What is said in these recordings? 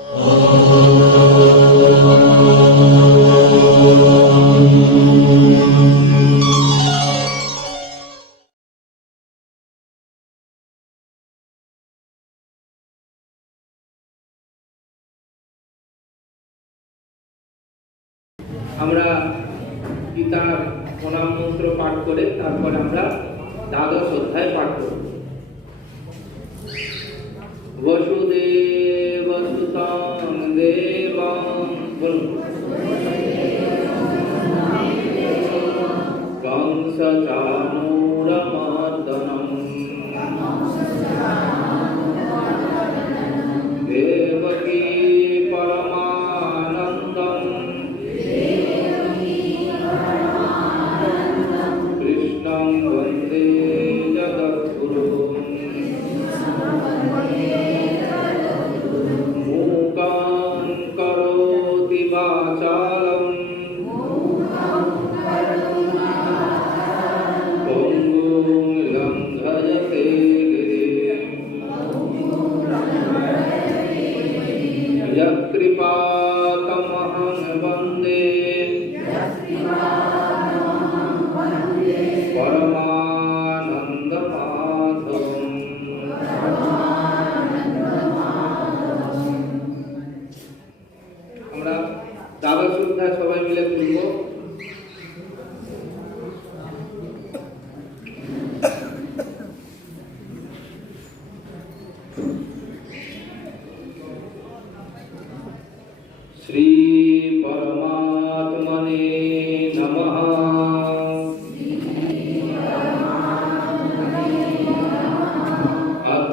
আমরা গীতার প্রণাম মন্ত্র পাঠ করে তারপর আমরা দ্বাদশ অধ্যায় পাঠ করব। বসুদেব সুতং দেবং কংসচাণূরমর্দনং দেবকী পরমানন্দং কৃষ্ণং বন্দে জগদ্গুরুং মূকং করোতি বাচালং পঙ্গুং লঙ্ঘয়তে গিরিং যৎকৃপাতমহং বন্দে পরমানন্দমাধবম। আমরা দ্বাদশ অধ্যায় সবাই মিলে খুলব। শ্রী পরমাত্মনে নমঃ। अथ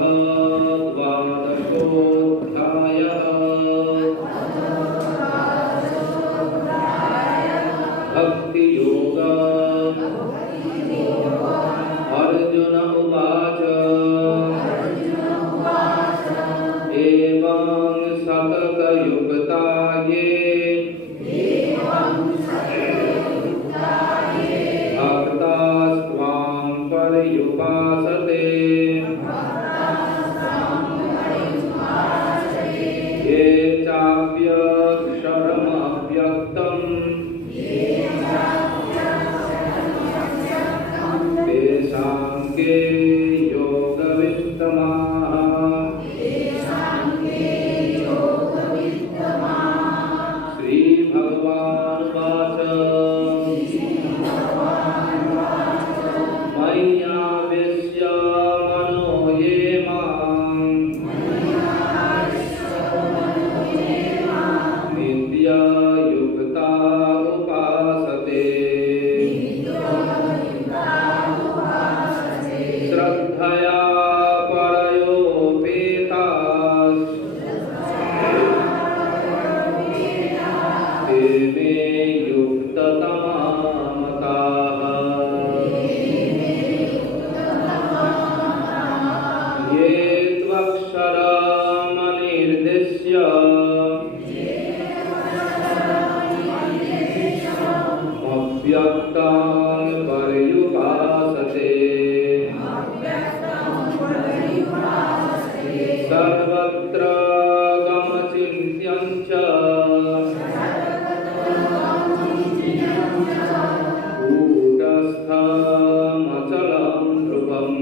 द्वादशोऽध्यायः। भक्तियोगः। अर्जुन उवाच एवं सततयुक्ता ये भक्तास्त्वां पर्युपासते ये चाप्यक्षरमव्यक्तम् तेषां के योगवित्तमाः। श्रीभगवानुवाच मय्यावेश्य मनो ये माम् नित्ययुक्ता उपासते श्रद्धया परयोपेताः ते मे युक्ततमा मताः। ये त्वक्षरमनिर्देश्य अव्यक्तां पर्युपासते सर्वत्र गमचिन्त्यं च कूटस्थमचलं ध्रुवम्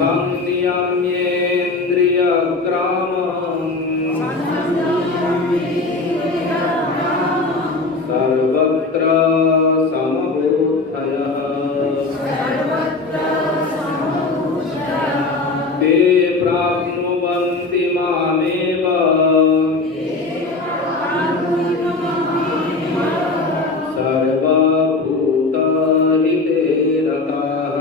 संनियम्येन्द्रियग्रामम् सर्वत्र समबुद्धयः ते प्राप्नुवन्ति मामेव सर्वभूतहिते रताः।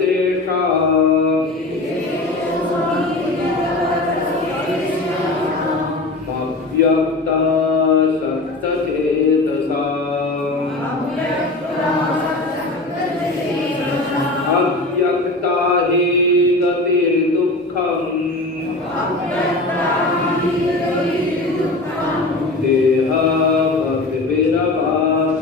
क्लेशोऽधिकतरस्तेषाम् अव्यक्ता सक्तचेतसाम् अव्यक्ता हि गतिर्दुःखम् देहभक्तिर्भासते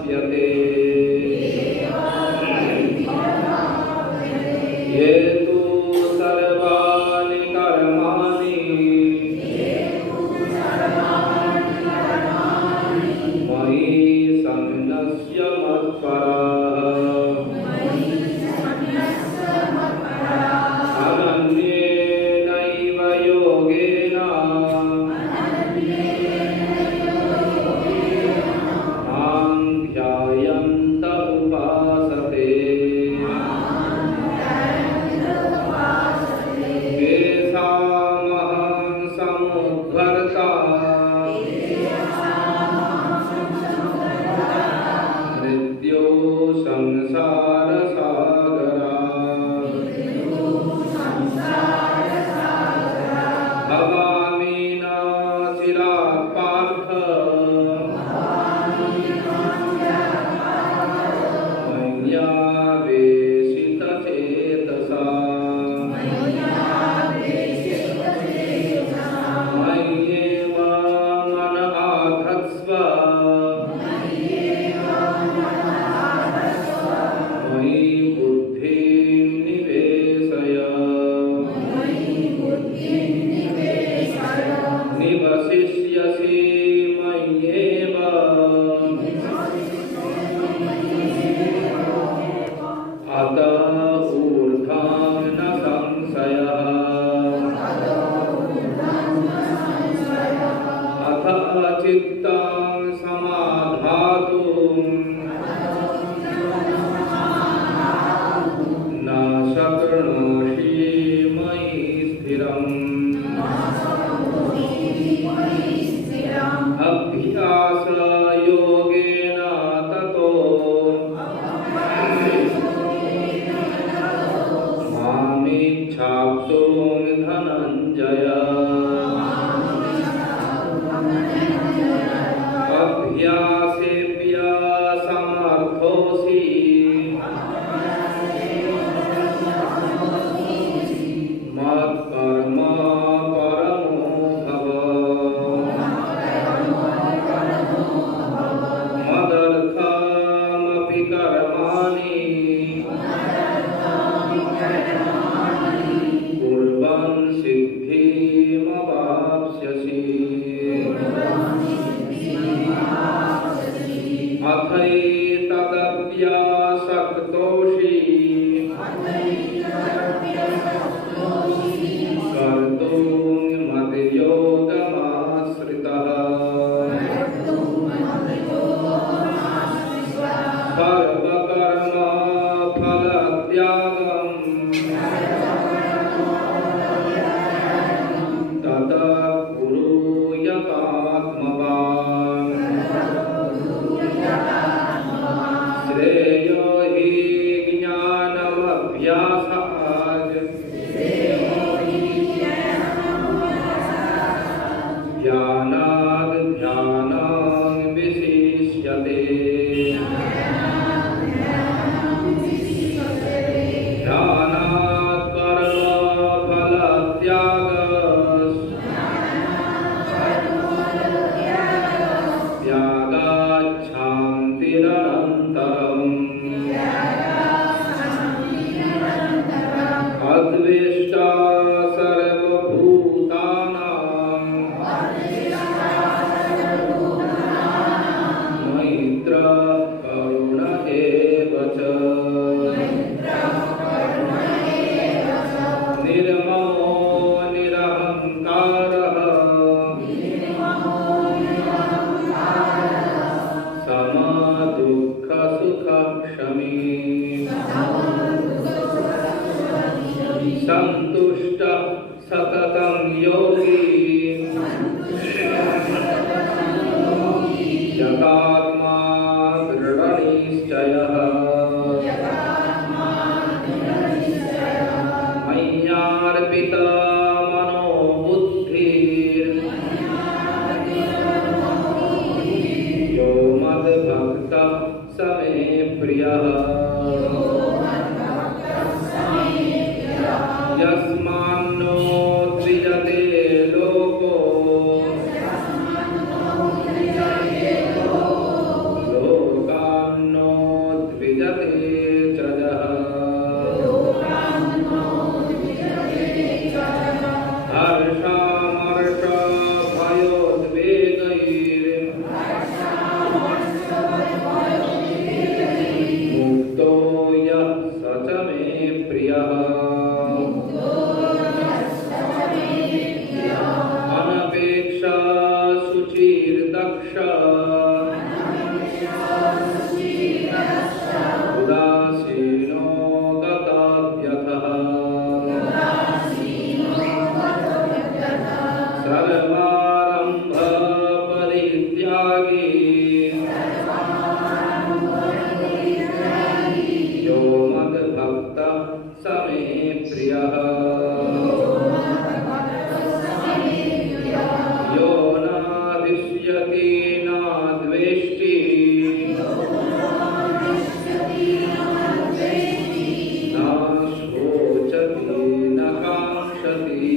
चित्तं समाधातुं न शक्नोषि मयि स्थिरम् अभ्यासयोगेन ततो मामिच्छाप्तुं धनञ्जय अभ्यासेऽभ्यासमर्थोऽसि मत्कर्म परमो भव मदर्थमपि कर्माणि कुर्वन् सिद्धिमवाप्स्यसि अथैतदभ्यासक्तोषि कर्तुं मद्योगमाश्रितः सर्वकर्म फलत्यागं ततः कुरु यतात्मवान् श्रेयो हि ज्ञानमभ्यासात् ध्यानाद् ध्यानं विशिष्यते ध्यानात् कर्मफलत्यागस् त्यागात् शान्तिरनन्तरम् अद्वेष्टा सर्वभूतानां मैत्रः करुण एव च निर्ममो निरहङ्कारः समदुःखसुखक्षमी सन्तुष्टः सततं योगी यतात्मा दृढनिश्चयः मय्यार्पिता मनोबुद्धिर् यो मद्भक्तः स मे प्रियः यस्मान्नो द्विजते लोको लोकान्नो द्विजते च यः हर्षामर्षभयोद्वेगैर्मुक्तो यः स च मे प्रियः अनपेक्षा शुचिर्दक्ष उदासीनो गतव्यथः सर्वारम्भ परित्यागी यो मद्भक्तः स मे प्रियः यो नादिश्यति न द्वेष्टि न शोचति न काङ्क्षति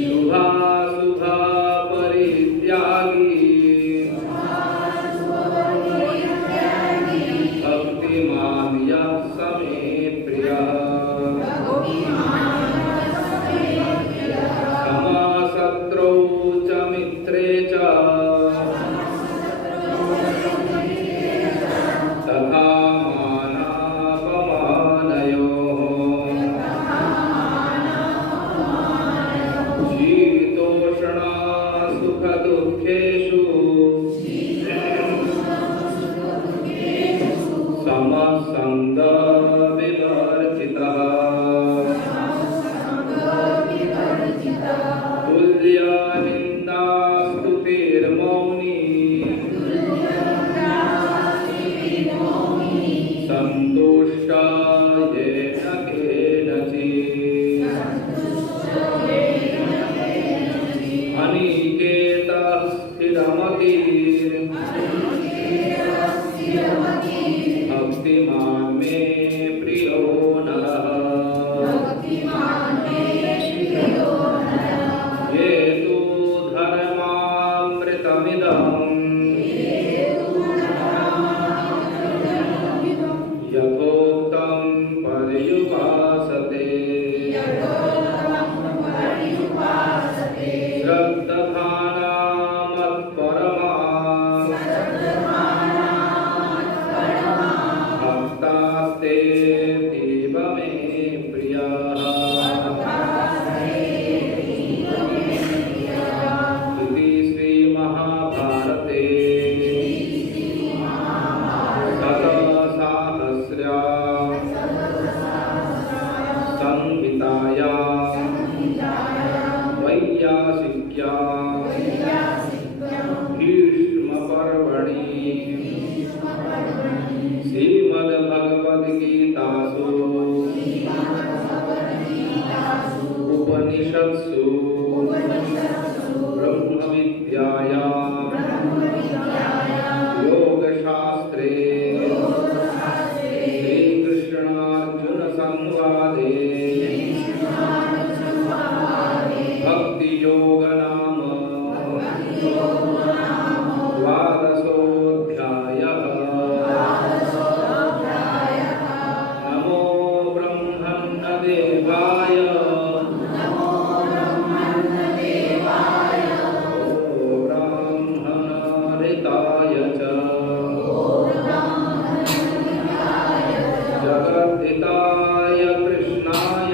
शुभाशुभा परित्यागी भक्तिमान् यः स मे प्रियः समाशत्रौ च शीतोष्णा सुख दुःखेषु समसंग विवर्जितः तुल्य निन्दास्तुतिर्मौनी सन्तुष्ट येन केनचित् अनिकेतः स्थिरमतिः भक्तिमान् मे प्रियो नरः ये तु धर्मामृतमिदम् यथोक्तं पर्युपासते श्रद्धाना मत्परमा भक्तास्ते देव मे प्रियाः इति श्रीमहाभारते शतसाहस्र्यां संहितायां वैयासिक्यां भीष्मपर्वणि श्रीमद्भगवद्गीतासु उपनिषत्सु ब्रह्मविद्यायां योगशास्त्रे श्रीकृष्णार्जुनसंवादे भक्तियोग नाम द्वादशोऽध्यायः। नमो ब्रह्मण्यदेवाय ब्राह्मणारिताय च जगद्धिताय कृष्णाय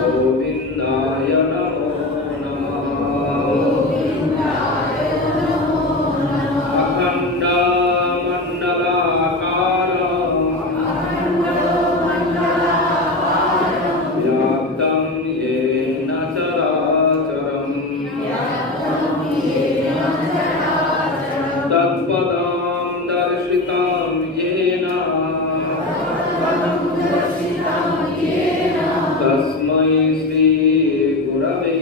गोविन्दाय नमो नमः। अखण्डमण्डलाकारं व्याप्तं येन चराचरं तत्पदं दर्शितं येन तस्मै श्री गुरवे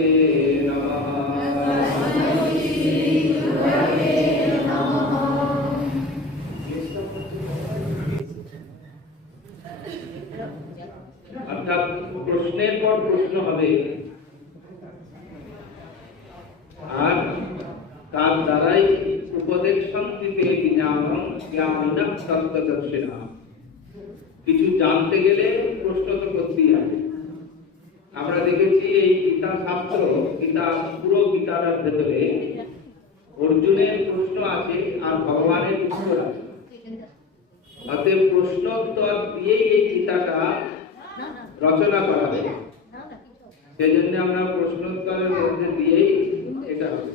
অর্থাৎ প্রশ্নের পর প্রশ্ন হবে আর তার দ্বারাই উপদেশং দিতে জ্ঞানং জ্ঞানিনঃ তত্ত্বদর্শিনঃ। কিছু জানতে গেলে প্রশ্ন তো করতেই হবে। আমরা দেখেছি এই গীতা শাস্ত্র, গীতা পুরো গীতার ভেতরে অর্জুনের প্রশ্ন আছে আর ভগবানের উত্তর আছে। অতএব প্রশ্নোত্তর দিয়েই এই গীতাটা রচনা করা হয়েছে। সেজন্য আমরা প্রশ্নোত্তরের মধ্যে দিয়েই এটা হবে।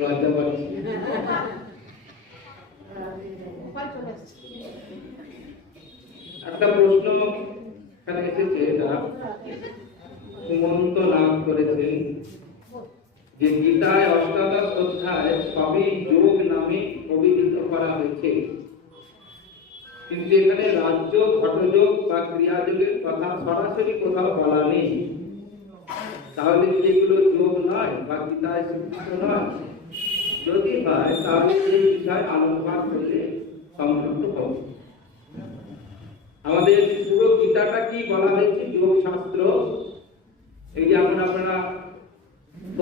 লজ্জা পাচ্ছি। একটা প্রশ্ন এখানে এসেছে, এটা সুমন্ত লাভ করেছেন যে গীতায় অষ্টাদশ অধ্যায় সবই যোগ নামে অভিহিত করা হয়েছে, কিন্তু এখানে রাজ্য ঘটযোগ বা ক্রিয়াযোগের কথা সরাসরি কোথাও বলা নেই। তাহলে যেগুলো যোগ নয় বা গীতায় স্বীকৃত নয়, যদি হয় তাহলে এই বিষয় আলোচনা করলে সম্পূর্ণ হবে। আমাদের পুরো গীতাটা কি বলা হয়েছে? যোগ শাস্ত্র। এই যে আপনারা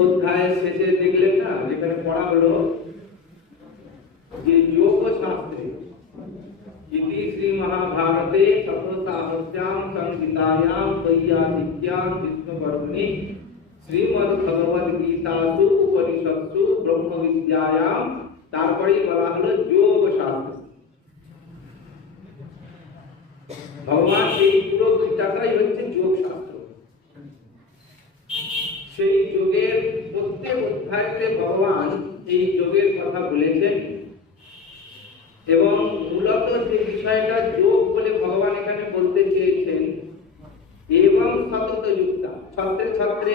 অধ্যায়ের শেষে দেখলেন না, যেখানে পড়া হলো যে যোগ শাস্ত্রে ইতি महाभारते तपोसाहस्यां संहितायां वैयासिक्यां विष्णुपर्वणि श्रीमद्भगवद्गीतासु उपनिषत्सु ब्रह्मविद्यायां তারপরেই বলা হলো যোগ শাস্ত্র। ভগবান এই পুরো গীতাটাই হচ্ছে যোগ শাস্ত্র। সেই যোগের প্রত্যেক অধ্যায়তে ভগবান এই যোগের কথা বলেছেন এবং মূলত যে বিষয়টা যোগ বলে ভগবান এখানে বলতে চেয়েছেন এবং সতত যুক্তা, ছত্রে ছত্রে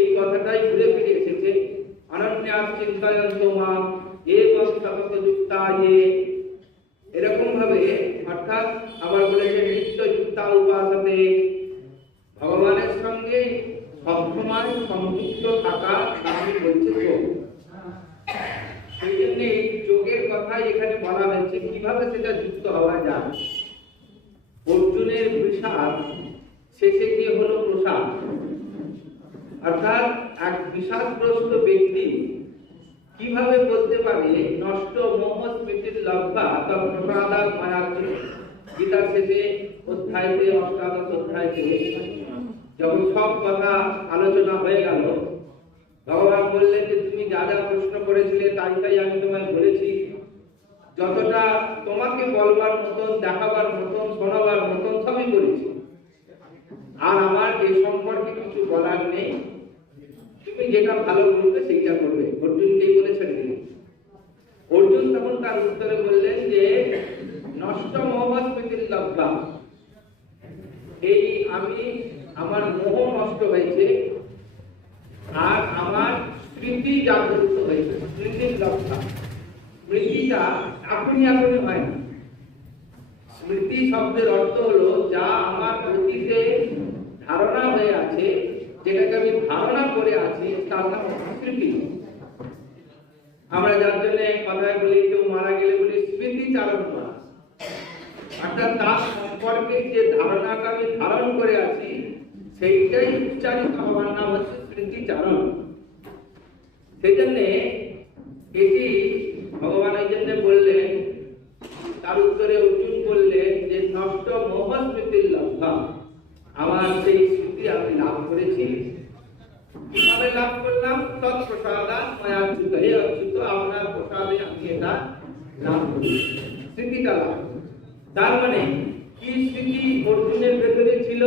এই কথাটাই ঘুরে ফিরে এসেছে। অনন্যাস চিন্তয়ন্ত মাম এবং সতত যুক্তা এরকম ভাবে, অর্থাৎ আবার বলেছে নিত্য যুক্তা উপাসতে, ভগবানের সঙ্গে সবসময় সংযুক্ত থাকা নামই বলছে যোগ। সেই জন্য এই যোগের কথা এখানে বলা হয়েছে কিভাবে সেটা যুক্ত হওয়া যায়। অর্জুনের বিষাদ শেষে গিয়ে হলো প্রসাদ, অর্থাৎ এক বিষাদগ্রস্ত ব্যক্তি কিভাবে বলতে পারে নষ্ট মোহ স্মৃতির লব্ধা তৎপ্রসাদাৎ মায়াতি। গীতার শেষে অধ্যায়তে, অষ্টাদশ অধ্যায়তে যখন সব কথা আলোচনা হয়ে গেল, ভগবান বললেন যে তুমি যা যা প্রশ্ন করেছিলে তাই তাই আমি তোমায় বলেছি। যতটা তোমাকে বলবার মতন, দেখাবার মতন, শোনাবার মতন সবই করেছি, আর আমার এই সম্পর্কে কিছু বলার নেই। তুমি যেটা ভালো করবে সেইটা করবে। অর্জুনকেই বলেছেন তিনি। অর্জুন তখন তার উত্তরে বললেন যে নষ্ট মোহ স্মৃতির লব্ধা, এই আমি আমার মোহ নষ্ট হয়েছে আর আমার স্মৃতি জাগ্রত হয়েছে। স্মৃতির লব্ধা, স্মৃতিটা এখনই এখনই হয় না। স্মৃতি শব্দের অর্থ হলো যা আমার অতীতে ধারণা হয়ে আছে, যেটাকে আমি ধারণা করে আছি, তার নাম স্মৃতি। আমরা যার জন্য কথায় বলি, কেউ মারা গেলে বলি স্মৃতিচারণ করা, অর্থাৎ তার সম্পর্কে যে ধারণাটা আমি ধারণ করে আছি সেইটাই উচ্চারিত হওয়ার নাম হচ্ছে স্মৃতিচারণ। সেই জন্যে এটি ভগবান এই জন্য বললেন, তার উত্তরে অর্জুন বললেন যে নষ্ট মোহ স্মৃতির লব্ধা, আমার সেই স্মৃতি আমি লাভ করেছি। কিভাবে লাভ করলাম? তৎপ্রসাদাৎ মায়াচ্যুত, হে অচ্যুত আপনার প্রসাদে আমি এটা লাভ করেছি, স্মৃতিটা লাভ। তার মানে কি স্মৃতি অর্জুনের ভেতরে ছিল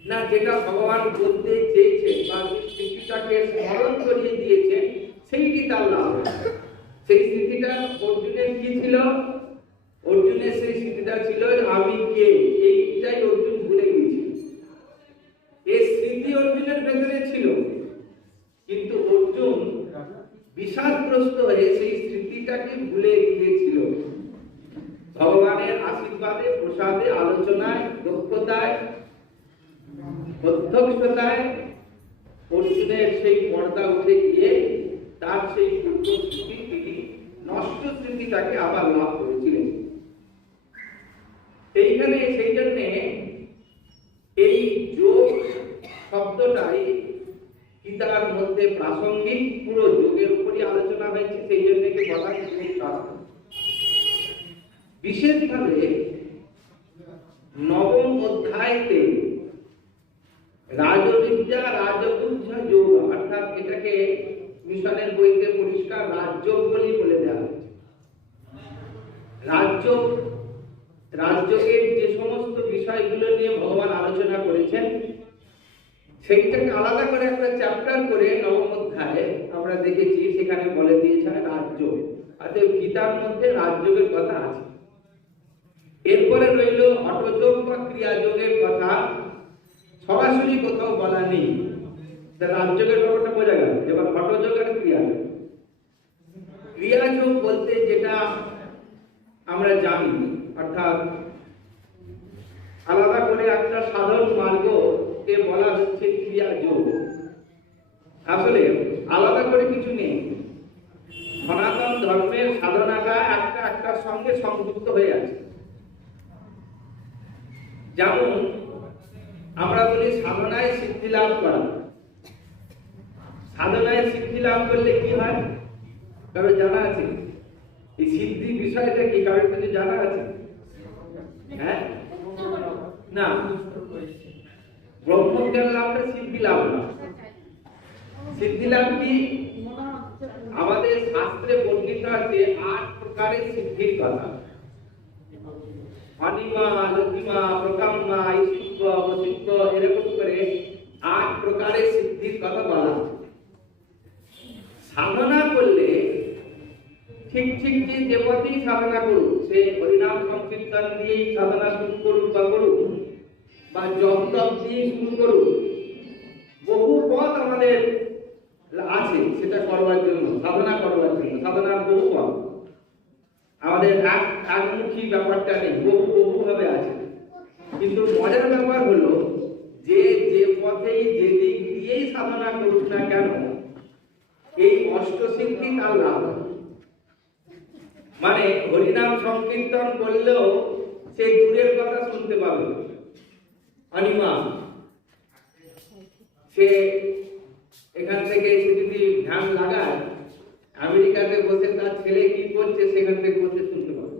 না, যেটা ভগবান বলতে চেয়েছে বা স্মৃতিটাকে স্মরণ করিয়ে দিয়েছে সেইটি তার লাভ। সেই স্মৃতিটা অর্জুনের কি ছিল? অর্জুনের সেই স্মৃতিটা ছিল আমি কে, এইটাই অর্জুন ভুলে গিয়েছিল। এই স্মৃতি অর্জুনের ভেতরে ছিল, কিন্তু অর্জুন বিষাদগ্রস্ত হয়ে সেই স্মৃতিটাকে ভুলে গিয়েছিল। ভগবানের আশীর্বাদে, প্রসাদে, আলোচনায়, দক্ষতায়, অধ্যক্ষতায় অর্জুনের সেই পর্দা উঠে গিয়ে তার সেই পূর্ব স্মৃতি, তিনি নষ্ট স্মৃতিটাকে আবার লাভ করেছিলেন। এইখানে সেই জন্যে এই যোগ শব্দটাই গীতার মধ্যে প্রাসঙ্গিক, পুরো যোগের উপরই আলোচনা হয়েছে, সেই জন্য বলা যোগ শাস্ত্র। বিশেষভাবে নবম অধ্যায়তে রাজবিদ্যা রাজবুদ্ধ যোগ, অর্থাৎ এটাকে মিশনের বইতে পরিষ্কার রাজযোগ বলেই বলে দেওয়া হয়েছে। রাজযোগের যে সমস্ত বিষয়গুলো নিয়ে ভগবান আলোচনা করেছেন সেইটাকে আলাদা করে একটা চ্যাপ্টার করে নবম অধ্যায়ে আমরা দেখেছি, সেখানে বলে দিয়েছে রাজযোগ। অতএব গীতার মধ্যে রাজযোগের কথা আছে। এরপরে রইল হঠযোগ বা ক্রিয়াযোগের কথা, সরাসরি কোথাও বলা নেই। রাজযোগের ব্যাপারটা বোঝা গেল। এবার হঠযোগ আর ক্রিয়াযোগ। ক্রিয়াযোগ বলতে যেটা আমরা জানি, অর্থাৎ আলাদা করে একটা সাধন মার্গকে বলা হচ্ছে ক্রিয়াযোগ। আসলে আলাদা করে কিছু নেই, সনাতন ধর্মের সাধনাটা একটা একটার সঙ্গে সংযুক্ত হয়ে আছে। যেমন আমরা বলি সাধনায় সিদ্ধি লাভ করা। সাধনায় সিদ্ধি লাভ করলে কি হয় কারো জানা আছে? এই সিদ্ধি বিষয়টা কি কারোর কাছে জানা আছে? হ্যাঁ না, ব্রহ্মজ্ঞান লাভটা সিদ্ধি লাভ না। সিদ্ধি লাভ কি? আমাদের শাস্ত্রে বর্ণিত আছে 8 প্রকারের সিদ্ধির কথা। অনিমা, লঘিমা, প্রকাম্মা, ঈশিত্ব, বসিত্ব, এরকম করে 8 প্রকারের সিদ্ধির কথা বলা। সাধনা করলে ঠিক যে পথেই সাধনা করুক, সে হরিনাম সংকীর্তন দিয়েই সাধনা শুরু করুক বা জপ তপ দিয়ে শুরু করুক, বহু পথ আমাদের আছে সেটা করবার জন্য, সাধনা করবার জন্য। সাধনার বহু পথ, আমাদের একমুখী ব্যাপারটা নেই, বহু ভাবে আছে। কিন্তু মজার ব্যাপার হলো যে পথেই যেদিক দিয়েই সাধনা করুক না কেন, এই অষ্টসিদ্ধি তার লাভ। মানে হরিনাম সংকীর্তন করলেও সে দূরের কথা শুনতে পাবে। অনিমা, সে এখান থেকে সে যদি ধ্যান লাগায়, আমেরিকাতে বসে তার ছেলে কি করছে সেখান থেকে বসে শুনতে পাবে।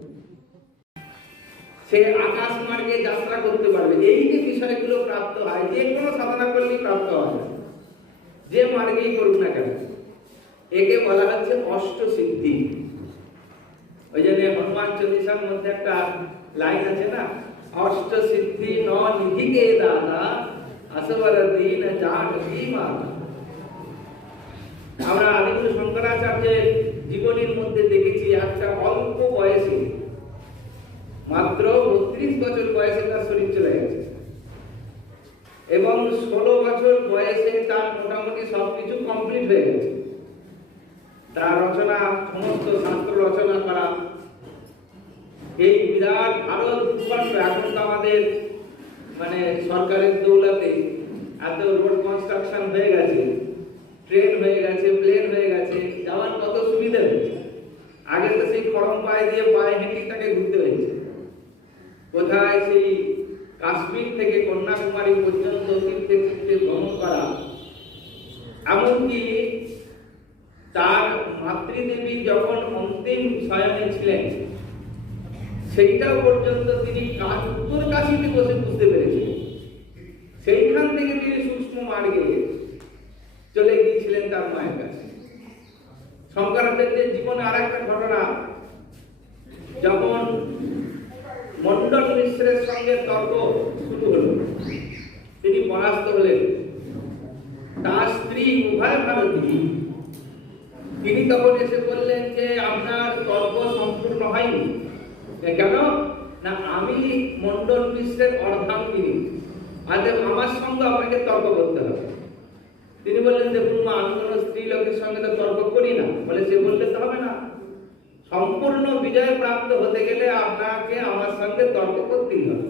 সে আকাশ মার্গে যাত্রা করতে পারবে। এই যে বিষয়গুলো প্রাপ্ত হয়, যে কোনো সাধনা করলেই প্রাপ্ত হয়, যে মার্গেই করুক না কেন, একে বলা হচ্ছে অষ্টসিদ্ধি। ওই জন্য হনুমান চল্লিশার মধ্যে একটা লাইন আছে না, অষ্টসিদ্ধি ন নিধিকে দাদা আসবর দিন জাট মাতা। আমরা আদিগুরু শঙ্করাচার্যের জীবনীর মধ্যে দেখেছি একটা অল্প বয়সে, মাত্র 32 বছর বয়সে তার শরীর চলে গেছে, এবং 16 বছর বয়সে তার মোটামুটি সবকিছু কমপ্লিট হয়ে গেছে। তার রচনা, সমস্ত শাস্ত্র রচনা করা, এই বিরাট ভারত ভূখণ্ড, এখন তো আমাদের মানে সরকারের দৌলতে এত রোড কনস্ট্রাকশন হয়ে গেছে, ট্রেন হয়ে গেছে, প্লেন হয়ে গেছে, যাওয়ার কত সুবিধা হয়েছে। আগে তো সেই খড়ম পায়ে দিয়ে পায়ে হেঁটে তাকে ঘুরতে হয়েছে। কোথায় সেই কাশ্মীর থেকে কন্যাকুমারী পর্যন্ত তীর্থে ভ্রমণ করা, এমনকি তার মাতৃদেবী যখন অন্তিম শয়নে ছিলেন সেইটাও পর্যন্ত তিনি উত্তর কাশীতে বসে বুঝতে পেরেছিলেন। সেইখান থেকে তিনি সূক্ষ্ম মার্গে চলে গিয়েছিলেন তার মায়ের কাছে। শঙ্করাচার্যের জীবনে আর একটা ঘটনা, যখন মন্ডল মিশ্রের সঙ্গে তর্ক শুরু হলো, তিনি পরাস্ত হলেন, তার স্ত্রী উভয় ভারতী, তিনি তখন এসে বললেন যে আপনার তর্ক সম্পূর্ণ হয়নি। কেন না, আমি মন্ডল মিশ্রের অর্ধাঙ্গিনী, আজ আমার সঙ্গে আপনাকে তর্ক করতে হবে। তিনি বললেন, দেখুন মা, আমি কোনো স্ত্রী লোকের সঙ্গে তো তর্ক করি না। বলে, সে বললে তো হবে না, সম্পূর্ণ বিজয় প্রাপ্ত হতে গেলে আপনাকে আমার সঙ্গে তর্ক করতেই হবে।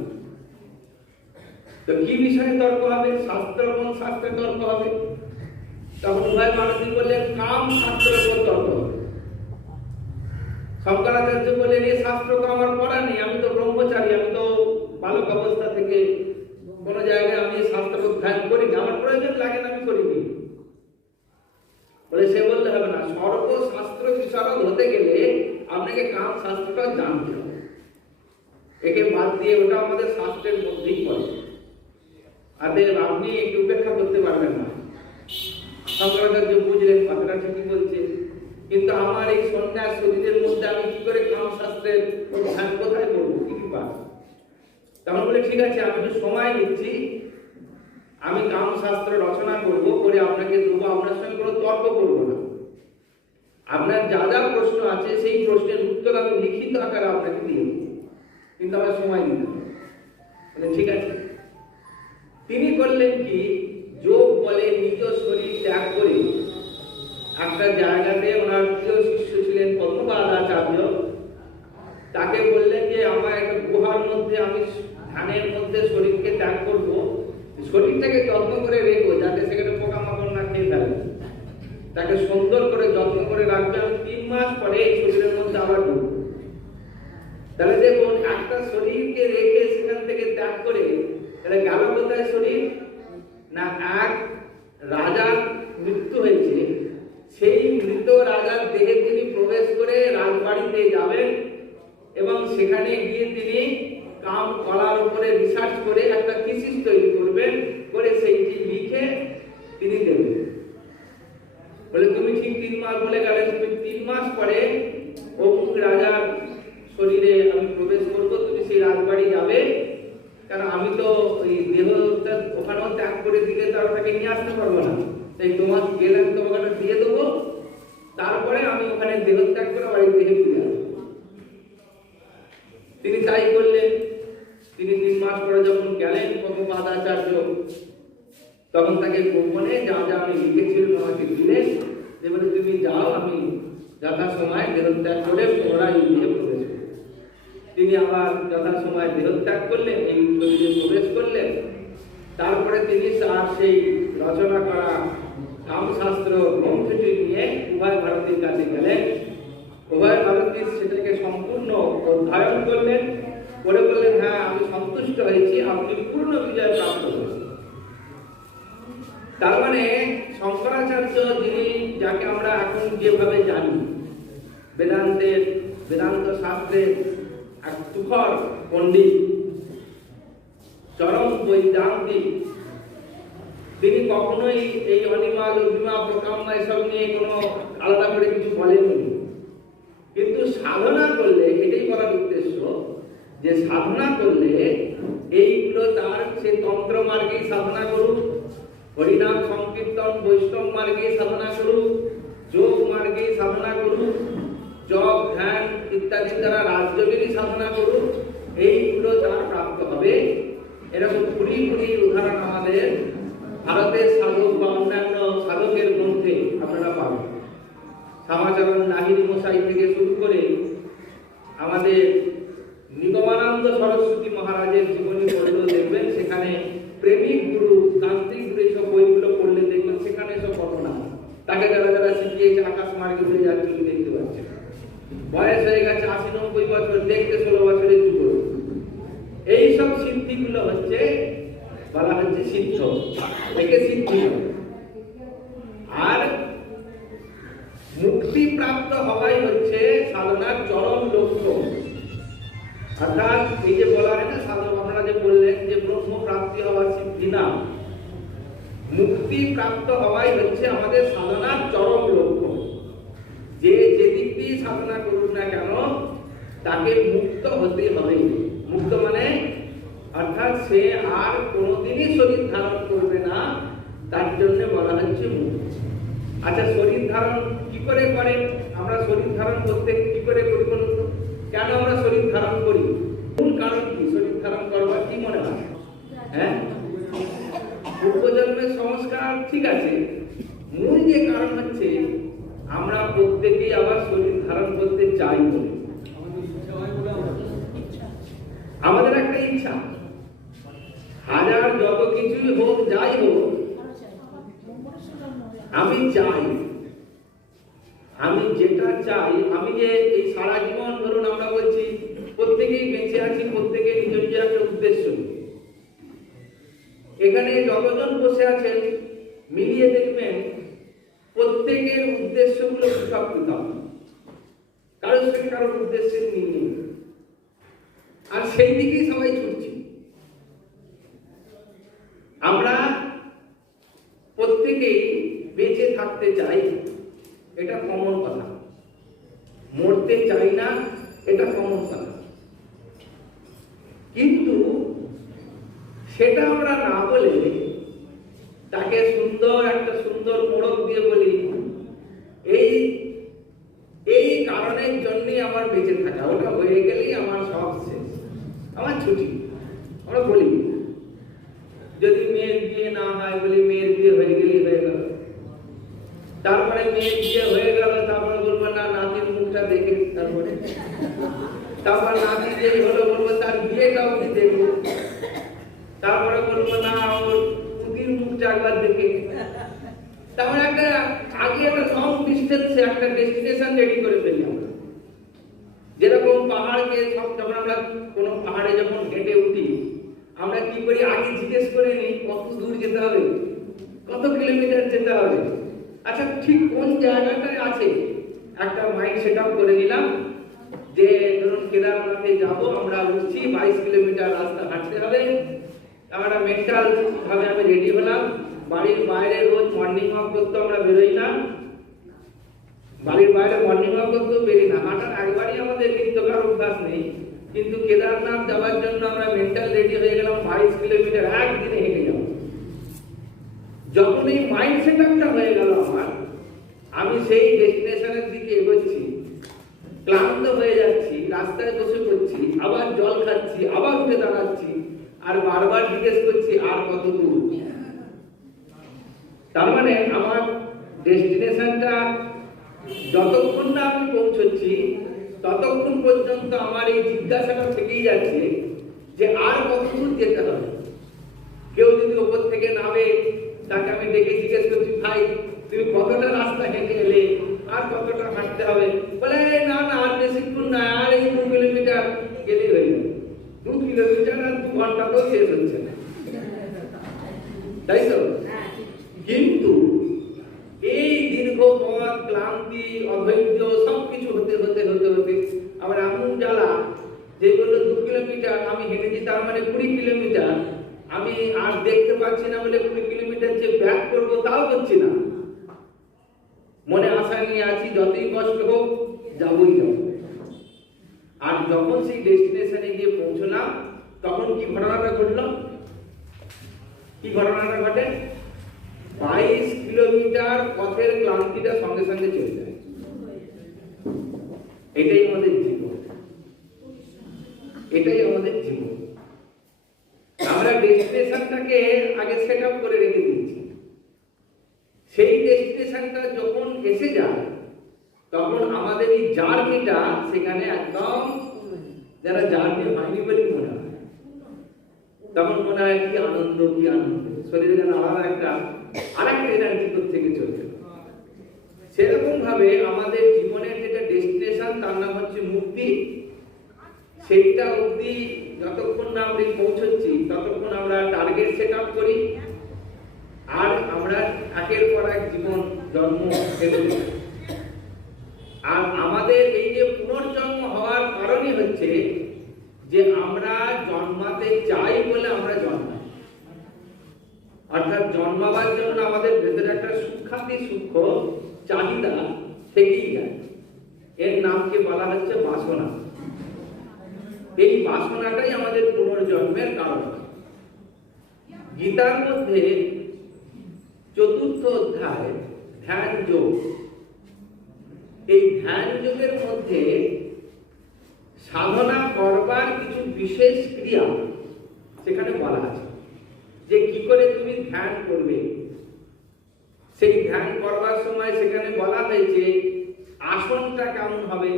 তো কি বিষয়ে তর্ক হবে? শাস্ত্র, কোন শাস্ত্রে তর্ক হবে? তখন উভয় ভারতী বললেন, কাম শাস্ত্রের উপর তর্ক হবে। শঙ্করাচার্য বললেন, এই শাস্ত্র তো আমার পড়া নেই, আমি তো ব্রহ্মচারী, আমি তো বালক অবস্থা থেকে কোনো জায়গায় আমি শাস্ত্র অধ্যয়ন করিনি, আমার প্রয়োজন লাগে না, আমি করিনি। বলে, সে বলতে হবে না, সর্বশাস্ত্র বিশারদ হতে গেলে আপনাকে কাম শাস্ত্রটা জানতে হবে, একে বাদ দিয়ে ওটা আমাদের শাস্ত্রের মধ্যেই পড়ে, আপনি একটু উপেক্ষা করতে পারবেন না। শঙ্করাচার্য বুঝলেন কথাটা ঠিকই বলছে, কিন্তু আমার এই সন্ন্যাস শরীরের মধ্যে আমি কি করে কাম শাস্ত্রের ধ্যান কোথায় করবো, কি পাবো? তখন বলে, ঠিক আছে, আমি একটু সময় নিচ্ছি, আমি কাম শাস্ত্র রচনা করব, করে আপনাকে দেবো, আপনার সঙ্গে কোনো তর্ক করবো না। আপনার যা যা প্রশ্ন আছে সেই প্রশ্নের উত্তর আমি লিখিত আকারে আপনাকে দিয়ে দেবো, কিন্তু আমার সময় নিতে হবে। ঠিক আছে। তিনি করলেন কি, যোগ বলে নিজ শরীর ত্যাগ করে একটা জায়গাতে, ওনার প্রিয় শিষ্য ছিলেন পদ্মপাদ আচার্য, তাকে বললেন যে আমার একটা গুহার মধ্যে আমি ধ্যানের মধ্যে শরীরকে ত্যাগ করব, শরীরটাকে যত্ন করে রেখো যাতে সেখানে পোকামাকড় না খেয়ে ফেলে, তাকে সুন্দর করে যত্ন করে রাখবে, আমি 3 মাস পরে এই শরীরের মধ্যে আবার ঢুকবো। তাহলে দেখুন, একটা শরীরকে রেখে সেখান থেকে ত্যাগ করে তাহলে গেল কোথায় শরীর না, এক রাজার মৃত্যু হয়েছে, সেই মৃত রাজার দেহে তিনি প্রবেশ করে রাজবাড়িতে যাবেন এবং সেখানে গিয়ে তিনি কাম রাজবাড়ি যাবে, কারণ আমি তো ওই দেহটা ওখানেও ত্যাগ করে দিলে তো ওটাকে নিয়ে আসতে পারবো না, তাই তোমাকে গেলে আমি তোমাকে ওটা দিয়ে দেবো, তারপরে আমি ওখানে দেহ ত্যাগ করে বাড়ি থেকে ফিরে আসবো। তিনি তাই করলেন। তিনি 3 মাস পরে যখন গেলেন পদ্মপাদ আচার্য, তখন তাকে গোপনে যা যা আমি লিখেছিলাম আমাকে দিলেন, এবারে তুমি যাও, আমি যথাসময় দেহত্যাগ করে পুনরায় গৃহে প্রবেশ করব। তিনি আবার যথাসময় দেহত্যাগ করলেন, এই শরীরে প্রবেশ করলেন। তারপরে তিনি তার সেই রচনা করা কামশাস্ত্র গ্রন্থটি নিয়ে উভয় ভারতীর কাছে গেলেন। উভয় ভারতী সেটাকে সম্পূর্ণ অধ্যয়ন করলেন, করে বললেন, হ্যাঁ আমি সন্তুষ্ট হয়েছি, আপনি পূর্ণ বিজয় প্রাপ্ত হয়েছেন। তার মানে শঙ্করাচার্য, যিনি যাকে আমরা এখন যেভাবে জানি, বেদান্ত শাস্ত্রের এক তুখর পণ্ডিত, চরম বৈদান্তিক, তিনি কখনোই এই অনিমা লঘিমা প্রকাম্মা এসব নিয়ে কোনো আলাদা করে কিছু বলেননি। কিন্তু সাধনা করলে, এটাই বলার উদ্দেশ্য, যে সাধনা করলে এইগুলো তার সে তন্ত্র মার্গেই সাধনা করুক, হরিনাম সংকীর্তন বৈষ্ণব মার্গেই সাধনা করুক, যোগ মার্গেই সাধনা করুক, জপ ধ্যান ইত্যাদি দ্বারা রাজযোগেরই সাধনা করুক, এইগুলো তার প্রাপ্ত হবে। এরকম কুড়ি উদাহরণ আমাদের ভারতের সাধক বা অন্যান্য সাধকের মধ্যে আপনারা পাবেন। শ্যামাচরণ লাহিড়ী মশাই থেকে শুরু করে আমাদের নিগমানন্দ সরস্বতী মহারাজের জীবনী পড়লেও দেখবেন সেখানে প্রেমিক গুরু, তান্ত্রিক গুরু এইসব বইগুলো পড়লে দেখবেন সেখানে সব ঘটনা। তাকে যারা যারা শিখিয়েছে আকাশ মার্গে উড়ে যাচ্ছে দেখতে পাচ্ছেন। বয়স হয়ে গেছে 80-90 বছর, দেখতে 16 বছরের যুবক। এইসব সিদ্ধিগুলো হচ্ছে বলা হচ্ছে সিদ্ধ, একে সিদ্ধি। আর মুক্তি প্রাপ্ত হওয়াই হচ্ছে সাধনার চরম লক্ষ্য। অর্থাৎ এই যে বলা হয় না, সাধক আপনারা যে বললেন যে ব্রহ্ম প্রাপ্তি হওয়া সিদ্ধি না, মুক্তি প্রাপ্ত হওয়াই হচ্ছে আমাদের সাধনার চরম লক্ষ্য। যে যেদিক দিয়ে সাধনা করুক না কেন, তাকে মুক্ত হতে হবে। মুক্ত মানে অর্থাৎ সে আর কোনোদিনই শরীর ধারণ করবে না, তার জন্য বলা হচ্ছে মুক্ত। আচ্ছা, শরীর ধারণ কি করে করে? আমরা শরীর ধারণ করতে কি করে করি বলুন তো? কেন আমরা শরীর ধারণ করি? মূল কারণ কি শরীর ধারণ করবার? কি মনে হয়? হ্যাঁ, পূর্বজন্মের সংস্কার ঠিক আছে। মূল যে কারণ হচ্ছে আমরা প্রত্যেকেই আবার শরীর ধারণ করতে চাই বলে। আমাদের একটা ইচ্ছা, হাজার যত কিছুই হোক, যাই হোক, আমি চাই, আমি যেটা চাই, আমি যে এই সারা জীবন ধরুন আমরা বলছি প্রত্যেকেই বেঁচে আছি, প্রত্যেকেই নিজ নিজের একটা উদ্দেশ্য। এখানে যতজন বসে আছেন মিলিয়ে দেখবেন প্রত্যেকের উদ্দেশ্যগুলো পৃথক পৃথক, কারোর সঙ্গে কারোর উদ্দেশ্যের মিল নেই, আর সেই দিকেই সবাই ছুটছি। আমরা প্রত্যেকেই বেঁচে থাকতে চাই, এটা কমন কথা। মরতে চাই না, এটা কমন কথা। কিন্তু সেটা আমরা না বলে তাকে একটা সুন্দর মোড়ক দিয়ে বলি, এই কারণের জন্যই আমার বেঁচে থাকা, ওটা হয়ে গেলেই আমার সব শেষ, আমার ছুটি। আমরা বলি যদি মেয়ের বিয়ে না হয়, বলি মেয়ের বিয়ে হয়ে গেলেই হয়ে গেল। তারপরে মেয়ের বিয়ে হয়ে গেল, তারপরে বলবো না নাতির মুখটা দেখে, তারপর নাতি যেই হলো বলবো তার বিয়েটাও কি দেখবো, তারপরে বলবো না ওর পুতির মুখটা একবার দেখে। তারপরে একটা আগে একটা লং ডিস্টেন্সে একটা ডেস্টিনেশন রেডি করে ফেলি আমরা। যেরকম পাহাড়কে যখন আমরা কোনো পাহাড়ে যখন হেঁটে উঠি, আমরা কি করি, আগে জিজ্ঞেস করে নিই কত দূর যেতে হবে, কত কিলোমিটার যেতে হবে। আচ্ছা, ঠিক কোন জায়গাটায় আছে একটা মাইন্ড সেট আপ করে নিলাম, যে ধরুন কেদারনাথে যাব, আমরা উঠছি, 22 কিলোমিটার রাস্তা হাঁটতে হবে। আমরা মেন্টাল ভাবে আমি রেডি হলাম। বাড়ির বাইরে রোজ মর্নিং ওয়াক করতে আমরা বেরোই না, বাড়ির বাইরে মর্নিং ওয়াক করতেও বেরি না, হাঁটার একবারই আমাদের নিত্যকার অভ্যাস নেই। কিন্তু কেদারনাথ যাওয়ার জন্য আমরা মেন্টাল রেডি হয়ে গেলাম 22 কিলোমিটার একদিনে হেঁটে যাব। যখন এই মাইন্ড সেটআপটা হয়ে গেল আমার, আমি সেই ডেস্টিনেশনের দিকে এগোচ্ছি, ক্লান্ত হয়ে যাচ্ছি, রাস্তায় বসে পড়ছি, আবার জল খাচ্ছি, আবার উঠে দাঁড়াচ্ছি, আর বারবার জিজ্ঞেস করছি আর কত দূর। তার মানে আমার ডেস্টিনেশনটা যতক্ষণ না আমি পৌঁছচ্ছি ততক্ষণ পর্যন্ত আমার এই জিজ্ঞাসাটা থেকেই যাচ্ছে যে আর কত দূর যেতে হবে। কেউ যদি ওপর থেকে নামে, তাকে আমি ডেকে জিজ্ঞেস করছি, ভাই তুমি কতটা রাস্তা হেঁটে এলে, আর কতটা হাঁটতে হবে? বলে না না আর বেশিক্ষণ না, আর এই 2 কিলোমিটার গেলেই হয়ে যাবে। 2 কিলোমিটার আর 2 ঘন্টা তো শেষ হচ্ছে না, তাই তো? কিন্তু এই দীর্ঘ পথ, ক্লান্তি, অধৈর্য সবকিছু হতে হতে হতে হতে আবার এমন জ্বালা যে বললো 2 কিলোমিটার আমি হেঁটেছি, তার মানে 20 কিলোমিটার আমি আর দেখতে পাচ্ছি না বলে 20 কিলোমিটার যে ব্যাক করবো তাও করছি না। মনে আশা নিয়ে আছি যতই কষ্ট হোক যাবই যাব। আর যখন সেই ডেস্টিনেশনে গিয়ে পৌঁছলাম তখন কি ঘটনাটা ঘটলো? কি ঘটনাটা ঘটে? 22 কিলোমিটার পথের ক্লান্তিটা সঙ্গে সঙ্গে চলে যায়। এটাই আমাদের জীবন, এটাই আমাদের জীবন। আমরা ডেস্টিনেশনটাকে আগে সেট আপ করে রেখে দিয়েছি। সেই ডেস্টিনেশনটা যখন এসে যায় তখন আমাদের এই জার্নিটা সেখানে একদম যারা জার্নি হয়নি বলে মনে হয়, তখন মনে হয় কি আনন্দ, কি আনন্দ, শরীরে যেন আলাদা আরেকটা এনার্জি থেকে চলছে। সেরকম ভাবে আমাদের জীবনের যেটা ডেস্টিনেশন তার নাম হচ্ছে মুক্তি। সেইটা অবধি যতক্ষণ না আমরা পৌঁছচ্ছি ততক্ষণ আমরা টার্গেট সেট আপ করি, আর আমরা একের পর এক জীবন জন্ম এগোতে। আর আমাদের এই যে পুনর্জন্ম হওয়ার কারণই হচ্ছে যে আমরা জন্মাতে চাই বলে আমরা জন্মাই। অর্থাৎ জন্মাবার জন্য আমাদের ভেতরে একটা সূক্ষ্মাতি সূক্ষ্ম চাহিদা থেকেই যায়। এর নামকে বলা হচ্ছে বাসনা। এই বাসনাটাই আমাদের পুনর্জন্মের কারণ। গীতার মধ্যে 4র্থ অধ্যায় ধ্যান যোগ, এই ধ্যান যোগের মধ্যে সাধনা করবার কিছু বিশেষ ক্রিয়া সেখানে বলা আছে যে কি করে তুমি ধ্যান করবে। সেই ধ্যান করবার সময় সেখানে বলা হয়েছে আসনটা কেমন হবে,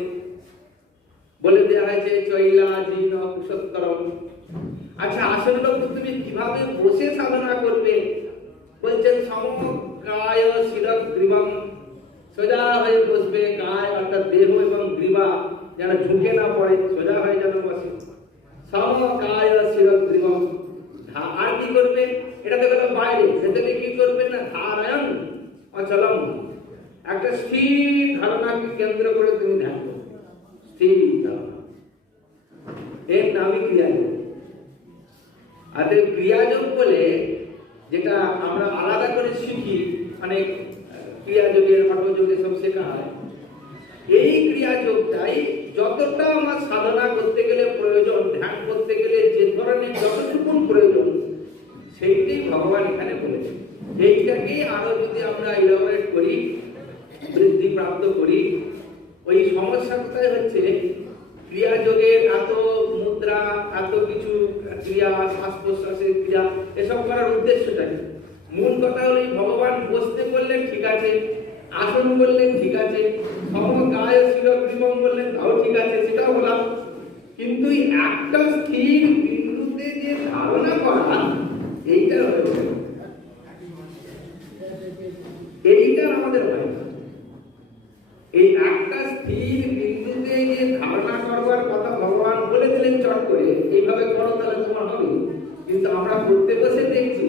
বলে দেওয়া হয়েছে চৈলাজিন কুশোত্তরম। আচ্ছা, আসনটা তুমি কিভাবে বসে সাধনা করবে? বলছেন সমকায় শিরগ্রীবম, সোজা হয়ে বসবে, কায় অর্থাৎ দেহ এবং গ্রীবা যেন ঝুঁকে না পড়ে, সোজা হয়ে যেন বসে। সমকায় শিরগ্রীবম। আর কি করবে? এটা তো গেল বাইরে, ভেতরে কি করবে না ধারণ অচলম, একটা স্থির ধারণাকে কেন্দ্র করে তুমি ধ্যান করবে, স্থির ধারণা। এর নামই ক্রিয়াযোগ। আর ক্রিয়াযোগ বলে যেটা আমরা আলাদা করে শিখি, অনেক ক্রিয়াযোগের হঠযোগে সব শেখা হয়, এই ক্রিয়াযোগটাই যতটা আমার সাধনা করতে গেলে প্রয়োজন, ধ্যান করতে গেলে যে ধরনের যতটুকু প্রয়োজন, সেইটাই ভগবান এখানে বলেছেন। এইটাকে আরো যদি আমরা ইলাবোরেট করি, বৃদ্ধি প্রাপ্ত করি, ওই সমস্যা কোথায় হচ্ছে ক্রিয়াযোগের এত মুদ্রা, এত কিছু ক্রিয়া, শ্বাস প্রশ্বাসের ক্রিয়া, এসব করার উদ্দেশ্যটা কি? মূল কথা হলো ভগবান বসতে বললেন ঠিক আছে, আসন বললেন ঠিক আছে, সমকায় শিরগ্রীবম বললেন তাও ঠিক আছে, সেটাও বললাম, কিন্তু একটা স্থির বিন্দুতে যে ধারণা করা, এইটা হচ্ছে এইটা আমাদের হয় না। এই একটা স্থির বিন্দুতে যে ধারণা করবার কথা ভগবান বলে দিলেন চট করে, এইভাবে করো তাহলে তোমার হবে। কিন্তু আমরা পড়তে বসে দেখছি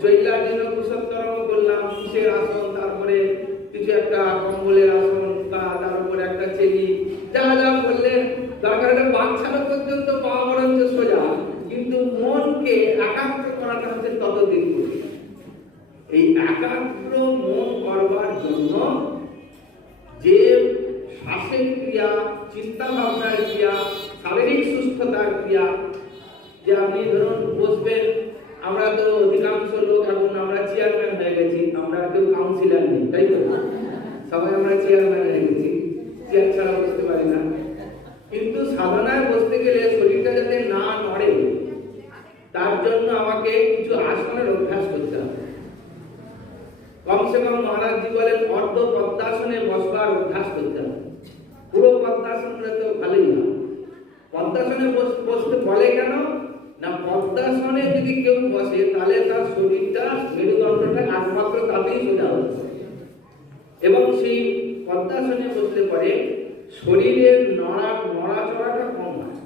চৈলাজিন কুশোত্তরম বললাম, কিসের আসন, তারপরে কিছু একটা কম্বলের আসন, বা তার উপরে একটা চেলি, যা যা বললেন, দরকার হলে বাচ্চারা পর্যন্ত পাওয়া বরঞ্চ সোজা, কিন্তু মনকে একাগ্র করাটা হচ্ছে ততদিন করি। এই একাগ্র মন করবার জন্য যে শ্বাসের ক্রিয়া, চিন্তা ভাবনার ক্রিয়া, শারীরিক যে আপনি ধরুন বসবেন, আমরা তো অধিকাংশ লোক এখন আমরা চেয়ারম্যান হয়ে গেছি, আমরা কেউ কাউন্সিলর নেই, তাই তো? সবাই আমরা চেয়ারম্যান হয়ে গেছি, চেয়ার ছাড়া বসতে পারি না। কিন্তু সাধনায় বসতে গেলে শরীরটা যাতে না নড়ে তার জন্য আমাকে কিছু আসনের অভ্যাস করতে হবে। কমসে কম মহারাজজি বলেন অর্ধ পদ্মাসনে বসবার অভ্যাস করতে হবে। পুরো পদ্মাসন তো ভালোই না। পদ্মাসনে বসতে বলে কেন না, পদ্মাসনে যদি কেউ বসে তাহলে তার শরীরটা মেরুদণ্ডটা একমাত্র তাতেই সোজা হবে, এবং সেই পদ্মাসনে বসলে পরে শরীরের নড়াচড়াটা কম হয়।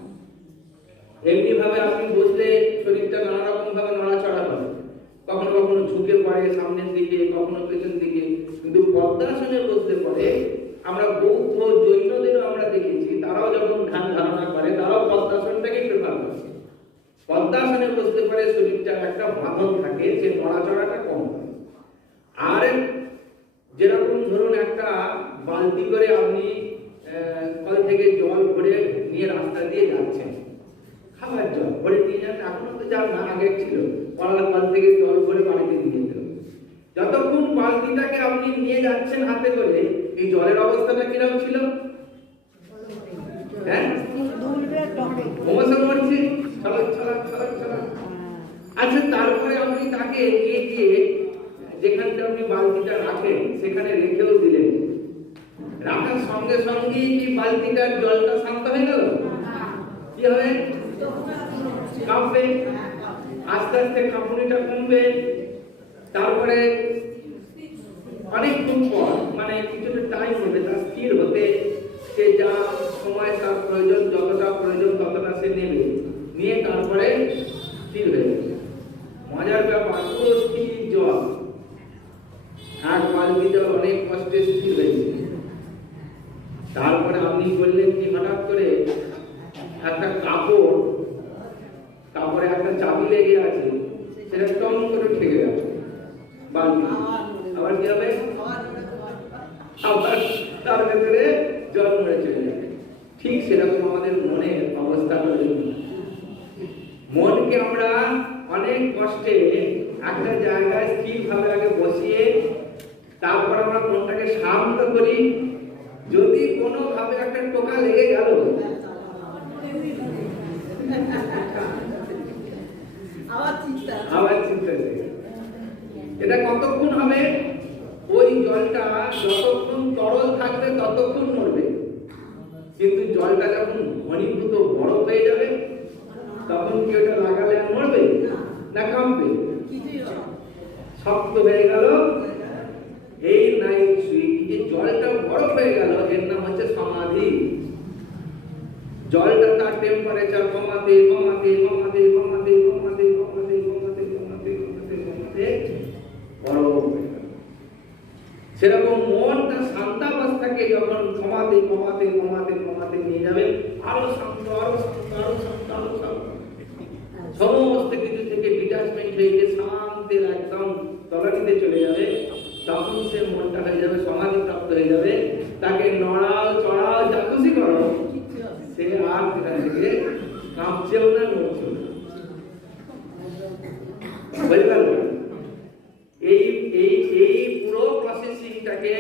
এমনি ভাবে আপনি বসলে শরীরটা নানা রকম ভাবে নড়াচড়া করে, কখনো কখনো ঝুঁকে পড়ে সামনের দিকে, কখনো পেছন দিকে। কিন্তু পদ্মাসনে বসতে পরে আমরা বৌদ্ধ জৈনদেরও আমরা দেখেছি, তারাও যখন ধ্যান ধারণা করে তারাও পদ্মাসনটাকেই প্রেফার করে। পদ্মাসনে বসতে পারে শরীরটা একটা বাঁধন থাকে, যে নড়াচড়াটা কম হয়। আর যেরকম ধরুন একটা বালতি করে আপনি কল থেকে জল ভরে নিয়ে রাস্তা দিয়ে যাচ্ছেন, খাবার জল ভরে নিয়ে যান, এখনো তো যার না আগে ছিল কলার কল থেকে জল ভরে বাড়িতে নিয়ে যেত। যতক্ষণ বালতিটাকে আপনি নিয়ে যাচ্ছেন হাতে করে, এই জলের অবস্থাটা কিরকম ছিল? হ্যাঁ, আচ্ছা, তারপরে আপনি তাকে নিয়ে গিয়ে যেখানটা আপনি বালতিটা রাখেন সেখানে রেখেও দিলেন, রাখার সঙ্গে সঙ্গে কি বালতিটার জলটা শান্ত হয়ে গেল? কি হবে? কাঁপবে, আস্তে আস্তে কাঁপুনিটা কমবে। তারপরে অনেকক্ষণ পর, মানে কিছুটা টাইম হবে তার স্থির হতে, সে যা সময় তার প্রয়োজন, যতটা প্রয়োজন ততটা সে নেবে, নিয়ে তারপরে স্থির হয়ে যাবে। মজার ব্যাপার, পুরো স্থির জল, এক বালতি জল অনেক কষ্টে স্থির হয়েছে। তারপরে আপনি বললেন কি, হঠাৎ করে একটা কাপড়ে একটা চাবি লেগে আছে, সেটা টম করে ঠেকে গেছে বালতি, আবার কি হবে? আবার তার ভেতরে জল মরে চলে যাবে। ঠিক সেরকম আমাদের মনের অবস্থা হল। মনকে আমরা অনেক কষ্টে একটা জায়গায় স্থির ভাবে আগে বসিয়ে তারপর আমরা মনটাকে শান্ত করি। যদি কোনো ভাবে একটা টোকা লেগে গেল, আবার চিন্তা এটা কতক্ষণ হবে? ওই জলটা যতক্ষণ তরল থাকবে ততক্ষণ মরবে, কিন্তু জলটা যখন ঘনীভূত বরফ হয়ে যাবে তখন কি ওটা লাগালে আর মরবে না কাঁপবে? শক্ত হয়ে গেল। এই নাই যে জলটা বরফ হয়ে গেল, এর নাম হচ্ছে সমাধি। জলটা তার টেম্পারেচার কমাতে কমাতে কমাতে কমাতে কমাতে কমাতে কমাতে কমাতে কমাতে কমাতে বরফ হয়ে গেল। সেরকম মনটা শান্তাবস্থাকে যখন কমাতে কমাতে কমাতে কমাতে নিয়ে যাবে, আরো শান্ত, আরো শান্ত, আরো শান্ত, আরো শান্ত, সমস্ত কিছু থেকে ডিটাচমেন্ট হয়ে গিয়ে শান্তির একদম তলানিতে চলে যাবে। তখন সে মনটা হয়ে যাবে সমাধি প্রাপ্ত হয়ে যাবে। তাকে নড়াও চড়াও যা খুশি করো, সে আর সেখান থেকে কাঁপছেও না, নড়ছেও না। এই পুরো প্রসেসিংটাকে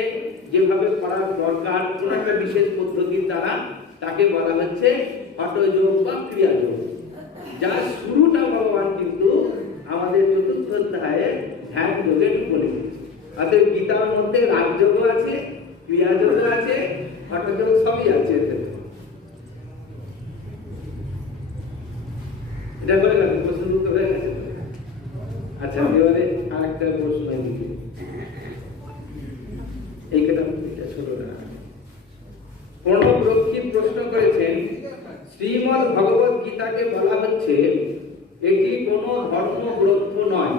যেভাবে করার দরকার কোন একটা বিশেষ পদ্ধতির দ্বারা, তাকে বলা হচ্ছে হঠযোগ বা ক্রিয়াযোগ, যার শুরুটা ভগবান কিন্তু আমাদের চতুর্থ অধ্যায়ে ধ্যান যোগে বলে দিয়েছে। অর্থাৎ গীতার মধ্যে রাজযোগ আছে, ক্রিয়াযোগ আছে, হঠযোগ সবই আছে। এটা বলে গেল, প্রশ্ন উত্তর হয়ে গেছে। আচ্ছা, এবারে আরেকটা প্রশ্ন দিকে, এই কথা ছোট না। প্রণব রক্ষিত প্রশ্ন করেছেন, শ্রীমদ্ ভগবত গীতাকে বলা হচ্ছে এটি কোনো ধর্মগ্রন্থ নয়,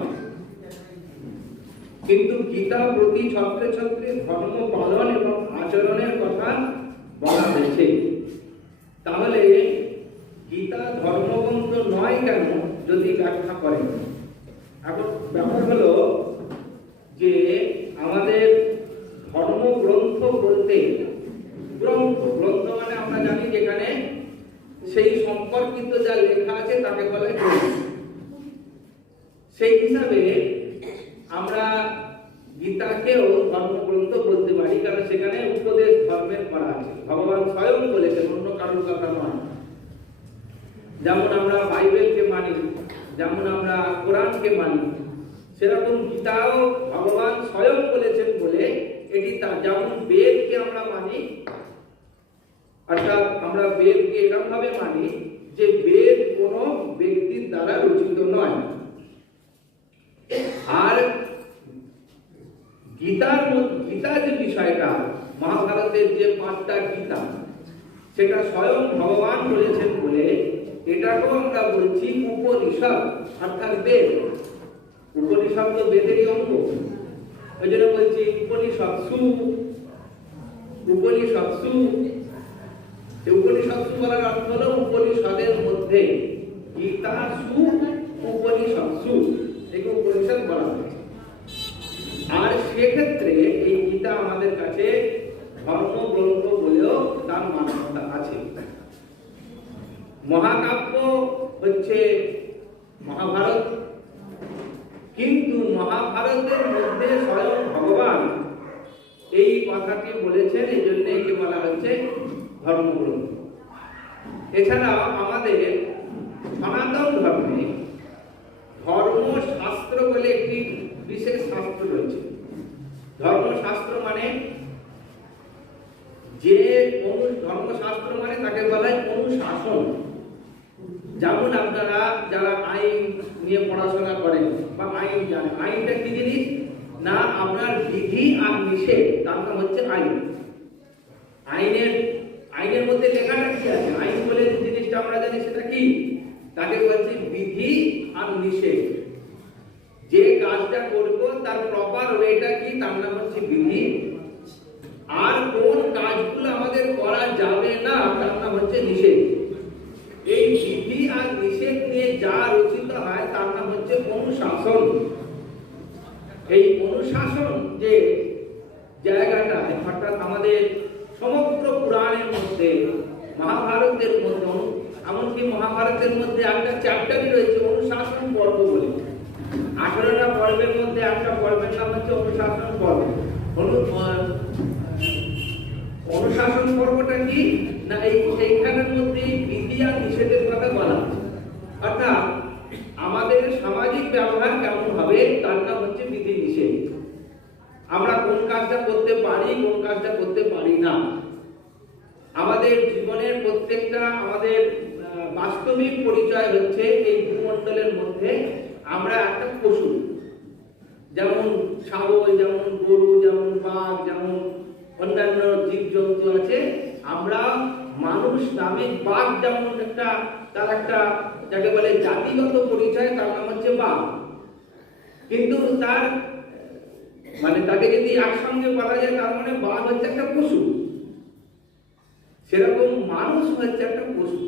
কিন্তু গীতা প্রতি ছত্রে ছত্রে ধর্ম পালন এবং আচরণের কথা বলা হয়েছে। তাহলে গীতা ধর্মগ্রন্থ নয় কেন, যদি ব্যাখ্যা করেন। এখন ব্যাপার হলো যে আমাদের ধর্মগ্রন্থ বলতে, গ্রন্থ মানে আমরা জানি যেখানে সেই সম্পর্কিত যা লেখা আছে তাকে বলে গ্রন্থ। হিসাবে আমরা গীতাকেও ধর্মগ্রন্থ বলতে পারি, কারণ সেখানে উপদেশ ধর্মের করা আছে। ভগবান স্বয়ং বলেছেন, অন্য কারোর কথা নয়। যেমন আমরা বাইবেলকে মানি, যেমন আমরা কোরআনকে মানি, সেরকম গীতাও ভগবান স্বয়ং বলেছেন বলে এটি তার। যেমন বেদকে আমরা মানি, অর্থাৎ আমরা বেদকে এরকম ভাবে মানি যে বেদ কোন ব্যক্তির দ্বারা রচিত নয়। আর গীতা যে বিষয়টা, মহাভারতের যে 5টা গীতা, সেটা স্বয়ং ভগবান বলেছেন বলে এটাকেও আমরা বলছি উপনিষদ, অর্থাৎ বেদ। উপনিষদ তো বেদেরই অঙ্গ, ওই জন্য বলছি উপনিষৎসু। উপনিষৎসু বলার অর্থ হলো উপনিষদের মধ্যে। গীতা সু উপনিষৎসু, একে উপনিষদ বলা হয়েছে। আর সেক্ষেত্রে এই গীতা আমাদের কাছে ধর্মগ্রন্থ বলেও তার মান্যতা আছে। মহাকাব্য হচ্ছে মহাভারত, কিন্তু মহাভারতের মধ্যে স্বয়ং ভগবান এই কথাটি বলেছেন, এই জন্য একে বলা হচ্ছে ধর্মগ্রন্থ। এছাড়াও আমাদের সনাতন ধর্মে ধর্মশাস্ত্র বলে একটি বিশেষ শাস্ত্র রয়েছে। ধর্মশাস্ত্র মানে যে ধর্মশাস্ত্র মানে তাকে বলা হয় অনুশাসন। যেমন আপনারা যারা আইন নিয়ে পড়াশোনা করেন বা আইন জানেন, আইনটা কি জিনিস না, আপনার বিধি আর নিষেধ, তার নাম হচ্ছে আইন। আইনের মধ্যে লেখাটা কি আছে? আইন বলে যে জিনিসটা আমরা জানি সেটা কি, তাকে বলছে বিধি আর নিষেধ। যে কাজটা করব তার প্রপার ওয়েটা কি, তার নাম হচ্ছে বিধি। আর কোন কাজগুলো আমাদের করা যাবে না, তার নাম হচ্ছে নিষেধ। এই বিধি আর নিষেধ নিয়ে যা রচিত হয় তার নাম হচ্ছে অনুশাসন। এই অনুশাসন যে জায়গাটা, অর্থাৎ আমাদের সমগ্র পুরাণের মধ্যে, মহাভারতের মধ্যে, এমনকি মহাভারতের মধ্যে একটা চ্যাপ্টারই রয়েছে অনুশাসন পর্ব বলে। 18টা পর্বের মধ্যে একটা পর্বের নাম হচ্ছে অনুশাসন পর্ব। অনুশাসন পর্বটা কি না, এইখানের মধ্যে বিধি আর নিষেধের কথা বলা, অর্থাৎ আমাদের সামাজিক ব্যবহার কেমন হবে তার নাম হচ্ছে বিধি নিষেধ। আমরা কোন কাজটা করতে পারি, কোন কাজটা করতে পারি না। আমাদের জীবনের প্রত্যেকটা, আমাদের বাস্তবিক পরিচয় হচ্ছে এই ভূমণ্ডলের মধ্যে আমরা একটা পশু। যেমন ছাগল, যেমন গরু, যেমন বাঘ, যেমন অন্যান্য জীবজন্তু আছে, আমরা মানুষ নামে বাঘ যেমন একটা, তার একটা যাকে বলে জাতিগত পরিচয়, তার নাম হচ্ছে বাঘ। কিন্তু তার মানে তাকে যদি একসঙ্গে বলা যায় তার মানে বাঘ হচ্ছে একটা পশু। সেরকম মানুষ হচ্ছে একটা পশু।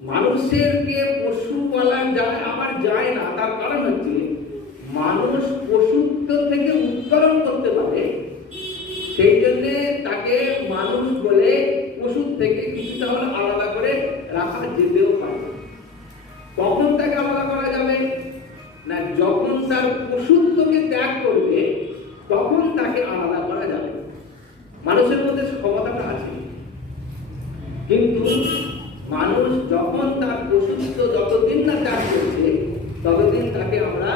মানুষেরকে পশু বলা যায়, আবার যায় না। তার কারণ হচ্ছে মানুষ পশুত্ব থেকে উত্তরণ করতে পারে, সেই জন্য তাকে মানুষ বলে পশুর থেকে কিছুটা হলে আলাদা করে রাখা যেতেও পারে। কখন তাকে আলাদা করা যাবে না, যখন তার পশুত্বকে ত্যাগ করবে তখন তাকে আলাদা করা যাবে। মানুষের মধ্যে ক্ষমতাটা আছে, কিন্তু মানুষ যখন তার পশুত্ব যতদিন না ত্যাগ করছে ততদিন তাকে আমরা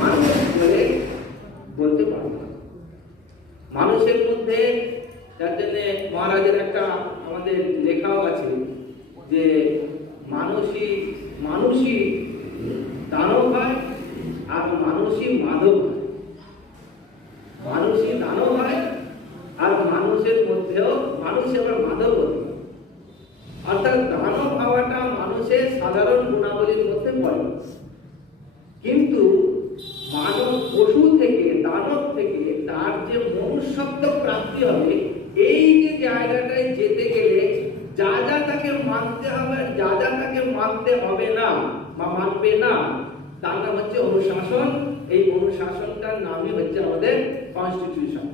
মানুষ বলে বলতে পারব না। মানুষের মধ্যে, যার জন্য মহারাজের একটা আমাদের লেখাও আছে যে মানুষই দানব হয় আর মানুষই মাধব হয়। মানুষই দানব হয় আর মানুষের মধ্যেও মানুষ আবার মাধব হতে পারে। অর্থাৎ দানব হওয়াটা মানুষের সাধারণ গুণাবলীর মধ্যে পড়ে, কিন্তু মানব পশু থেকে, দানব থেকে তার যে মনুষ্যত্ব প্রাপ্তি হবে, এই যে জায়গাটায় যেতে গেলে যা যা তাকে মানতে হবে, যা যা তাকে মানতে হবে না বা মানবে না, তার নাম হচ্ছে অনুশাসন। এই অনুশাসনটার নামই হচ্ছে আমাদের কনস্টিটিউশন।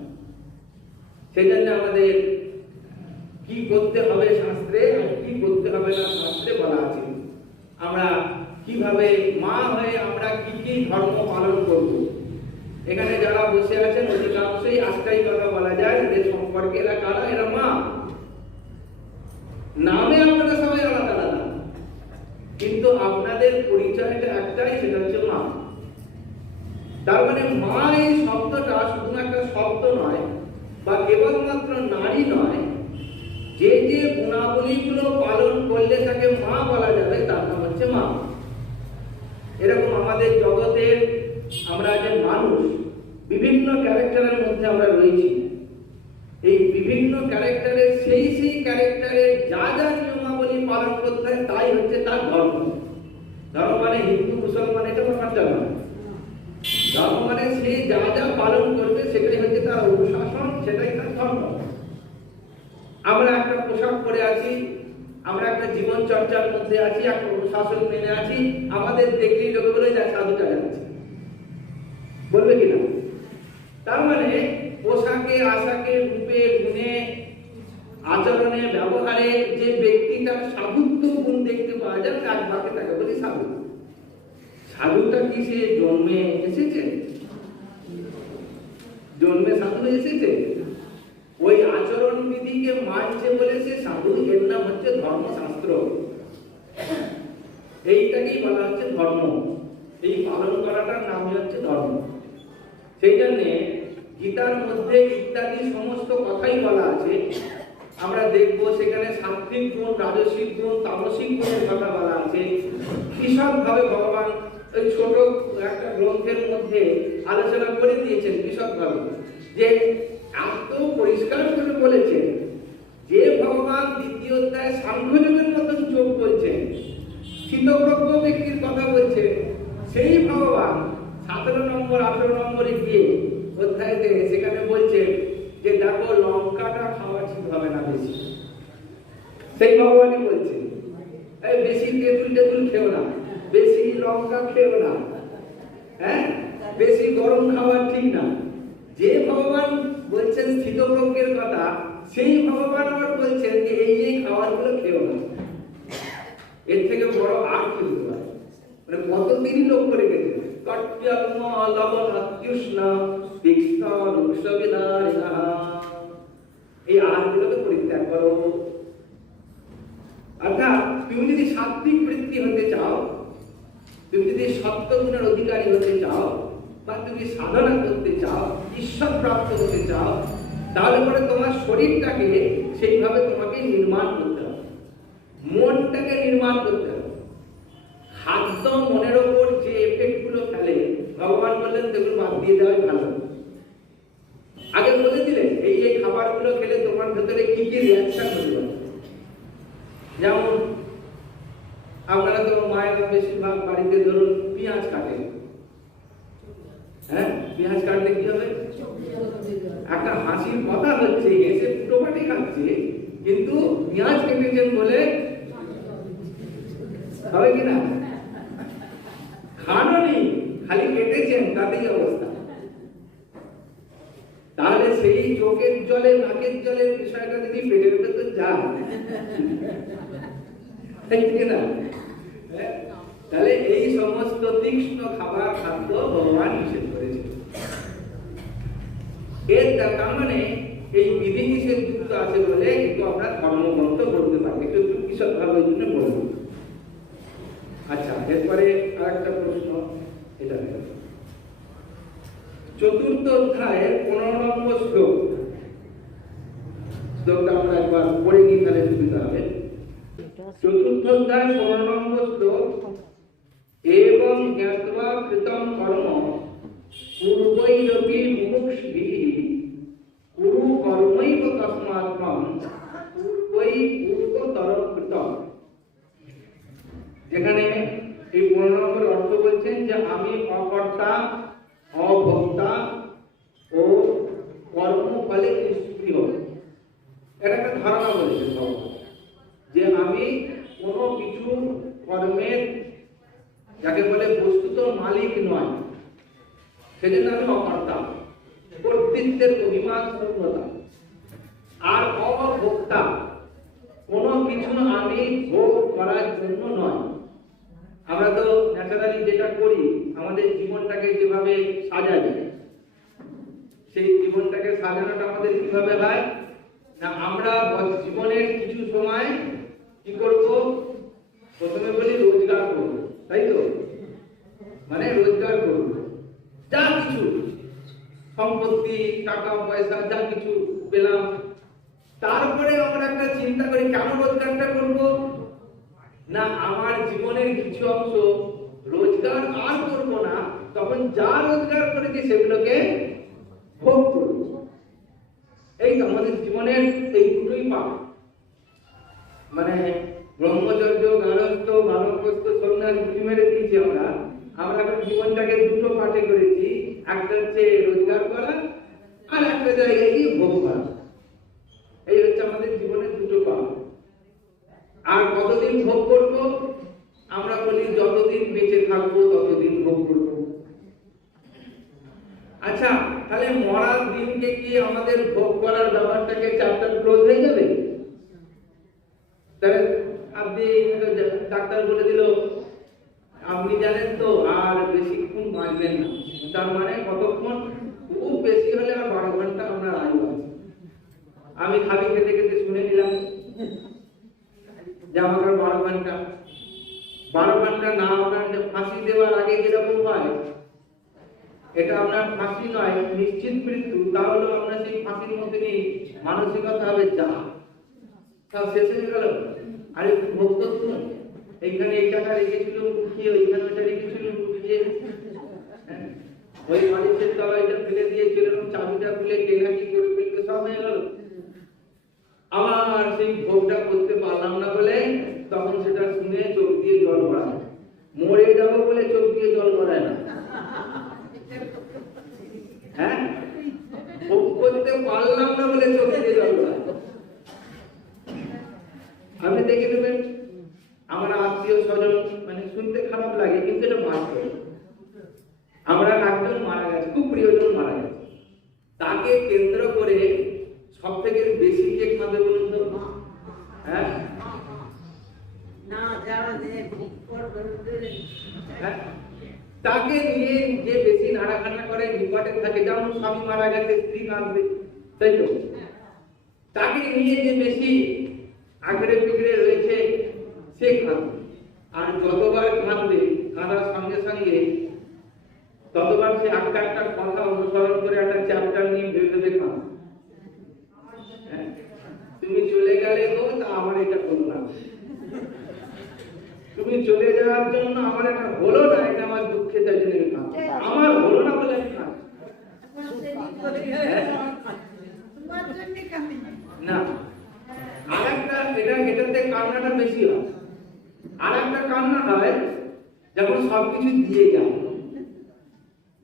সেই জন্য আমাদের কি করতে হবে শাস্ত্রে আর কি করতে হবে না শাস্ত্রে বলা আছে। আমরা কি কিভাবে মা হয়ে আমরা কি কি ধর্ম পালন করব। এখানে যারা বসে আছেন অধিকাংশই আজকাই কথা বলা যায় এদের সম্পর্কে এরা কারা, এরা মা। নামে আপনারা সবাই আলাদা আলাদা, কিন্তু আপনাদের পরিচয়টা একটাই, সেটা হচ্ছে মা। তার মানে মা এই শব্দটা শুধু একটা শব্দ নয়, বা কেবলমাত্র নারী নয়, যে যে গুণাবলীগুলো পালন করলে তাকে মা বলা যাবে তার নাম হচ্ছে মা। এরকম আমাদের জগতের আমরা যে মানুষ বিভিন্ন ক্যারেক্টারের মধ্যে আমরা রয়েছি, এই বিভিন্ন ক্যারেক্টারের সেই ক্যারেক্টারের যা যা নিয়মাবলী পালন করতে হয় তাই হচ্ছে তার ধর্ম। ধর্ম মানে হিন্দু মুসলমান এটা মানতে হবে না। ধর্ম মানে সে যা যা পালন করবে সেটাই হচ্ছে তার অনুশাসন, সেটাই তার ধর্ম। আমরা একটা পোশাক পরে আছি, আমরা একটা জীবন চর্চার মধ্যে আছি, একটা অনুশাসন মেনে আছি, আমাদের দেখলেই লোকে বলে যায় সাধুটা যাচ্ছে, বলবে কিনা? তার মানে পোশাকে, আশাকে, রূপে, গুণে, আচরণে, ব্যবহারে যে ব্যক্তিটার সাধুত্ব গুণ দেখতে পাওয়া যায় এক ভাগে তাকে বলি সাধু। সাধুটা কি সে জন্মে এসেছে? জন্মে সাধু এসেছে? ওই আচরণ বিধিকে মানছে বলে সে সাধু, এর নাম হচ্ছে ধর্মশাস্ত্র। এইটাকেই বলা হচ্ছে ধর্ম। এই পালন করাটার নামই হচ্ছে ধর্ম। সেই জন্যে গীতার মধ্যে ইত্যাদি সমস্ত কথাই বলা আছে। আমরা দেখব সেখানে সাত্ত্বিক গুণ, রাজসিক গুণ, তামসিক গুণের কথা বলা আছে। বিশদভাবে ভগবান ওই ছোট একটা গ্রন্থের মধ্যে আলোচনা করে দিয়েছেন বিশদভাবে, যে এত পরিষ্কার করে বলেছেন যে ভগবান দ্বিতীয় অধ্যায় সাংখ্যযোগের মতন চোখ বলছেন, স্থিতপ্রজ্ঞ ব্যক্তির কথা বলছেন, সেই ভগবান 17 নম্বর 18 নম্বরে গিয়ে অধ্যায়তে সেখানে বলছেন যে দেখো লঙ্কাটা খাওয়া ঠিক হবে না বেশি। সেই ভগবানই বলছেন এই বেশি তেঁতুল খেও না, বেশি লঙ্কা খেও না, হ্যাঁ, বেশি গরম খাওয়া ঠিক না। যে ভগবান বলছেন স্থিতপ্রজ্ঞের কথা, সেই ভগবান আবার বলছেন যে এই খাবারগুলো খেও না। এর থেকে বড় আর কি হতে পারে? মানে কতদিনই লোক করে গেছে কট্যম লবণ অত্যুষ্ণ তীক্ষ্ণ রুক্ষবিদারিণঃ, এই আরগুলোকে পরিত্যাগ করো। অর্থাৎ তুমি যদি সাত্বিক বৃত্তি হতে চাও, তুমি যদি সত্যগুণের অধিকারী হতে চাও, বা তুমি সাধনা করতে চাও, ঈশ্বর প্রাপ্ত হতে চাও, তাহলে পরে তোমার শরীরটাকে সেইভাবে তোমাকে নির্মাণ করতে হবে, মনটাকে নির্মাণ করতে হবে। খাদ্য মনের ওপর যে এফেক্ট গুলো ফেলে ভগবান বললেন সেগুলো বাদ দিয়ে দেওয়াই ভালো। আগে বলে দিলেন এই খাবারগুলো খেলে তোমার ভেতরে কি কি রিয়াকশন হতে পারে। যেমন আপনারা তো মায়েরা বেশিরভাগ বাড়িতে ধরুন পেঁয়াজ কাটে, হ্যাঁ, পেঁয়াজ কাটলে কি হবে? একটা হাসির কথা হচ্ছে, এসে ফুটোপাটি খাচ্ছে, কিন্তু পেঁয়াজ কেটেছেন বলে হবে কিনা? খানো নেই, খালি কেটেছেন, তাতেই অবস্থা। তাহলে সেই চোখের জলে, নাকের জলের বিষয়টা যদি পেটের ভেতর যায়, তাহলে এই সমস্ত তীক্ষ্ণ খাবার খাদ্য ভগবান নিষেধ করেছে। এর তার মানে এই বিধি নিষেধ যুক্ত আছে বলে কিন্তু আমরা ধর্মগ্রন্থ বলতে পারি, একটু বিশদ ভাবে ওই জন্য বলবো। আচ্ছা, এরপরে আরেকটা প্রশ্ন, এটা চতুর্থ অধ্যায়ের 15 নম্বর শ্লোকটা আমরা একবার পড়ে নিই, তাহলে সুবিধা হবে। চতুর্থ অধ্যায় 15 নম্বর শ্লোক, এবং জ্ঞাত্বা কৃতম কর্ম পূর্বৈরপি মুমুক্ষুভিঃ কুরু কর্মৈব তস্মাৎ পূর্বৈ পূর্বতরং কৃতম। যেখানে এই 15 নম্বর অর্থ বলছেন যে আমি অকর্তা, অভোক্তা ও কর্মফলে নিষ্ক্রিয়। এটা একটা ধারণা বলেছেন ভগবান, যে আমি কোনো কিছু কর্মের, যাকে বলে বস্তুত মালিক নয়, সেজন্য আমি অকর্তা, কর্তৃত্বের অভিমান সর্বদা, আর অভোক্তা, কোনো কিছু আমি ভোগ করার জন্য নয়। আমরা তো করি আমাদের জীবনটাকে যেভাবে সাজাই, সেই জীবনটাকে সাজানোটা আমাদের কিভাবে হয় না, আমরা জীবনের কিছু সময় কি করব, প্রথমে বলি রোজগার করব, তাই তো, মানে রোজগার করব, যা কিছু সম্পত্তি টাকা পয়সা যা কিছু পেলাম, তারপরে আমরা একটা চিন্তা করি কেন রোজগারটা করব না, আমার জীবনের কিছু অংশ রোজগার আর করব না, তখন যা রোজগার করেছি সেগুলোকে ভোগ করব। এই আমাদের জীবনের এই দুটোই পাপ, মানে ব্রহ্মচর্য গারস্থ বানপ্রস্থ সন্ন্যাস দুটি মেরে দিয়েছি আমরা। আমরা এখন জীবনটাকে দুটো পাঠে করেছি, একটা হচ্ছে রোজগার করা আর একটা জায়গায় গিয়ে ভোগ করা। এই হচ্ছে আমাদের জীবনের দুটো পাপ। আর কতদিন ভোগ করব, আমরা বলি যতদিন বেঁচে থাকবো ততদিন ভোগ করব। আচ্ছা, তাহলে মরার দিনকে কি আমাদের ভোগ করার ব্যাপারটাকে চ্যাপ্টার ক্লোজ হয়ে যাবে? তাহলে আপনি ডাক্তার বলে দিল আপনি জানেন তো আর বেশিক্ষণ বাঁচবেন না, তার মানে কতক্ষণ, খুব বেশি হলে আর 12 ঘন্টা আপনার আয়ু আছে। আমি খালি খেতে খেতে শুনে নিলাম যে আমার 12 ঘন্টা, 12 ঘন্টা না, আপনার ফাঁসি দেওয়ার আগে যেরকম হয়, এটা আপনার ফাঁসি নয়, নিশ্চিত মৃত্যু, তাহলে আপনার সেই ফাঁসির মতনই মানসিকতা হবে, যা সব শেষ হয়ে গেল, আর একটু ভোগ করতো, এইখানে এই টাকা রেখেছিল লুকিয়ে, ওইখানে ওইটা রেখেছিল লুকিয়ে, ওই মানুষের তলায় এটা ফেলে দিয়েছিল, চাবিটা খুলে কেনা কি করে ফেলতে, সব হয়ে গেল। আবার সেই ভোগটা করতে পারলাম না বলে তখন সেটা শুনে চোখ দিয়ে জল গড়ায়, মরে যাবো বলে চোখ দিয়ে জল গড়ায় না, হ্যাঁ, ভোগ করতে পারলাম না বলে চোখ দিয়ে জল গড়ায়। আপনি দেখে নেবেন, আমার আত্মীয় স্বজন, মানে শুনতে খারাপ লাগে কিন্তু এটা বাস্তব, আমরা একজন মারা গেছে, খুব প্রিয়জন মারা গেছে, তাকে কেন্দ্র করে সব থেকে বেশি কে কাঁদে বলুন তো? হ্যাঁ, তাকে নিয়ে যে বেশি নাড়াখানা করে নিকটে থাকে, যেমন স্বামী মারা গেছে স্ত্রী কাঁদবে, তাই তো, তাকে নিয়ে যে বেশি আগড়ে পিগড়ে রয়েছে সে কাঁদবে, আর যতবার কাঁদবে কাঁদার সঙ্গে সঙ্গে ততবার সে একটা একটা কথা অনুসরণ করে একটা চ্যাপ্টার নিয়ে ভেবে ভেবে কাঁদবে। তুমি চলে গেলে গো, তা আমার এটা হলো না, তুমি চলে যাওয়ার জন্য আমার এটা হলো না, এটা আমার দুঃখে, তাই জন্য আমার হলো না বলে আমি না। আরেকটা এটাতে কান্নাটা বেশি হয়। আরেকটা কান্না হয় যখন সবকিছু দিয়ে যায়,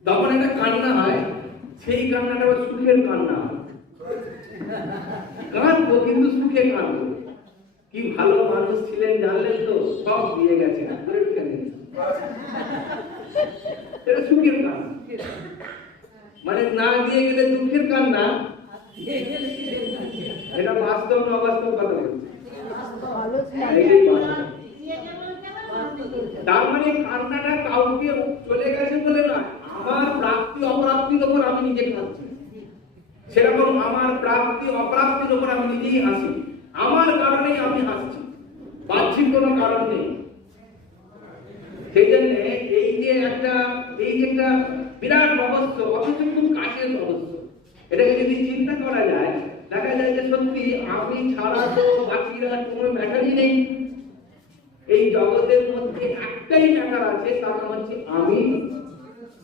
তখন একটা কান্না হয়, সেই কান্নাটা সুখের কান্না হয়, কাঁদবো কিন্তু সুখে কাঁদবো, কি ভালো মানুষ ছিলেন জানলেন তো, সব দিয়ে গেছেন, এটা সুখের কান্না, মানে না দিয়ে গেলে দুঃখের কান্না, এটা বাস্তব না অবাস্তব কথা বলছে, তার মানে কান্নাটা কাউকে চলে গেছে বলে না, আমার প্রাপ্তি অপ্রাপ্তির উপর আমি নিজে কাঁদছি, সেরকম আমার প্রাপ্তি অপ্রাপ্তির উপর আমি নিজেই হাসি, আমার কারণেই আমি হাসছি, বাহ্যিক কোনো কারণ নেই। সেই জন্য এই যে একটা বিরাট রহস্য, অথচ খুব কাছের রহস্য, এটাকে যদি চিন্তা করা যায়, দেখা যায় যে সত্যি আমি ছাড়া তো বাকিরা কোনো ম্যাটারই নেই, এই জগতের মধ্যে একটাই ম্যাটার আছে, তার নাম হচ্ছে আমি,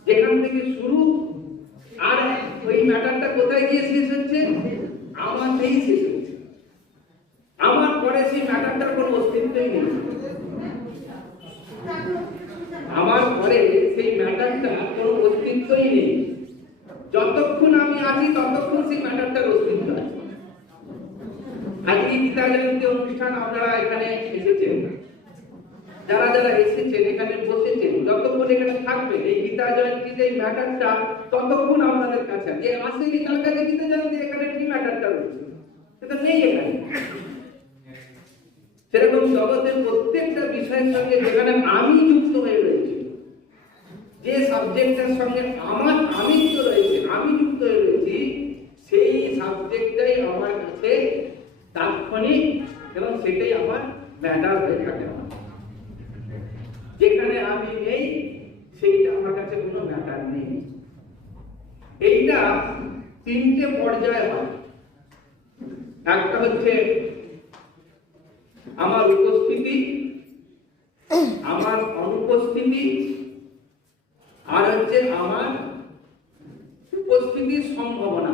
যেখান থেকে শুরু, আর ওই ম্যাটারটা কোথায় গিয়ে শেষ হচ্ছে, আমাতেই শেষ হচ্ছে, আমার পরে সেই ম্যাটারটার কোনো অস্তিত্বই নেই, আমার পরে সেই ম্যাটারটা কোনো অস্তিত্বই নেই, যতক্ষণ আমি আছি ততক্ষণ সেই ম্যাটারটার অস্তিত্ব আছে। আজকে গীতা জয়ন্তী অনুষ্ঠান আপনারা এখানে এসেছেন, যারা যারা এসেছেন এখানে বসেছেন, যতক্ষণ এখানে থাকবেন এই গীতা জয়ন্তীর এই ম্যাটারটা ততক্ষণ আপনাদের কাছে, যে আসেনি তার কাছে গীতা জয়ন্তী এখানে কি ম্যাটারটা রয়েছে, সেটা নেই এখানে। সেরকম জগতের প্রত্যেকটা বিষয়ের সঙ্গে যেখানে আমি যুক্ত হয়ে রয়েছি, যে সাবজেক্টের সঙ্গে আমার আমিত্ব রয়েছে, আমি যুক্ত হয়ে রয়েছি, সেই সাবজেক্টটাই আমার কাছে তাৎক্ষণিক এবং সেটাই আমার ম্যাটার হয়ে থাকে। যেখানে আমি নেই সেইটা আমার কাছে কোনো ম্যাটার নেই। এইটা তিনটে পর্যায়ে হয়। একটা হচ্ছে আমার উপস্থিতি, আমার অনুপস্থিতি, আর হচ্ছে আমার উপস্থিতির সম্ভাবনা।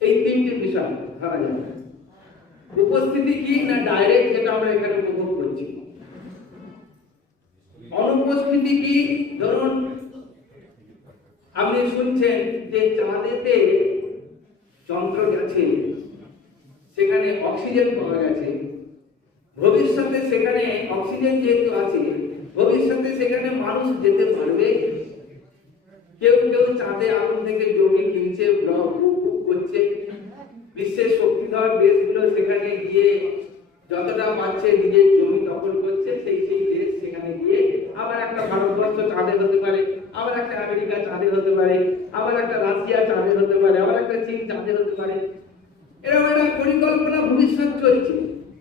এই তিনটে বিষয় ধরা যাবে। উপস্থিতি কি না ডাইরেক্ট, যেটা আমরা এখানে উপভোগ করছি। অনুপস্থিতি কি, ধরুন আপনি শুনছেন যে চাঁদেতে যন্ত্র গেছে, সেখানে অক্সিজেন পাওয়া গেছে, ভবিষ্যতে সেখানে অক্সিজেন যেহেতু আছে, ভবিষ্যতে সেখানে মানুষ যেতে পারবে। কেউ কেউ চাঁদে আগুন থেকে জমি কিনছে, ব্লক করছে। বিশ্বের শক্তিধর দেশগুলো সেখানে গিয়ে যতটা পাচ্ছে নিজের জমি দখল করছে। সেই দেশ সেখানে গিয়ে আবার একটা ভারতবর্ষ চাঁদে হতে পারে, আবার একটা আমেরিকা চাঁদে হতে পারে, আবার একটা রাশিয়া চাঁদে হতে পারে, আবার একটা চীন চাঁদে হতে পারে। এরকম একটা পরিকল্পনা ভবিষ্যৎ চলছে,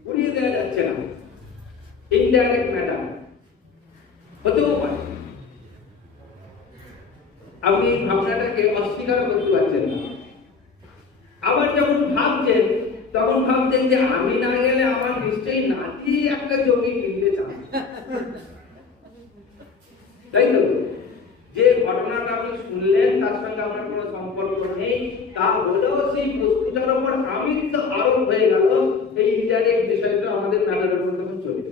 উড়িয়ে দেওয়া যাচ্ছে না। ইনডাইরেক্ট ম্যাটার হতেও পারে। আপনি ভাবনাটাকে অস্বীকার করতে পারছেন না। আবার যখন ভাবছেন, তখন ভাবছেন যে আমি না গেলে আমার নিশ্চয়ই নাতি একটা জমি কিনতে চান, তাই তো? যে ঘটনাটা আপনি শুনলেন তার সঙ্গে আমার কোনো সম্পর্ক নেই, তা হলেও সেই বস্তুটার উপর আমিত্ব আরোপ হয়ে গেল। এই ইনডাইরেক্ট বিষয়টা আমাদের ম্যাটারের উপর তখন চলে।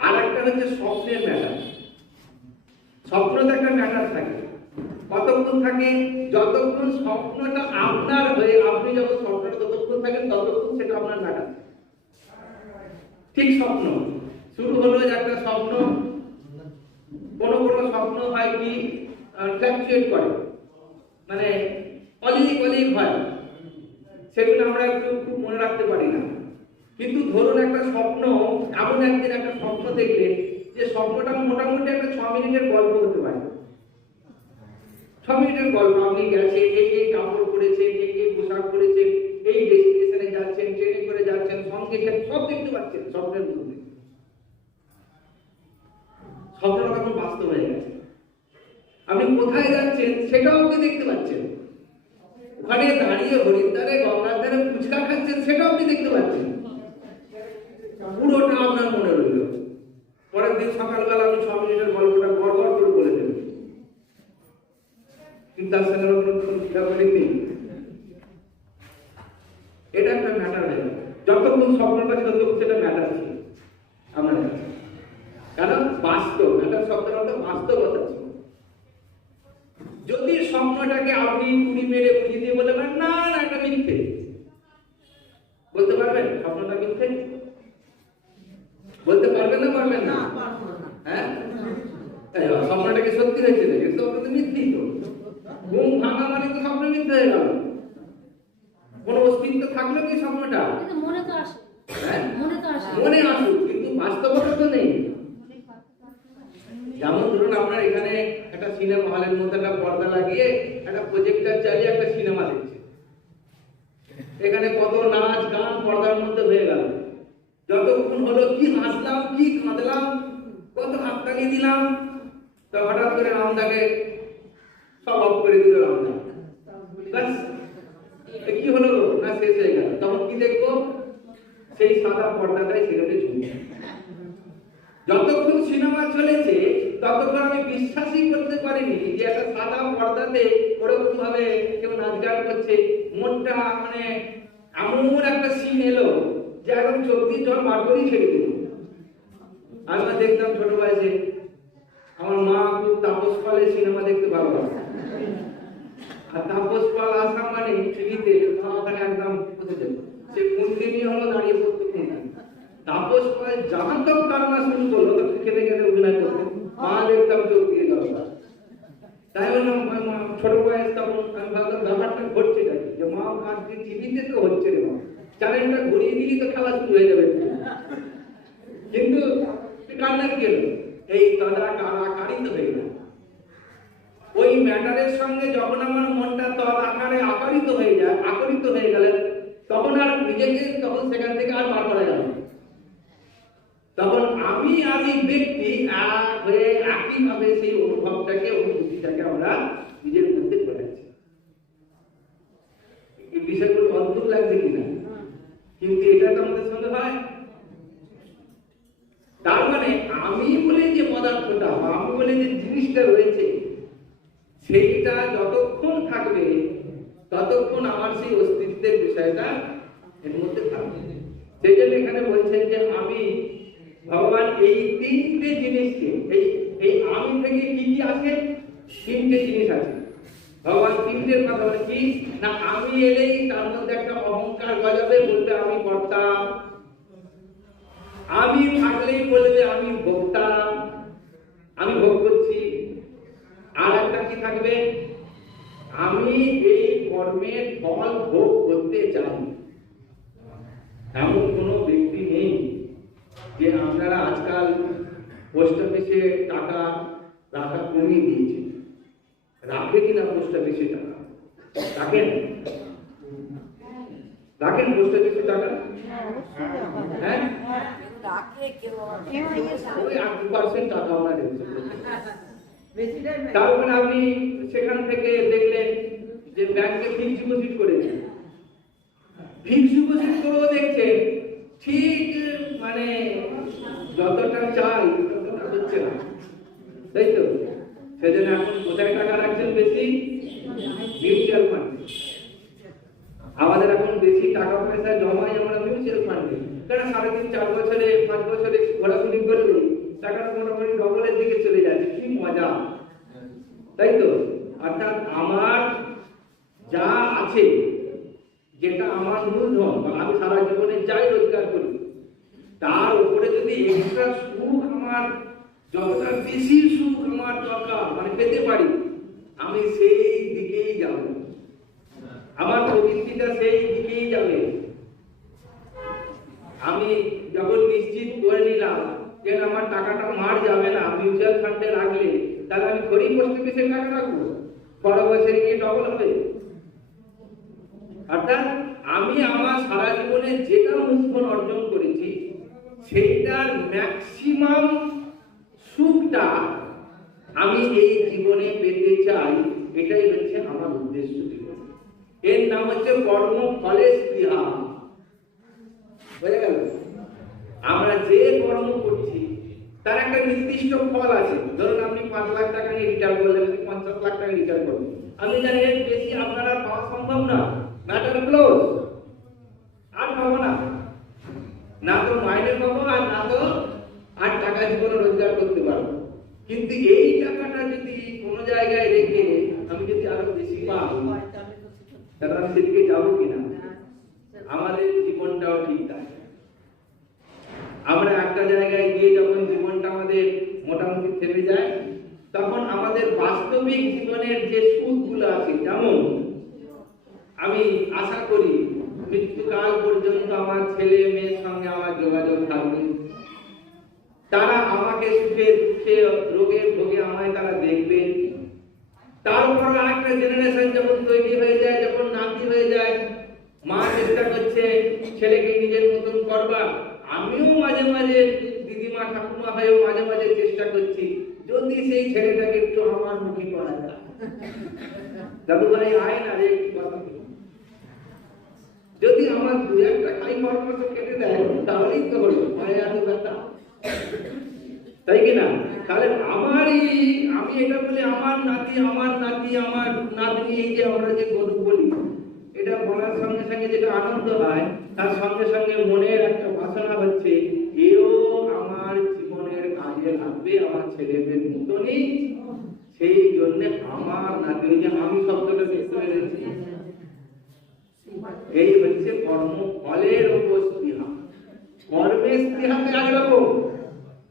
আর একটা হচ্ছে স্বপ্নের ম্যাটার। স্বপ্নটা একটা ম্যাটার থাকে। কতক্ষণ থাকে? যতক্ষণ স্বপ্নটা আপনার হয়ে, আপনি যখন স্বপ্নটা ততক্ষণ থাকেন ততক্ষণ সেটা আপনার ম্যাটার। ঠিক স্বপ্ন শুরু হলো যে একটা স্বপ্ন, কোন স্বপ্ন হয় কি ফ্ল্যাকচুয়েট করে, মানে অলিক হয়, সেগুলো আমরা খুব মনে রাখতে পারি না। কিন্তু ধরুন একটা স্বপ্ন, এমন একদিন একটা স্বপ্ন দেখলে যে স্বপ্নটা মোটামুটি একটা 6 মিনিটের গল্প হতে পারে। 6 মিনিটের গল্প। আপনি গেছেন, এই কাপড় পরেছেন, এই পোশাক পরেছেন, এই ডেস্টিনেশনে যাচ্ছেন, ট্রেনে করে যাচ্ছেন, সঙ্গে সব দেখতে পাচ্ছেন স্বপ্নের মধ্যে। স্বপ্নটা তখন বাস্তব হয়ে গেছে। আপনি কোথায় যাচ্ছেন সেটাও আপনি দেখতে পাচ্ছেন। ওখানে দাঁড়িয়ে হরিদ্বারে গঙ্গার ধারে ফুচকা খাচ্ছেন সেটাও আপনি দেখতে পাচ্ছেন। পুরোটা আপনার মনে রইল। পরের দিন সকালবেলা আপনি 6 মিনিটের গল্পটা গড় করে বলে দেবেন, কিন্তু তার সঙ্গে নেই। এটা একটা ম্যাটার হয়ে গেল। যতক্ষণ স্বপ্নটা ছিল সেটা ম্যাটার ছিল আমার কাছে, কারণ বাস্তব। ম্যাটার শব্দের অর্থ বাস্তবতা ছিল। যদি স্বপ্নটাকে আপনি কুড়ি মেরে বুঝিয়ে দিয়ে বলতে পারেন না না এটা মিথ্যে, বলতে পারবেন স্বপ্নটা মিথ্যে? বলতে পারবেন না? পারবেন না? হ্যাঁ, স্বপ্নটাকে সত্যি হয়েছে নাকি? স্বপ্ন তো মিথ্যেই তো। ঘুম ভাঙা মানে তো স্বপ্ন মিথ্যে হয়ে গেল। কোন অস্তিত্ব থাকলো কি স্বপ্নটা? মনে তো আসে, মনে আসুক, কিন্তু বাস্তবতা তো নেই। যেমন ধরুন আপনার এখানে একটা সিনেমা হলের মধ্যে একটা পর্দা লাগিয়ে একটা প্রজেক্টর চালিয়ে একটা সিনেমা দেখছে। এখানে কত নাচ গান পর্দার মধ্যে হয়ে গেল। যতক্ষণ হলো কি হাসলাম, কি কাঁদলাম, কত হাততালি দিলাম, তো হঠাৎ করে রামদাকে সব অফ করে দিল রামদা। ব্যাস, কি হলো না, শেষ হয়ে গেল। তখন কি দেখবো? সেই সাদা পর্দাটাই সেখানে ঝুলছে। যতক্ষণ সিনেমা চলেছে ততক্ষণ আমি বিশ্বাসই করতে পারিনি যে একটা সাদা পর্দাতে ওরকম ভাবে কেউ নাচ গান করছে। মনটা মানে এমন একটা সিন এলো যে একদম চোখ দিয়ে জল বার করেই ছেড়ে দিল। আমরা দেখতাম ছোট বয়সে, আমার মা খুব তাপস পালের সিনেমা দেখতে ভালোবাসে। আর তাপস পাল আসা মানে টিভিতে মা ওখানে একদম সে কুন্দিনী হলো দাঁড়িয়ে পড়তো। তাপস পাল যাহা তক কান্না শুরু করলো, তখন খেতে খেতে অভিনয় করতেন। মা দেখতাম চোখ দিয়ে গেল। তাই বললাম ছোট বয়স, তখন আমি ভাবতাম ব্যাপারটা ঘটছে নাকি, যে মা কাঁদছে, টিভিতে তো হচ্ছে রে মা, চ্যানেলটা ঘুরিয়ে দিলি তো খেলা শুরু হয়ে যাবে। কিন্তু কান্না কি হলো? এই কাদা কাড়াকাড়ি তো হয়ে গেল। ওই ম্যাটারের সঙ্গে যখন আমার মনটা তল আকারে আকরিত হয়ে যায়, আকরিত হয়ে গেলে তখন আর নিজেকে তখন সেখান থেকে আর বার করা যাবে না। তখন আমি ব্যক্তি এক হয়ে একইভাবে সেই অনুভবটাকে, অনুভূতিটাকে আমরা নিজের মধ্যে করেছি। এই বিষয়গুলো অদ্ভুত লাগছে কিনা, কিন্তু এটা তো আমাদের সঙ্গে হয়। তার মানে আমি বলে যে পদার্থটা, আমি বলে যে জিনিসটা রয়েছে, সেইটা যতক্ষণ থাকবে ততক্ষণ আমার সেই অস্তিত্বের বিষয়টা এর মধ্যে থাকবে। সেই জন্য এখানে বলছেন যে আমি, ভগবান এই তিনটে জিনিসকে, এই আমি থেকে কি কি আছে? তিনটে জিনিস আছে। ভগবান তিনটের কথা বলে কি না, আমি এলেই তার মধ্যে একটা অহংকার গজাবে, বলবে আমি কর্তা। আমি থাকলেই বলবে আমি ভোক্তা, আমি ভোগ করছি। আর একটা কি থাকবে? আমি এই কর্মের ফল ভোগ করতে চাই। এমন কোন ব্যক্তি নেই যে আপনারা আজকাল পোস্ট অফিসে টাকা রাখা কমিয়ে দিয়েছে। রাখে কিনা পোস্ট অফিসে টাকা? রাখেন? রাখেন পোস্ট অফিসে টাকা? হ্যাঁ, ওই 8% টাকা আমরা রেখেছি। তারপরে আপনি সেখান থেকে দেখলেন যে ব্যাংকে ফিক্সড ডিপোজিট করেছেন, ফিক্সড ডিপোজিট করেও দেখছেন ঠিক মানে যতটা চাই ততটা হচ্ছে না, তাই তো? সেজন্য এখন কোথায় টাকা রাখছেন বেশি? মিউচুয়াল ফান্ডে। আমাদের এখন বেশি টাকা পয়সা জমাই আমরা মিউচুয়াল ফান্ডে। কারণ 3.5-4 বছরে 5 বছরে ঘোরাঘুরি করলে টাকাটা মোটামুটি ডবলের দিকে চলে যাচ্ছে। কি মজা, তাই তো? অর্থাৎ আমার যা আছে, যেটা আমার মূলধন, আমি সারা জীবনে যাই রোজগার করি, তার উপরে যদি এক্সট্রা সুখ, আমার যতটা বেশি সুখ আমার দরকার মানে পেতে পারি, আমি সেই দিকেই যাব। আমার প্রবৃত্তিটা সেই দিকেই যাবে। আমি যখন নিশ্চিত করে নিলাম যে আমার টাকাটা মার যাবে না মিউচুয়াল ফান্ডে রাখলে, তাহলে আমি থোড়ি পোস্ট অফিসে টাকা রাখবো, পরের বছরে গিয়ে ডবল হবে। অর্থাৎ আমি আমার সারা জীবনে যেটা মূলধন অর্জন করেছি সেইটার ম্যাক্সিমাম সুখটা আমি এই জীবনে পেতে চাই। এটাই হচ্ছে আমার উদ্দেশ্য জীবন। এর নাম হচ্ছে কর্ম ফলের স্পৃহা। বুঝে গেল? আমরা যে কর্ম করছি তার একটা নির্দিষ্ট ফল আছে। ধরুন আপনি 5 লাখ টাকা নিয়ে রিটার্ন করলেন, 50 লাখ টাকা রিটার্ন করলেন, আমি জানি এর বেশি আপনারা পাওয়া সম্ভব না, ম্যাটার ক্লোজ। আর পাবো না, না তো মাইনে পাবো আর না তো আর টাকা জীবনে রোজগার করতে পারবো। কিন্তু এই টাকাটা যদি কোনো জায়গায় রেখে আমি যদি আরো বেশি পাই, তাহলে আমি সেদিকে যাবো কিনা? আমাদের জীবনটাও ঠিক তাই। আমরা একটা জায়গায় গিয়ে যখন জীবনটা আমাদের মোটামুটি থেমে যায়, তখন আমাদের বাস্তবিক জীবনের যে সুখগুলো আছে, যেমন আমি আশা করি মৃত্যুকাল পর্যন্ত আমার ছেলে মেয়ের সঙ্গে আমার যোগাযোগ থাকবে, তারা আমাকে সুখে দুঃখে রোগে ভোগে আমায় তারা দেখবে। তারপর আরেকটা জেনারেশন যখন তৈরি হয়ে যায়, যখন নাতি হয়ে যায়, মা চেষ্টা করছে ছেলেকে নিজের মতন করবার। আমিও মাঝে মাঝে দিদিমা ঠাকুমা হয়েও মাঝে মাঝে চেষ্টা করছি যদি সেই ছেলেটাকে একটু আমার মুখী করা যায়। দাদু ভাই আয় না রে, যদি আমার 2-1টা খাই পরামর্শ কেটে দেয় তাহলেই তো হলো, ভয়ে এত ব্যথা, তাই কিনা? তাহলে আমি এটা বলি আমার নাতি আমার নাতনি, এই যে আমরা যে গরু বলি, এটা বলার সঙ্গে সঙ্গে যেটা আনন্দ হয়, তার সঙ্গে সঙ্গে মনের একটা বাসনা হচ্ছে এও আমার জীবনের কাজে লাগবে, আমার ছেলে মেয়ের মতনই। সেই জন্য আমার নাতি, ওই যে আমি শব্দটা বুঝতে পেরেছি, এই হচ্ছে কর্ম ফলের উপর স্পৃহা। কর্মের স্পৃহাতে একরকম,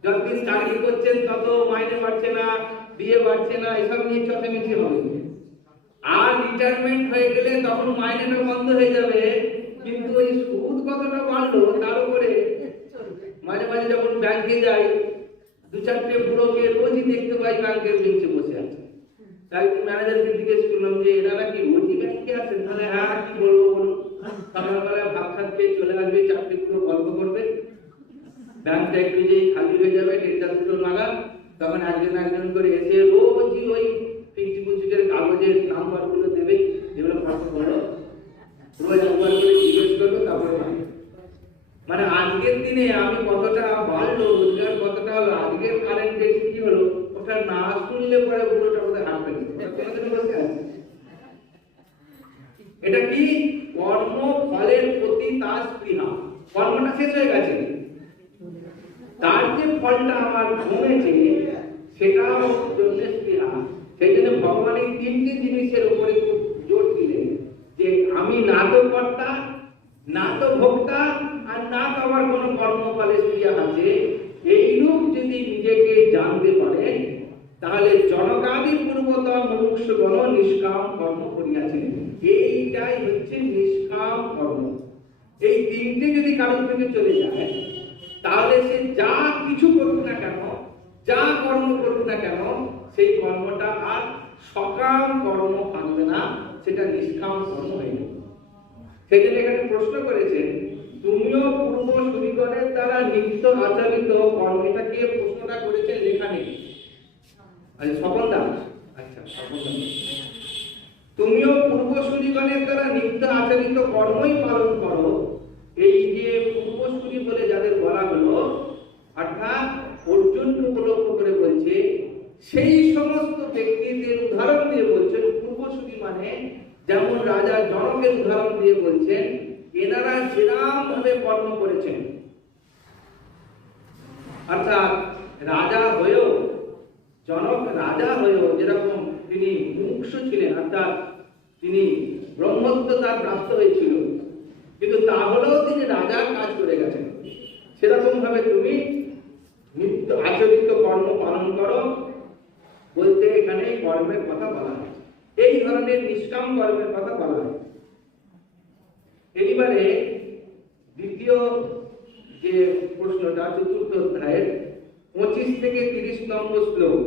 যতদিন চাকরি করছেন তত মাইনে বাড়ছে না, বিয়ে বাড়ছে না, এসব নিয়ে চটেমিচি হবে। আর রিটায়ারমেন্ট হয়ে গেলে তখন মাইনেটা বন্ধ হয়ে যাবে, কিন্তু ওই সুদ কতটা বাড়লো তার উপরে। মাঝে মাঝে যখন ব্যাংকে যাই, 2-4টে বুড়োকে রোজই দেখতে পাই ব্যাংকের বেঞ্চে বসে আছে, তাই ম্যানেজারকে জিজ্ঞেস করলাম যে এনারা কি রোজই ব্যাংকে আসেন? তাহলে হ্যাঁ, কি বলবো বলুন, সকালবেলা ভাত খাত খেয়ে চলে আসবে, চাকরি পুরো গল্প করবে, ব্যাংকটা একটু যেই খালি হয়ে যাবে 1:30-2 নাগাদ, তখন একজন একজন করে এসে রোজই ওই ফিক্সড ডিপোজিটের কাগজের নাম্বার গুলো দেবে, যেগুলো ফাঁকা করো, রোজ একবার করে জিজ্ঞেস করবে, তারপরে মানে আজকের দিনে আমি কতটা বাড়লো, রোজগার কতটা হলো, আজকের কারেন্ট ডেট কি হলো, ওটা না শুনলে পরে পুরোটা বোধহয় হাঁটবে না। এটা কি? কর্ম ফলের প্রতি তার স্পৃহা। কর্মটা শেষ হয়ে গেছে, তার যে ফলটা আমার কমেছে সেটাও জন্য স্পৃহা। সেই জন্য ভগবান এই তিনটি জিনিসের উপরে খুব জোর দিলেন যে আমি না তো কর্তা, না তো ভোক্তা, আর না তো আমার কোনো কর্মফলে স্পৃহা আছে। এইরূপ যদি নিজেকে জানতে পারেন তাহলে জনকাদি পূর্বতম মুমুক্ষুগণ নিষ্কাম কর্ম করিয়াছেন। এইটাই হচ্ছে নিষ্কাম কর্ম। এই তিনটে যদি কারোর থেকে চলে যায় তাহলে সে যা কিছু করুক না কেন, যা কর্ম করুক না কেন, সেই কর্মটা আর সকাম কর্ম থাকবে না, সেটা নিষ্কাম কর্ম হয়ে যাবে। সেই জন্য এখানে প্রশ্ন করেছেন, তুমিও পূর্ব সুরীগণের দ্বারা নিত্য আচরিত কর্ম। এটা কে প্রশ্নটা করেছেন? লেখা নেই। আচ্ছা, স্বপন দাস। আচ্ছা, স্বপন দাস। তুমিও পূর্ব সুরীগণের দ্বারা নিত্য আচরিত কর্মই পালন করো। এই যে পূর্বসূরি বলে যাদের বলা হলো, অর্থাৎ অর্জুনকে উপলক্ষ করে বলছে, সেই সমস্ত ব্যক্তিদের উদাহরণ দিয়ে বলছেন। পূর্বসূরি মানে যেমন রাজা জনকের উদাহরণ দিয়ে বলছেন, এনারা যেরাম ভাবে কর্ম করেছেন, অর্থাৎ রাজা হয়েও, জনক রাজা হয়েও যেরকম তিনি মুমুক্ষু ছিলেন, অর্থাৎ তিনি ব্রহ্মত্ব তার প্রাপ্ত হয়েছিল, কিন্তু তাহলেও তিনি রাজার কাজ করে গেছেন। সেরকম ভাবে তুমি নিত্য আচরিত কর্ম পালন করো বলতে এখানে কর্মের কথা বলা হয়। এই ধরনের নিষ্কাম কর্মের কথা বলা হয়। এবারে দ্বিতীয় যে প্রশ্নটা, চতুর্থ অধ্যায়ের 25 থেকে 30 নম্বর শ্লোক।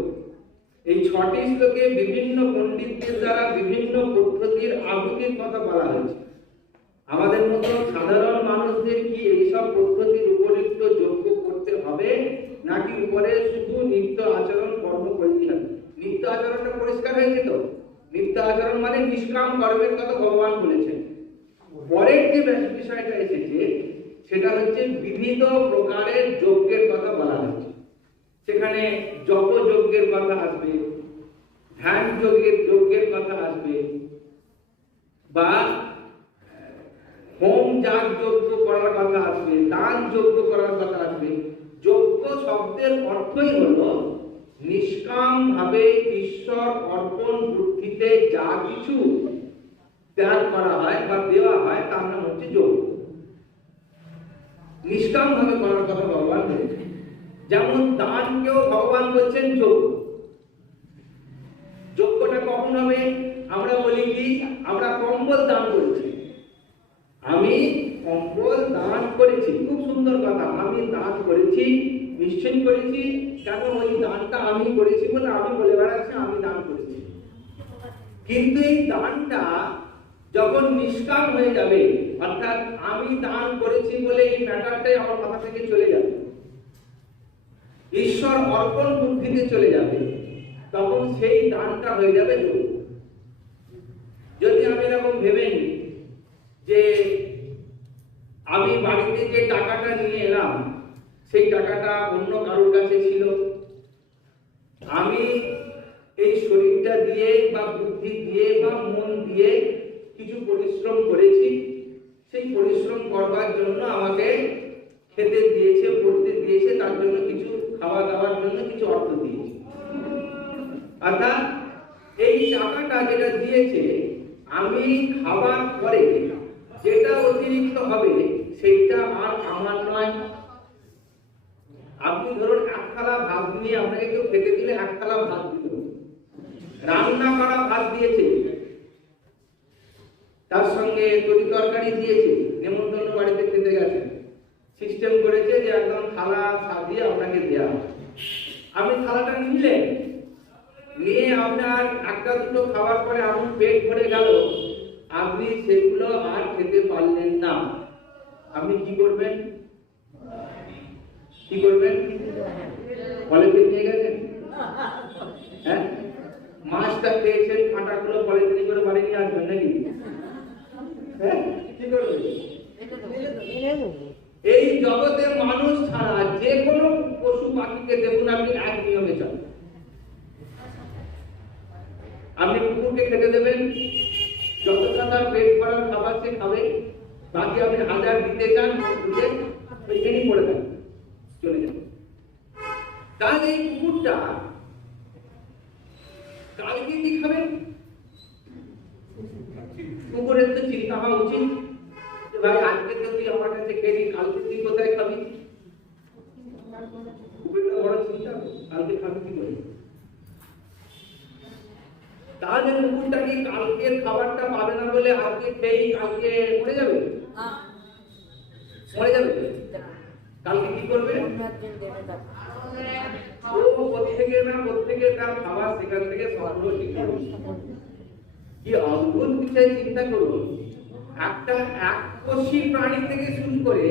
এই 6টি শ্লোকে বিভিন্ন পণ্ডিতদের দ্বারা বিভিন্ন পদ্ধতির আহুতির কথা বলা হয়েছে। আমাদের মতো সাধারণ মানুষদের কি এইসব পদ্ধতির উপযুক্ত যোগ্য করতে হবে, নাকি উপরে শুধু নিত্য আচরণ কর্ম করতে হবে? নিত্য আচরণটা পরিষ্কার হয়েছে তো? নিত্য আচরণ মানে নিষ্কাম কর্মের কথা ভগবান বলেছেন। পরের যে বিষয়টা এসেছে সেটা হচ্ছে বিবিধ প্রকারের যজ্ঞের কথা বলা হয়েছে। সেখানে জপ যজ্ঞের কথা আসবে, ধ্যান যজ্ঞের কথা আসবে, বা হোম যাগ যজ্ঞ করার কথা আসবে, দান যজ্ঞ করার কথা আসবে। যজ্ঞ শব্দের অর্থই হলো নিষ্কাম ভাবে ঈশ্বর অর্পণ বুদ্ধিতে যা কিছু ত্যাগ করা হয় বা দেওয়া হয় তার নাম হচ্ছে যজ্ঞ। নিষ্কাম ভাবে করার কথা ভগবান বলেছেন। যেমন দানকেও ভগবান বলছেন যজ্ঞ। যজ্ঞটা কখন হবে? আমরা বলি কি, আমরা কম্বল দান করেছি, আমি কম্বল দান করেছি, খুব সুন্দর কথা, আমি দান করেছি, নিশ্চয় করেছি। কেন? ওই দানটা আমি করেছি বলে আমি বলে বেড়াচ্ছি আমি দান করেছি। কিন্তু এই দানটা যখন নিষ্কাম হয়ে যাবে, অর্থাৎ আমি দান করেছি বলে এই ম্যাটারটাই আমার মাথা থেকে চলে যাবে, ঈশ্বর অর্পণ বুদ্ধিতে চলে যাবে, তখন সেই দানটা হয়ে যাবে যজ্ঞ। যদি আমি এরকম ভেবে নিই যে আমি বাড়িতে যে টাকাটা নিয়ে এলাম সেই টাকাটা অন্য কারোর কাছে ছিল, আমি এই শরীরটা দিয়ে বা বুদ্ধি দিয়ে বা মন দিয়ে কিছু পরিশ্রম করেছি, সেই পরিশ্রম করবার জন্য আমাকে খেতে দিয়েছে, পড়তে দিয়েছে, তার জন্য কিছু খাওয়া দাওয়ার জন্য কিছু অর্থ দিয়েছে। অর্থাৎ এই টাকাটা যেটা দিয়েছে, আমি খাবার পরে যেটা অতিরিক্ত হবে সেইটা আর আমার নয়। আপনি ধরুন এক থালা ভাত নিয়ে আপনাকে কেউ খেতে দিলে এক থালা ভাত দিল, রান্না করা ভাত দিয়েছে, তার সঙ্গে তরি তরকারি দিয়েছে, নেমন্তন্ন বাড়িতে খেতে গেছে, সিস্টেম করেছে যে একদম থালা সাজিয়ে আপনাকে দেওয়া। আপনি থালাটা নিলেন, নিয়ে আপনার একটা দুটো খাওয়ার পরে এমন পেট ভরে গেল, আপনি সেগুলো আর খেতে পারলেন না, আপনি কি করবেন? কি করবেন? পলিথিন নিয়ে গেছেন? হ্যাঁ, মাছটা পেয়েছেন, কাঁটাগুলো পলিথিন করে বাড়ি নিয়ে আসবেন নাকি? হ্যাঁ, কি করবেন? এই জগতে মানুষ ছাড়া যে কোনো পশু পাখিকে দেখুন আপনি এক নিয়মে চলে। আপনি কুকুরকে খেতে দেবেন, যতটা তার পেট ভরার খাবার সে খাবে, বাকি আপনি হাজার দিতে চান কুকুরকে, ওইখানেই পড়ে থাকবে, চলে যাবে। তাহলে এই কুকুরটা কালকে কি খাবে? কুকুরের তো চিন্তা হওয়া উচিত যে ভাই আজকে তো তুই আমার কাছে খেলি, কালকে তুই কোথায় খাবি? কুকুরটা বড় চিন্তা, কালকে খাবি কি করে? তাহলে কুকুরটা কি কালকের খাবারটা পাবে না বলে আজকে খেয়েই কালকে মরে যাবে? মরে যাবে। কালকে কি করবে? ও প্রত্যেকে তার খাবার সেখান থেকে সংগ্রহ শিখবে। কি অদ্ভুত বিষয় চিন্তা করুন, একটা এককোষী প্রাণী থেকে শুরু করে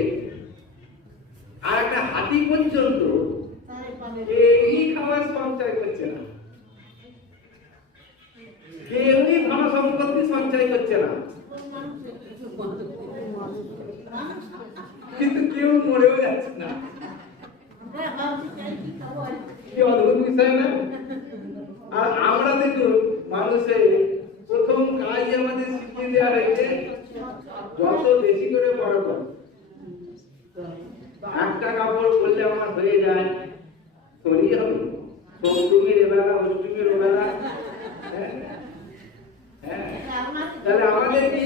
আর একটা হাতি পর্যন্ত এই খাবার সঞ্চয় করছে না, কেউই ধন সম্পত্তি সঞ্চয় করছে না, কিন্তু কেউ মরেও যাচ্ছে না। কি অদ্ভুত বিষয় না? আর আমরা দেখুন, মানুষের প্রথম কাজ আমাদের শিখিয়ে দেওয়া হয়েছে যত বেশি করে বড় কর। একটা কাপড় পরলে আমার হয়ে যায়, সরি হবে সপ্তমীর এবেলা, অষ্টমীর ওবেলা। তাহলে আমাদের কি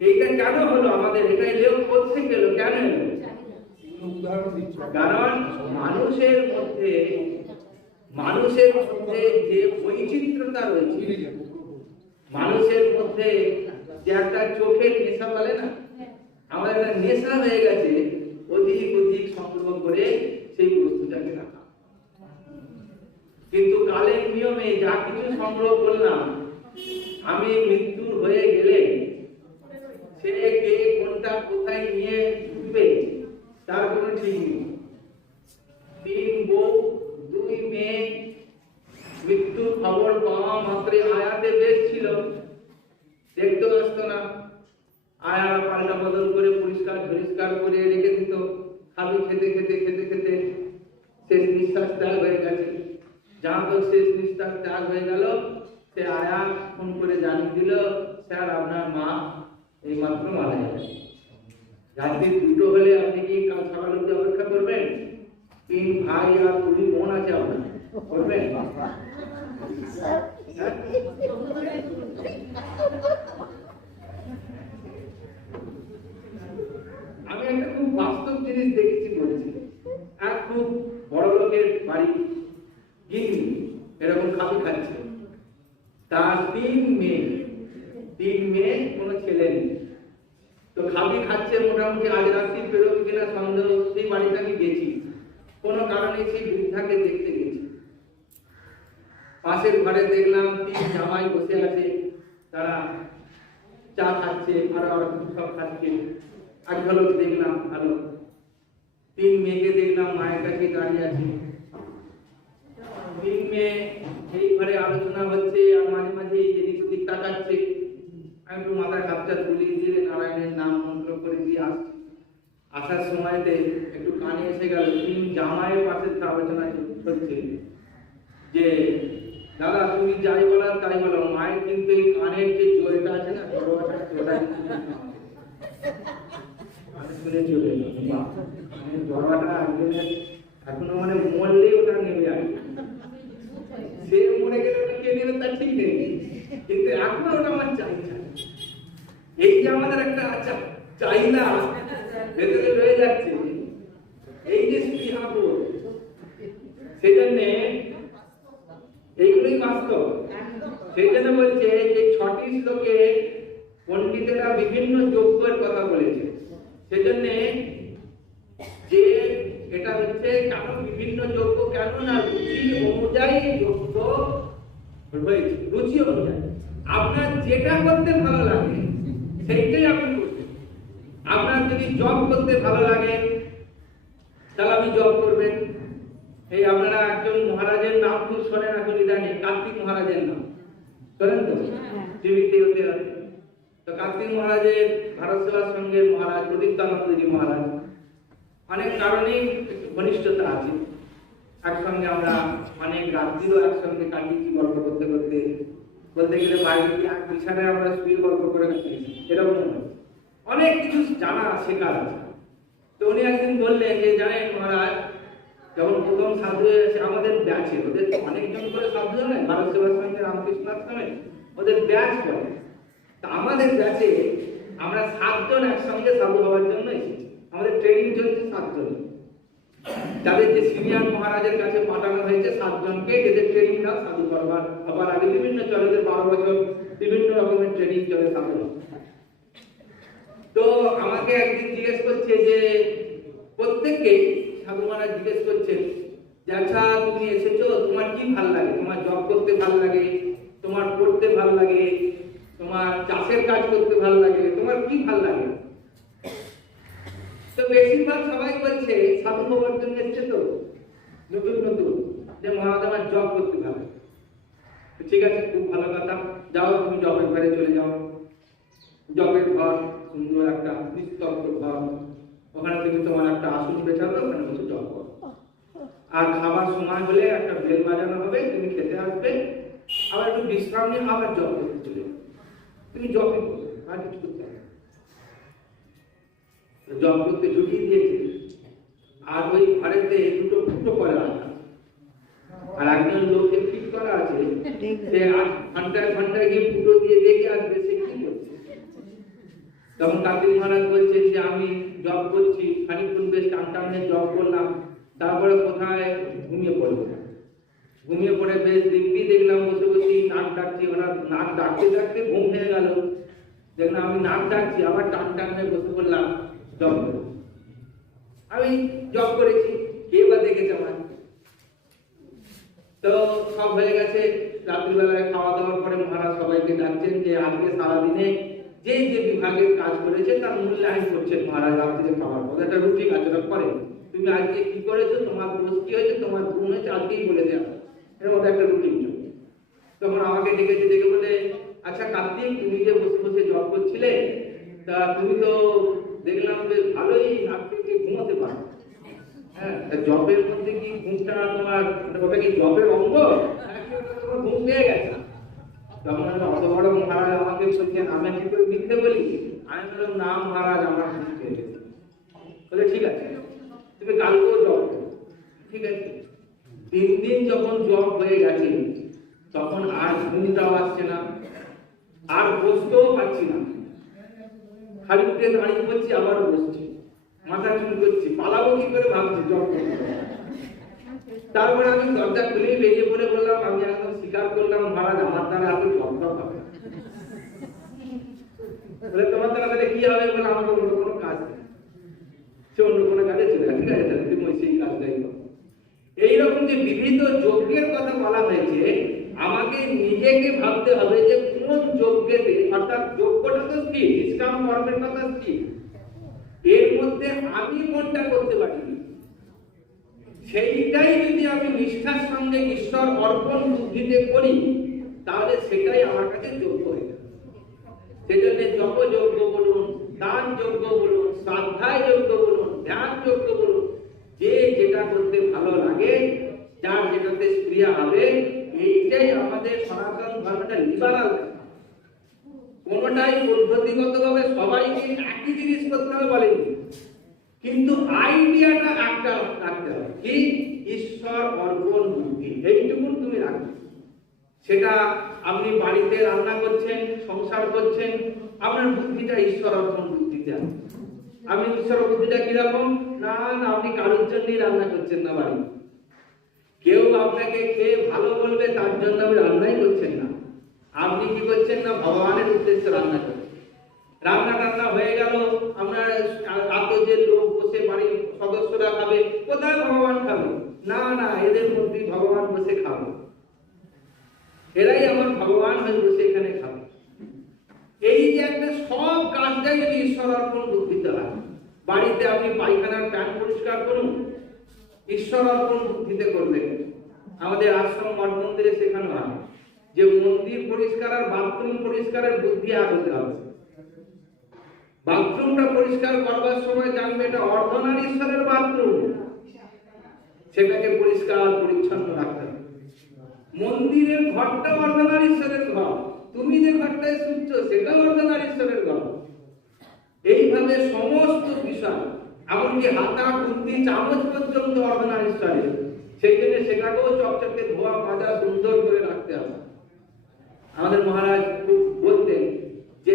এইটা কেন হলো? আমাদের এটা এলেও কোথায় গেল, কেন এলো? কারণ মানুষের মধ্যে যে বৈচিত্র্যতা রয়েছে, মানুষের মধ্যে যে একটা চোখের নেশা বলে না, আমাদের একটা নেশা হয়ে গেছে অধিক সংগ্রহ করে সেই বস্তুটাকে রাখা। কিন্তু কালের নিয়মে যা কিছু সংগ্রহ করলাম, আমি মৃত্যু হয়ে গেলে সে কে কোনটা কোথায় নিয়ে উঠবে তার কোনো ঠিক নেই। 3 বউ 2 মেয়ে, মৃত্যুর খবর পাওয়া মাত্রে আয়াতে বেশ ছিল, দেখতে আসতো না, আয়া পাল্টা বদল করে পরিষ্কার করে রেখে দিত। খালি খেতে শেষ নিঃশ্বাস ত্যাগ হয়ে গেছে। যা তো শেষ নিঃশ্বাস ত্যাগ হয়ে গেল, সে আয়া ফোন করে জানিয়ে দিল, স্যার আপনার মা এই মাত্র মারা গেছে। রাত্রি 2টো হলে আপনি কি কাল সকাল অবধি অপেক্ষা করবেন? 3 ভাই আর 2 বোন আছে আপনার, করবেন? আমি একটা খুব বাস্তব জিনিস দেখেছি, বলেছি, এক খুব বড় লোকের বাড়ি, গিন্নি এরকম খাবি খাচ্ছে, তার 3 মেয়ে, কোনো ছেলে নেই। তো খাবি খাচ্ছে, মোটামুটি আজ রাত্রি বেরোবে কিনা সন্দেহ। সেই বাড়িতে আমি গেছি, কোনো কারণে সেই বৃদ্ধাকে দেখতে গেছি। পাশের ঘরে দেখলাম 3 জামাই বসে আছে, তারা চা খাচ্ছে, আর সব খাচ্ছে। এক ঝলক দেখলাম ভালো। 3 মেয়েকে দেখলাম মায়ের কাছে দাঁড়িয়ে আছে। 3 মেয়ে এই ঘরে আলোচনা হচ্ছে, আর মাঝে মাঝে এদিক ওদিক তাকাচ্ছে। আমি একটু মাথায় হাতটা তুলিয়ে দিয়ে নারায়ণের নাম মন্ত্র করে দিয়ে আসছি। আসার সময়তে একটু কানে এসে গেল, 3 জামাইয়ের পাশে আলোচনা হচ্ছে যে দাদা তুমি যাই বলার তাই বলো, মায়ের কিন্তু এই কানের যে জোরটা আছে না, ওটা শুনে চলে এলো। জড়াটা এখনো মানে মরলে ওটা নেমে আসবে, সে মরে গেলে ওটা কে নেবে তার ঠিক নেই, কিন্তু এখন ওটা আমার চাই। এই যে আমাদের একটা চাহিদা ভেতরে রয়ে যাচ্ছে, এই যে স্পৃহাবোধ, সেই জন্যে এইগুলোই বাস্তব। সেই জন্য বলছে যে 6টি শ্লোকে পণ্ডিতেরা বিভিন্ন যজ্ঞের কথা বলেছে। সেজন্য যে এটা হচ্ছে কেন বিভিন্ন যজ্ঞ, কেন না রুচি অনুযায়ী যজ্ঞ হয়েছে। রুচি অনুযায়ী আপনার যেটা করতে ভালো লাগে সেইটাই আপনি করবেন। আপনার যদি জব করতে ভালো লাগে তাহলে আপনি জব করবেন। এই আপনারা একজন মহারাজের নাম খুব শোনেন এখন ইদানিং, কার্তিক মহারাজের নাম শোনেন তো, টিভিতে হতে হয়। তো কার্তিক মহারাজের ভারত সেবা সংঘের মহারাজ প্রদীপ্তানন্দজি মহারাজ, অনেক কারণেই ঘনিষ্ঠতা আছে। একসঙ্গে আমরা অনেক রাত্রিও একসঙ্গে কাটিয়েছি গল্প করতে করতে, বলতে গেলে বাইরে এক বিছানায় আমরা শুয়ে গল্প করে কাটিয়েছি, এরকম অনেক কিছু জানা শেখার আছে। তো উনি একদিন বললেন যে জানেন মহারাজ, যখন প্রথম সাধু এসে আমাদের ব্যাচে, ওদের অনেকজন করে সাধু হয় ভারত সেবা সংঘের রামকৃষ্ণ আশ্রমে, ওদের ব্যাচ করে। তা আমাদের ব্যাচে আমরা 7 জন একসঙ্গে সাধু হওয়ার জন্য এসেছি। আমাদের ট্রেনিং চলছে 7 জন, যাদেরকে সিনিয়র মহারাজের কাছে পাঠানো হয়েছে 7 জনকে, যাদের ট্রেনিং দাও সাধু করবার। আবার আগে বিভিন্ন চলে 12 বছর বিভিন্ন রকমের ট্রেনিং চলে সাধু। তো আমাকে একদিন জিজ্ঞেস করছে যে প্রত্যেককে সাধু মহারাজ জিজ্ঞেস করছেন যে আচ্ছা তুমি এসেছো, তোমার কি ভালো লাগে? তোমার জব করতে ভালো লাগে, তোমার পড়তে ভালো লাগে, তোমার চাষের কাজ করতে ভালো লাগে, তোমার কি ভালো লাগে? তো বেশিরভাগ সবাই বলছে সাধু হওয়ার জন্য এসছে, তো নতুন নতুন, যে মহারাজ আমার জব করতে ভালো লাগে। ঠিক আছে, খুব ভালো কথা, যাও তুমি জবের ঘরে চলে যাও। জবের ঘর সুন্দর একটা নিস্তব্ধ ঘর, ওখানে তুমি তোমার একটা আসন বেছাবে, ওখানে বসে জব করো। আর খাবার সময় হলে একটা বেল বাজানো হবে, তুমি খেতে আসবে, আবার একটু বিশ্রাম নিয়ে আবার জব করতে চলে যাবে। তুমি জবই করবে, আর কিছু করতে হবে। জব করতে ঢুকিয়ে দিয়েছে, আর ওই ঘরেতে দুটো ফুটো করা আছে, আর একজন লোককে ঠিক করা আছে, সে ঘন্টায় ঘন্টায় গিয়ে ফুটো দিয়ে দেখে আসবে সে কি করছে। তখন কার্তিক মহারাজ বলছেন যে আমি জব করছি, খানিকক্ষণ বেশ টানটানে জব করলাম, তারপরে কোথায় ঘুমিয়ে পড়বো। ঘুমিয়ে পড়ে বেশ দিব্যি দেখলাম বসে বসে নাক ডাকছি, ওরা নাক ডাকতে ডাকতে ঘুম হয়ে গেল। দেখলাম আমি নাক ডাকছি, আবার টান টানে বসে পড়লাম জব করে। আমি জব করেছি, কে বা দেখেছে আমার। তো সব হয়ে গেছে, রাত্রিবেলায় খাওয়া দাওয়ার পরে মহারাজ সবাইকে ডাকছেন যে আজকে সারাদিনে যে যে বিভাগের কাজ করেছে তার মূল্যায়ন করছেন মহারাজ। রাত্রিতে খাওয়ার পর একটা রুটিন আছে, ওটা করে তুমি আজকে কি করেছো, তোমার দোষ কি হয়েছে, তোমার গুণ হয়েছে, আজকেই বলে দেওয়া, এর মধ্যে একটা রুটিন। তখন আমাকে ডেকেছে, ডেকে বলে আচ্ছা কার্তিক, তুমি যে বসে বসে জব করছিলে, তা তুমি তো দেখলাম বেশ ভালোই রাত্রে ঘুমাতে পারো। হ্যাঁ, জবের মধ্যে কি ঘুমটা তোমার, ওটা কি জবের অঙ্গ, তোমার ঘুম পেয়ে গেছে? তখন অত বড় মহারাজ আমাকে বলছেন, আমি কি করে মিথ্যে বলি? আমি বললাম না মহারাজ, আমার ঘুম পেয়ে গেছে। বলে ঠিক আছে, তুমি কালকেও জব করো। ঠিক আছে, 3 দিন যখন জব হয়ে গেছে, তখন আর ঘুমটাও আসছে না, আর বসতেও পারছি না, খালি উঠে দাঁড়িয়ে পড়ছি, আবার বসছি, মাথা চুল করছি, পালাবো কি করে ভাবছি জব করতে। তারপরে আমি দরজা খুলে বেরিয়ে পড়ে বললাম, আমি একদম স্বীকার করলাম মহারাজ, আমার দ্বারা এত জব হবে না। বলে তোমার দ্বারা তাহলে কি হবে? বলে আমাকে অন্য কোনো কাজ নেই, সে অন্য কোনো কাজে চলে গেছে। ঠিক আছে, তাহলে তুমি ওই সেই কাজটাই করো। এইরকম যে বিবিধ যজ্ঞের কথা বলা হয়েছে, আমাকে নিজেকে ভাবতে হবে যে কোন যজ্ঞেতে, অর্থাৎ যজ্ঞটা তো কি নিষ্কাম কর্মের কথা কি, এর মধ্যে আমি কোনটা করতে পারি, সেইটাই যদি আমি নিষ্ঠার সঙ্গে ঈশ্বর অর্পণ বুদ্ধিতে করি, তাহলে সেটাই আমার কাছে যোগ্য হয়ে যাবে। সেজন্য জপযজ্ঞ বলুন, দান যজ্ঞ বলুন, শ্রাদ্ধায় যজ্ঞ বলুন, ধ্যান যজ্ঞ বলুন, যে যেটা করতে ভালো লাগে, যার যেটাতে ক্রিয়া হবে, এইটাই আমাদের সনাতন ধর্মটা লিবারাল। কোনটাই পদ্ধতিগতভাবে সবাইকে একই জিনিস করতে হবে বলেনি, কিন্তু আইডিয়াটা একটা রাখতে হবে, কি ঈশ্বর অর্পণ বুদ্ধি, এইটুকু তুমি রাখবে। সেটা আপনি বাড়িতে রান্না করছেন, সংসার করছেন, আপনার বুদ্ধিটা ঈশ্বর অর্পণ বুদ্ধিতে আছে। আপনি ঈশ্বর বুদ্ধিটা কিরকম না, আপনি কারোর জন্যই রান্না করছেন না, বাড়ি কেউ আপনাকে খেয়ে ভালো বলবে তার জন্য আপনি রান্নাই করছেন না, আপনি কি করছেন না ভগবানের উদ্দেশ্যে রান্না করছেন। রান্না টান্না হয়ে গেল, আপনার এত যে লোক বসে বাড়ির সদস্যরা খাবে, কোথায় ভগবান খাবে? না না, এদের মধ্যে ভগবান বসে খাবে, এরাই আমার ভগবান হয়ে বসে এখানে খাবে। এই যে একটা সব কাজটাই যদি ঈশ্বর অর্পণ বুদ্ধিতে হয়। বাড়িতে আপনি পায়খানার প্যান পরিষ্কার করুন, ঈশ্বর অর্পণ বুদ্ধিতে করবেন। আমাদের আশ্রম মঠ মন্দিরে শেখানো হয় যে মন্দির পরিষ্কার আর বাথরুম পরিষ্কারের বুদ্ধি আর হতে হবে। বাথরুমটা পরিষ্কার করবার সময় জানবে এটা অর্ধনারীশ্বরের বাথরুম, সেটাকে পরিষ্কার পরিচ্ছন্ন রাখতে হবে। মন্দিরের ঘরটা অর্ধনারীশ্বরের ঘর, তুমি যে ঘরটায় শুচ্ছ সেটা অর্ধনারীশ্বরের ঘর। এইভাবে সমস্ত বিষয়, এমনকি হাতা খুন্তি চামচ পর্যন্ত অর্ধনারীশ্বরের। সেই জন্য সেটাকেও চকচকে ধোয়া মাজা সুন্দর করে রাখতে হবে। আমাদের মহারাজ বলতেন যে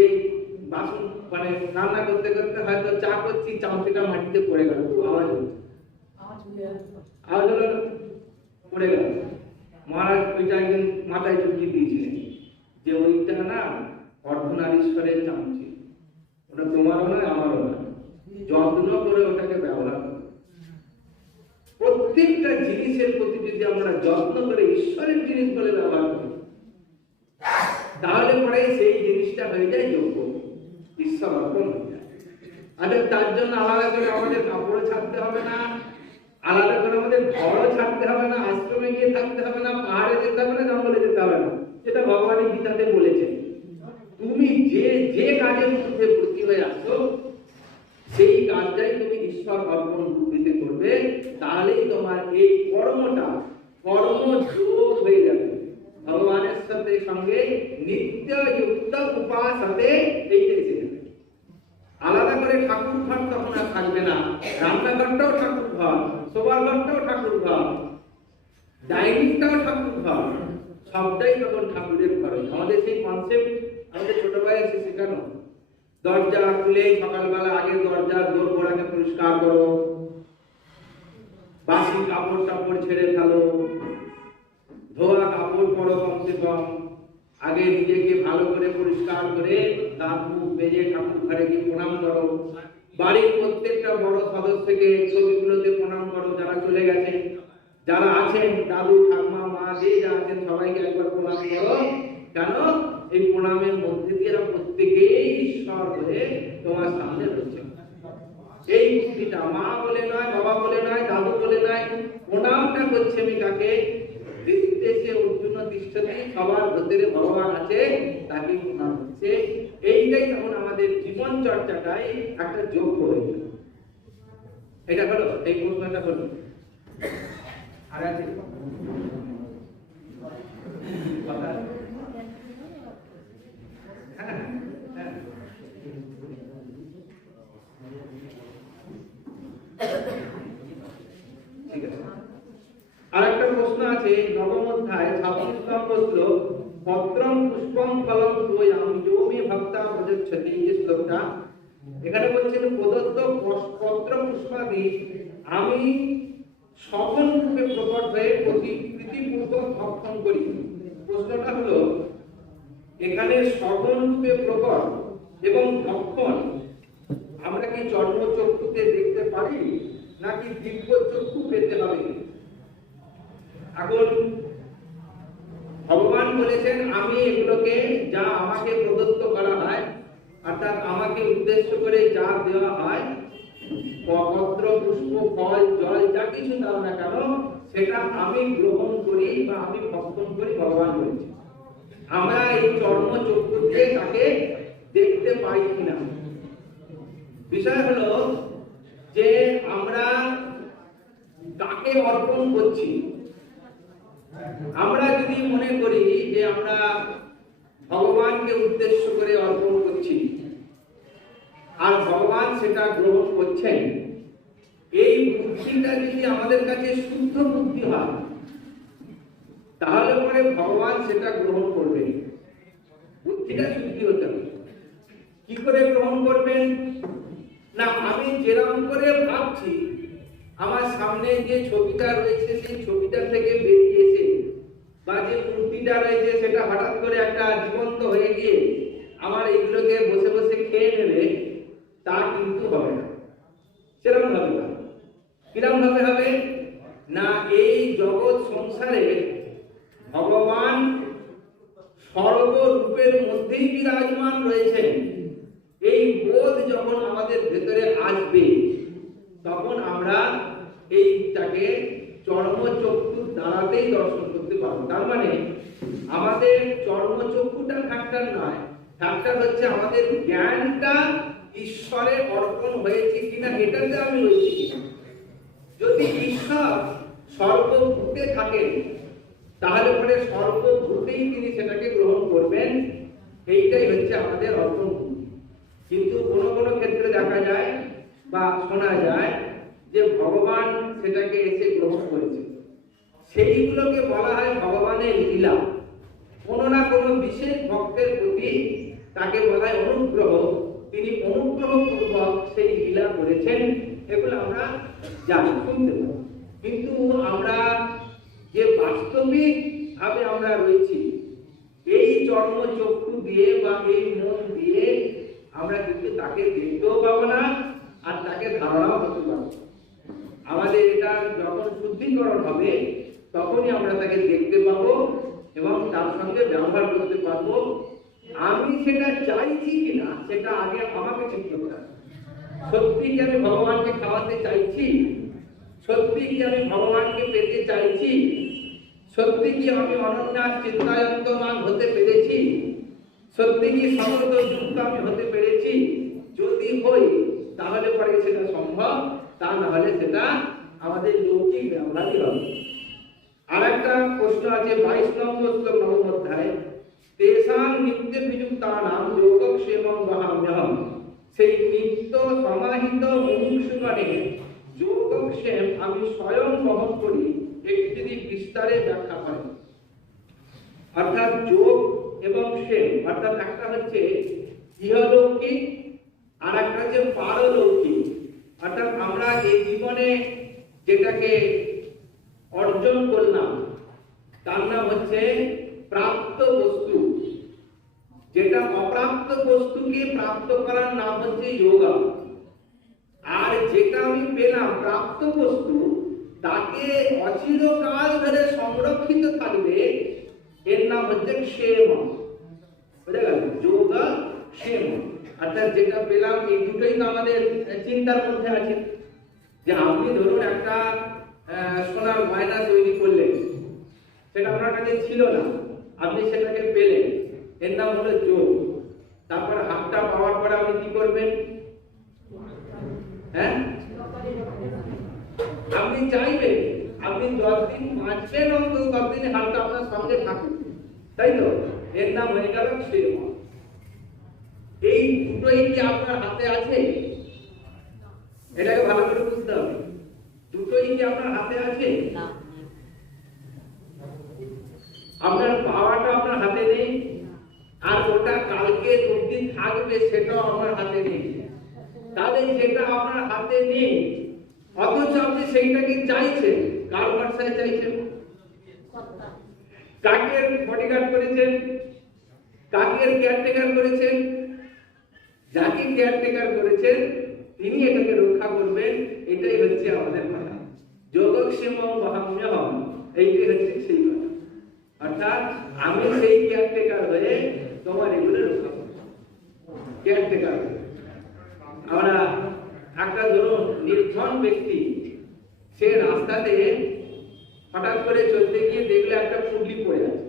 বাসন মানে রান্না করতে করতে হয়তো চা করছি, চামচিটা মাটিতে পড়ে গেল, আওয়াজ হলো, পড়ে গেল। মহারাজ ওইটা একদিন মাথায় ঢুকিয়ে দিয়েছিলেন যে ওইটা না অর্ধনারীশ্বরের চামচি, ওটা তোমারও নয় আমারও নয়, যত্ন করে ওটাকে ব্যবহার করো। প্রত্যেকটা জিনিসের প্রতি যদি আমরা যত্ন করে ঈশ্বরের জিনিস বলে ব্যবহার করি, তাহলে পরে সেই জিনিসটা হয়ে যায় যোগ্য, ঈশ্বর অর্পণ হয়ে যায়। আর তার জন্য আলাদা করে আমাদের কাপড় ছাড়তে হবে না, আলাদা করে আমাদের ঘরও ছাড়তে হবে না, আশ্রমে গিয়ে থাকতে হবে না, পাহাড়ে যেতে হবে না, জঙ্গলে যেতে হবে না। যেটা ভগবানের গীতাতে বলেছেন, তুমি যে যে কাজের মধ্যে ব্রতী হয়ে আসো সেই কাজটাই তুমি ঈশ্বর অর্পণ বুদ্ধিতে করবে, তাহলেই তোমার এই কর্মটা কর্মযোগ হয়ে যাবে। ভগবানের সাথে সঙ্গে নিত্য যুক্ত উপাসতে এইটা এসে যাবে। আলাদা করে ঠাকুর ঘর তখন আর থাকবে না, রান্নাঘরটাও ঠাকুর ঘর, শোবার ঘরটাও ঠাকুর ঘর, ডাইনিংটাও ঠাকুর ঘর, সবটাই তখন ঠাকুরের ঘর। আমাদের সেই কনসেপ্ট আমাদের ছোট ভাই এসে শেখানো। দরজা খুলে সকালবেলা আগে দরজার দোর গোড়াকে পরিষ্কার করো, বাসি কাপড় টাপড় ছেড়ে ফেলো, ধোয়া কাপড় পরো, কমসে কম আগে নিজেকে ভালো করে পরিষ্কার করে দাঁত মুখ বেজে ঠাকুর ঘরে গিয়ে প্রণাম করো। বাড়ির প্রত্যেকটা বড় সদস্যকে ছবিগুলোতে প্রণাম করো, যারা চলে গেছে, যারা আছেন দাদু ঠাকুমা মা যে যা আছেন সবাইকে একবার প্রণাম করো। কেন? এই প্রণামের মধ্যে দিয়ে এরা প্রত্যেকেই ঈশ্বর হয়ে তোমার সামনে রয়েছে। এই বুদ্ধিটা মা বলে নয়, বাবা বলে নয়, দাদু বলে নয়, প্রণামটা করছে আমি কাকে? হৃদয়ে অর্জুন তিষ্ঠতি, সবার ভিতরে ভগবান আছে, তাকে প্রণাম করছে। এইটাই তখন আমাদের জীবন চর্চাটাই একটা যোগ হয়ে গেল। এটা হলো এই প্রশ্নটা হলো। আর আছে কথা? হ্যাঁ হ্যাঁ, ঠিক আছে। আরেকটা প্রশ্ন আছে নবম অধ্যায় 26 নম্বর শ্লোক, পত্রম পুষ্পম ফলম তোয়াম যোমি ভক্তা প্রযচ্ছতি। এই শ্লোকটা এখানে বলছেন প্রদত্ত পত্র পুষ্পাদি আমি সঘন রূপে প্রকট হয়ে প্রীতিপূর্বক ভক্ষণ করি। প্রশ্নটা হলো এখানে সঘন রূপে প্রকট এবং ভক্ষণ আমরা কি জন্মচক্ষুতে দেখতে পারি নাকি দিব্য চক্ষু পেতে হবে? এখন ভগবান বলেছেন আমি এগুলোকে যা আমাকে প্রদত্ত করা হয়, অর্থাৎ আমাকে উদ্দেশ্য করে যা দেওয়া হয়, পত্র পুষ্প ফল জল যা কিছু দাও না কেন, সেটা আমি গ্রহণ করি বা আমি ভক্ষণ করি। ভগবান বলেছে আমরা এই চর্ম চক্ষু দিয়ে তাকে দেখতে পাই কিনা। বিষয় হলো যে আমরা তাকে অর্পণ করছি। আমরা যদি মনে করি যে আমরা ভগবানকে উদ্দেশ্য করে অর্পণ করছি আর ভগবান সেটা গ্রহণ করছেন, এই বুদ্ধিটা যদি আমাদের কাছে শুদ্ধ বুদ্ধি হয়, তাহলে পরে ভগবান সেটা গ্রহণ করবেন। বুদ্ধিটা শুদ্ধি হতে হবে। কি করে গ্রহণ করবেন? না, আমি যেরকম করে ভাবছি, আমার সামনে যে ছবিটা রয়েছে সেই ছবিটা থেকে বেরিয়ে এসে বা যে মূর্তিটা রয়েছে সেটা হঠাৎ করে একটা জীবন্ত হয়ে গিয়ে আমার এগুলোকে বসে বসে খেয়ে নেবে, তা কিন্তু হবে না, সেরকম হবে না। মধ্যেই বিরাজমান রয়েছেন, এই বোধ যখন আমাদের ভেতরে আসবে তখন আমরা এইটাকে চর্মচক্ষুর দ্বারাতেই দর্শন করতে পারবো। তার মানে আমাদের চর্মচক্ষুটা ফ্যাক্টর নয়, ফ্যাক্টর হচ্ছে আমাদের জ্ঞানটা ঈশ্বরে অর্পণ হয়েছে কিনা, এটাতে আমি রয়েছি কিনা। যদি ঈশ্বর সর্বভূতে থাকেন তাহলে পরে সর্বভূতেই তিনি সেটাকে গ্রহণ করবেন, এইটাই হচ্ছে আমাদের অর্পণ। কিন্তু কোনো কোনো ক্ষেত্রে দেখা যায় বা শোনা যায় যে ভগবান সেটাকে এসে গ্রহণ করেছে, সেইগুলোকে বলা হয় ভগবানের লীলা। কোনো না কোনো বিশেষ ভক্তের প্রতি তাকে বলা হয় অনুগ্রহ, তিনি অনুগ্রহপূর্বক সেই লীলা করেছেন, এগুলো আমরা জানি, শুনতে পাই। কিন্তু আমরা যে বাস্তবিক ভাবে আমরা রয়েছি এই চর্মচক্ষু দিয়ে বা এই মন দিয়ে আমরা কিন্তু তাকে দেখতেও পাবো না আর তাকে ধারণাও করতে পারবো। আমাদের এটা যখন শুদ্ধিকরণ হবে তখনই আমরা তাকে দেখতে পাবো এবং তার সঙ্গে ব্যবহার করতে পারবো। আমি সেটা চাইছি কিনা সেটা আগে আমাকে ঠিক করতে হবে। সত্যি কি আমি ভগবানকে খাওয়াতে চাইছি? সত্যি কি আমি ভগবানকে পেতে চাইছি? সত্যি কি আমি অনন্যাস চিন্তায়ন্তমান হতে পেরেছি? সত্যি কি সমস্ত যুক্ত আমি হতে পেরেছি? যদি হই তাহলে পরে সেটা সম্ভব, তা না হলে সেটা আমাদের লৌকিক ব্যবহারই হবে। আর একটা প্রশ্ন আছে 22 নম্বর শ্লোক নবম অধ্যায়, তেষাং নিত্য বিযুক্তানাম যোগক্ষেমং বহাম্যহম। সেই নিত্য সমাহিত মুমুক্ষুগণের যোগক্ষেম আমি স্বয়ং বহন করি, একটু যদি বিস্তারে ব্যাখ্যা করেন। অর্থাৎ যোগ এবং ক্ষেম, অর্থাৎ একটা হচ্ছে ইহলৌকিক আর একটা হচ্ছে পারলৌকিক। অর্থাৎ আমরা এই জীবনে যেটাকে অর্জন করলাম তার নাম হচ্ছে প্রাপ্ত বস্তু, যেটা অপ্রাপ্ত বস্তুকে প্রাপ্ত করার নাম হচ্ছে যোগা। আর যেটা আমি পেলাম প্রাপ্ত বস্তু, তাকে অচিরকাল ধরে সংরক্ষিত থাকবে, এর নাম হচ্ছে ক্ষেম। বুঝা গেল? যোগা ক্ষেম। অর্থাৎ যেটা পেলাম এই দুটোই তো আমাদের চিন্তার মধ্যে আছে। যে আপনি ধরুন একটা সোনার গয়না তৈরি করলেন, সেটা আপনার কাছে ছিল না, আপনি সেটাকে পেলেন, এর নাম হলো যোগ। তারপর হাতটা পাওয়ার পরে আপনি কি করবেন? হ্যাঁ, আপনি চাইবেন আপনি 10 দিন বাঁচবেন, অন্তত 10 দিন হাতটা আপনার সঙ্গে থাকুক, তাই তো? এর নাম হয়ে গেল ক্ষেম। এই দুটোই কি আপনার হাতে আছে? এটাকে ভালো করে বুঝতে হবে। দুটোই কি আপনার হাতে আছে? না। আপনার পাওয়াটা আপনার হাতে নেই, আর ওটা কালকে দুদিন থাকবে সেটাও আপনার হাতে নেই। তাহলে যেটা আপনার হাতে নেই অথচ আপনি সেইটাকে চাইছেন, কার ভরসায় চাইছেন? কাকের বডিগার্ড করেছেন, কাকের কেয়ারটেকার করেছেন। যাকে কেয়ারটেকার করেছেন তিনি এটাকে রক্ষা করবেন, এটাই হচ্ছে আমাদের কথা। যোগক্ষেমং বহাম্যহম, এইটাই হচ্ছে সেই কথা। অর্থাৎ আমি সেই কেয়ারটেকার হয়ে তোমার এগুলো রক্ষা করব, কেয়ারটেকার। আমরা একটা ধরুন নির্ধন ব্যক্তি, সে রাস্তাতে হঠাৎ করে চলতে গিয়ে দেখলে একটা পুঁটলি পড়ে আছে।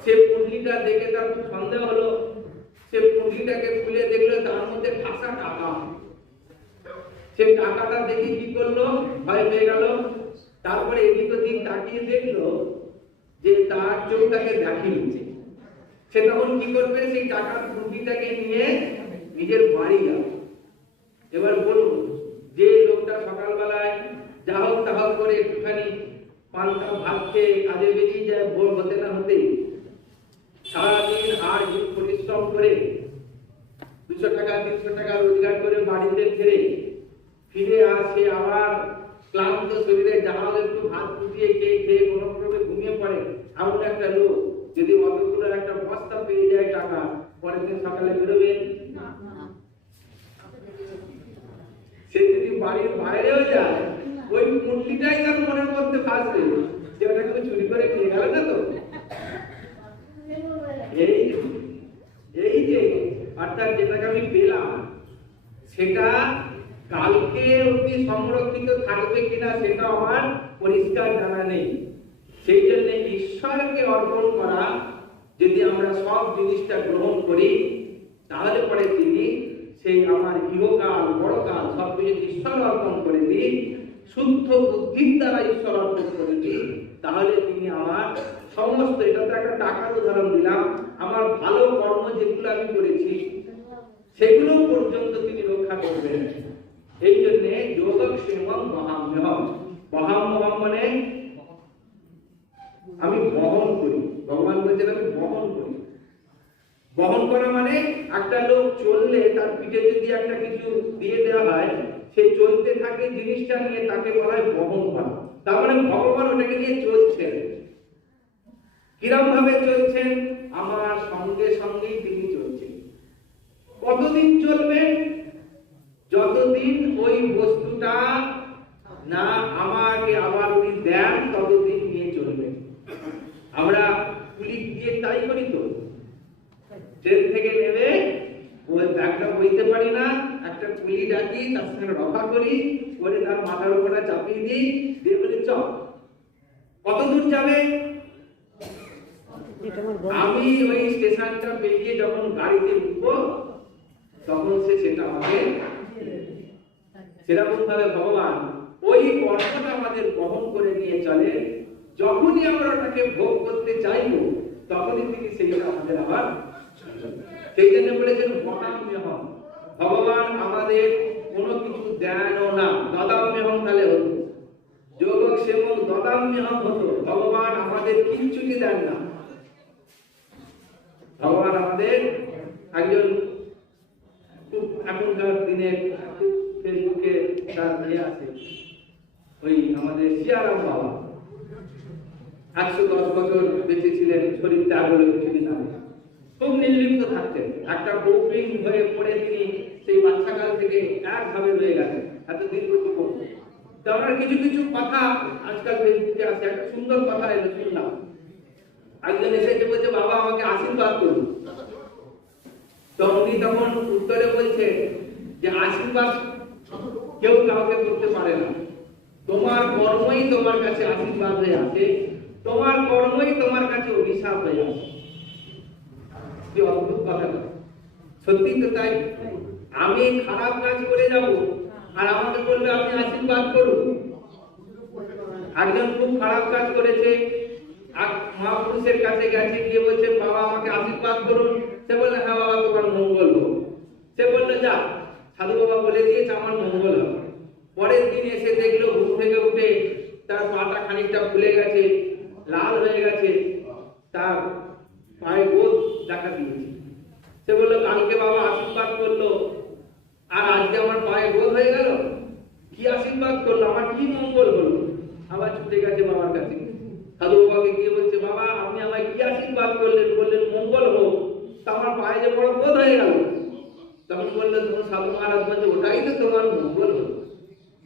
সে পুঁটলিটা দেখে তার খুব সন্দেহ হলো, সে পুঁটলিটাকে খুলে দেখলো তার মধ্যে ঠাসা টাকা। সে টাকাটা দেখে কি করলো? ভয় পেয়ে গেল। তারপরে এদিক ওদিক তাকিয়ে দেখলো যে তার চোখটাকে দেখে নিচ্ছে। সে তখন কি করবে? সেই টাকার পুঁটলিটাকে নিয়ে নিজের বাড়ি গেল। এবার বলুন, যে লোকটা সকালবেলায় যা হোক তা হোক করে একটুখানি পান্তা ভাত খেয়ে কাজে বেরিয়ে যায় ভোর হতে না হতে, সারাদিন আর পরিশ্রম করে 200 টাকা 300 টাকা রোজগার করে বাড়িতে ফিরে আসে, আবার ক্লান্ত শরীরে যা হোক একটু ভাত ফুটিয়ে খেয়ে কোনো ক্রমে ঘুমিয়ে পড়ে। এমন একটা লোক যদি অতগুলো একটা বস্তা পেয়ে যায় টাকা, পরের দিন সকালে বেরোবে? সে যদি বাড়ির বাইরেও যায়, ওই পুঁটলিটাই তার মনের মধ্যে ফাঁসবে যে ওটা কেউ চুরি করে নিয়ে গেল না তো। এই সেটা কালকে অবধি সংরক্ষিত থাকবে কিনা সেটা আমার পরিষ্কার জানা নেই। সেই জন্য ঈশ্বরকে অর্পণ করা, যদি আমরা সব জিনিসটা গ্রহণ করি, তাহলে পরে তিনি সেই আমার ইহকাল বড়কাল সব কিছু ঈশ্বর অর্পণ করে দিই, শুদ্ধ বুদ্ধির দ্বারা ঈশ্বর অর্পণ করে দিই, তাহলে তিনি আমার সমস্ত, এটা তো একটা টাকার উদাহরণ দিলাম, আমার ভালো কর্ম যেগুলো আমি করেছি সেগুলো পর্যন্ত তিনি রক্ষা করবেন। এই জন্য যোগক্ষেমং মহাম্যহম, মহাম্যহম মানে আমি বহন করি। ভগবান বলছেন আমি বহন করি। বহন করা মানে একটা লোক চললে তার পিঠে যদি একটা কিছু দিয়ে দেওয়া হয়, সে চলতে থাকে জিনিসটা নিয়ে, তাকে বলা হয় বহন করা। তার মানে ভগবান ওটাকে নিয়ে চলছেন। কিরম ভাবে চলছেন? আমার সঙ্গে সঙ্গেই তিনি চলছেন। কতদিন চলবেন? যতদিন ওই বস্তুটা না আমাকে আবার উনি দেন, ততদিন নিয়ে চলবেন। আমরা পুলিশ দিয়ে তাই করি তো, ট্রেন থেকে নেমে ওই ব্যাগটা বইতে পারি না, একটা পুলি ডাকি, তার সঙ্গে রক্ষা করি, করে তার মাথার উপরে চাপিয়ে দিই, দিয়ে বলি চল। কত দূর যাবে? আমি ওই স্টেশনটা পেরিয়ে যখন গাড়িতে উঠবো, তখন সে সেটা আমাকে, সেরকম ভাবে ভগবান ওই কর্মটা আমাদের বহন করে নিয়ে চলে। যখনই আমরা ওটাকে ভোগ করতে চাইবো, তখনই তিনি সেইটা আমাদের আবার, সেই জন্য বলেছেন মহাম্যহম। ভগবান আমাদের কোনো কিছু দেনও না, দদাম্যহম তাহলে হতো, যোগক্ষেমং দদাম্যহম হতো। ভগবান আমাদের কিচ্ছুটি দেন না। ভগবান আমাদের একজন খুব এখনকার দিনের ফেসবুকে তার ইয়ে আছে, ওই আমাদের সিয়ারাম বাবা 110 বছর বেঁচে ছিলেন, শরীর ত্যাগ হলো কিছুদিন আগে। খুব নির্লিপ্ত থাকতেন, একটা বোপিং হয়ে পড়ে তিনি সেই বাচ্চাকাল থেকে একভাবে রয়ে গেছেন এত দীর্ঘ জীবন। তো আমরা কিছু কিছু কথা আজকাল ফেসবুকে আছে, একটা সুন্দর কথা এলো শুনলাম। একজন এসেছে বলছে বাবা আমাকে আশীর্বাদ করুন। তো উনি তখন উত্তরে বলছেন যে আশীর্বাদ কেউ কাউকে করতে পারে না, তোমার কর্মই তোমার কাছে আশীর্বাদ হয়ে আছে, তোমার কর্মই তোমার কাছে অভিশাপ হয়ে আছে। কি অদ্ভুত কথা! সত্যি তো তাই। আমি খারাপ কাজ করে যাব আর আমাকে বলবে আপনি আশীর্বাদ করুন। একজন খুব খারাপ কাজ করেছে, মহাপুরুষের কাছে গেছে, গিয়ে বলছেন বাবা আমাকে আশীর্বাদ করুন। সে বললে হ্যাঁ বাবা তোমার মঙ্গল হোক। সে বললো যা, সাধু বাবা বলে দিয়েছে আমার মঙ্গল হবে। পরের দিন এসে দেখলো ঘুম থেকে উঠে তার পাটা খানিকটা ফুলে গেছে, লাল হয়ে গেছে, তার পায়ে গোদ দেখা দিয়েছে। সে বললো কালকে বাবা আশীর্বাদ করলো আর আজকে আমার পায়ে গোদ হয়ে গেল, কি আশীর্বাদ করলো, আমার কি মঙ্গল হলো? আবার ছুটে গেছে বাবার কাছে, সাধু বাবাকে গিয়ে বলছে বাবা আপনি আমায় কি আশীর্বাদ করলেন? বললেন মঙ্গল হোক, তা আমার পায়ে যে বড় গোদ হয়ে গেল। তখন বললেন তখন সাধু মহারাজ বলছে ওটাই তো তোমার মঙ্গল হলো।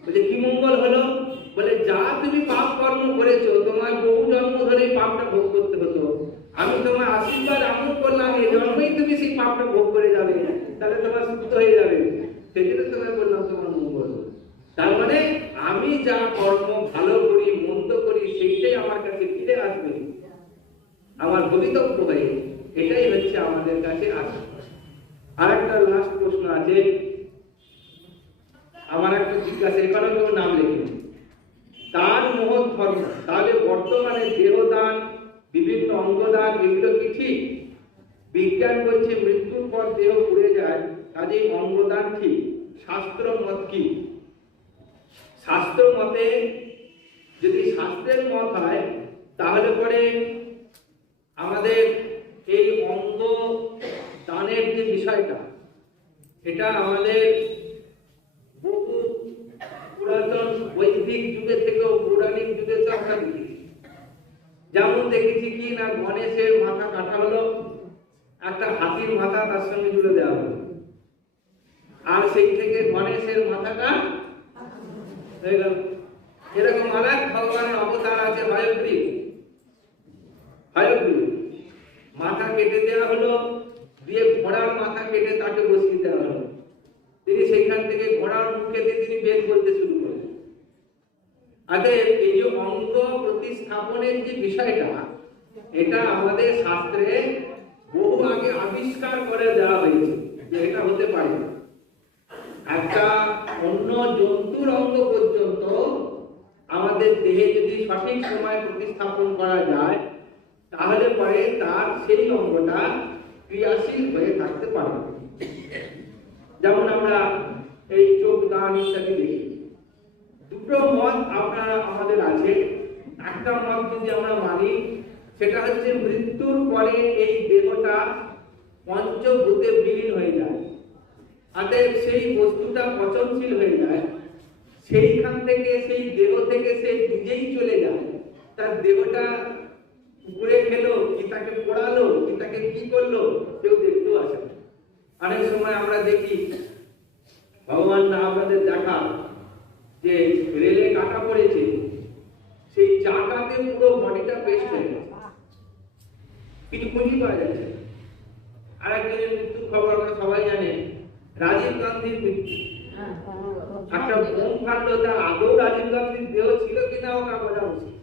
বলছে কি মঙ্গল হলো? বলে যা তুমি পাপ কর্ম করেছো, তোমার বহু জন্ম ধরে পাপটা ভোগ করতে হতো, আমি তোমার আশীর্বাদ এমন করলাম এই জন্মেই তুমি সেই পাপটা ভোগ করে যাবে, তাহলে তোমার শুদ্ধ হয়ে যাবে। সেই জন্য তোমায় বললাম তোমার মঙ্গল। তার মানে আমি যা কর্ম ভালো করি মন্দ করি সেইটাই আমার কাছে ফিরে আসবে আমার ভবিতব্য হয়ে। এটাই হচ্ছে আমাদের কাছে আসে। আর একটা লাস্ট প্রশ্ন আছে, আমার একটা জিজ্ঞাসা, এখানে কেউ নাম লেখেন, দান মহৎ ধর্ম, তাহলে বর্তমানে দেহদান বিভিন্ন অঙ্গদান এগুলো কি ঠিক? বিজ্ঞান বলছে মৃত্যুর পর দেহ পুড়ে যায়, কাজেই অঙ্গদান ঠিক। শাস্ত্র মত কি? শাস্ত্র মতে যদি শাস্ত্রের মত হয় তাহলে পরে আমাদের এই অঙ্গ দানের যে বিষয়টা, এটা আমাদের বহু পুরাতন বৈদিক যুগের থেকেও পৌরাণিক যুগে তো আমরা দেখেছি। যেমন দেখেছি কি না, গণেশের মাথা কাটা হলো, একটা হাতির মাথা তার সঙ্গে জুড়ে দেওয়া হলো, আর সেই থেকে গণেশের মাথাটা হয়ে গেল। এরকম আরেক ভগবানের অবতার আছে হয়গ্রীব। হয়গ্রীব মাথা কেটে দেওয়া হলো, দিয়ে ঘোড়ার মাথা কেটে তাকে বসিয়ে দেওয়া হলো। তিনি সেইখান থেকে ঘোড়ার মুখে দিয়ে তিনি বেদ বলতে শুরু করলেন। অতএব এই যে অঙ্গ প্রতিস্থাপনের যে বিষয়টা, এটা আমাদের শাস্ত্রে বহু আগে আবিষ্কার করে দেওয়া হয়েছে যে এটা হতে পারে। একটা অন্য জন্তুর অঙ্গ পর্যন্ত আমাদের দেহে যদি সঠিক সময় প্রতিস্থাপন করা যায়, তাহলে পরে তার সেই অঙ্গটা ক্রিয়াশীল হয়ে থাকতে পারে। যেমন আমরা এই চোখ, কান ইত্যাদি দেখি। দুটো মত আমাদের আছে। একটা মত যদি আমরা মানি, সেটা হচ্ছে মৃত্যুর পরে এই দেহটা পঞ্চভূতে বিলীন হয়ে যায়, অতএব সেই বস্তুটা পচনশীল হয়ে যায়। সেইখান থেকে, সেই দেহ থেকে সে নিজেই চলে যায়। তার দেহটা উপরে খেলো কি তাকে পোড়ালো কি তাকে কি করলো কেউ দেখতেও আসে না। অনেক সময় আমরা দেখি, ভগবান না আমাদের দেখা, যে রেলে কাটা পড়েছে, সেই চাকাতে পুরো বডিটা পেস্ট হয়ে গেছে, কিছু খুঁজে পাওয়া যাচ্ছে। আর একজনের মৃত্যুর খবর আমরা সবাই জানেন, রাজীব গান্ধীর মৃত্যু। একটা বোম ফাটলো, তার আদৌ রাজীব গান্ধীর দেহ ছিল কিনা ওটা বোঝা উচিত।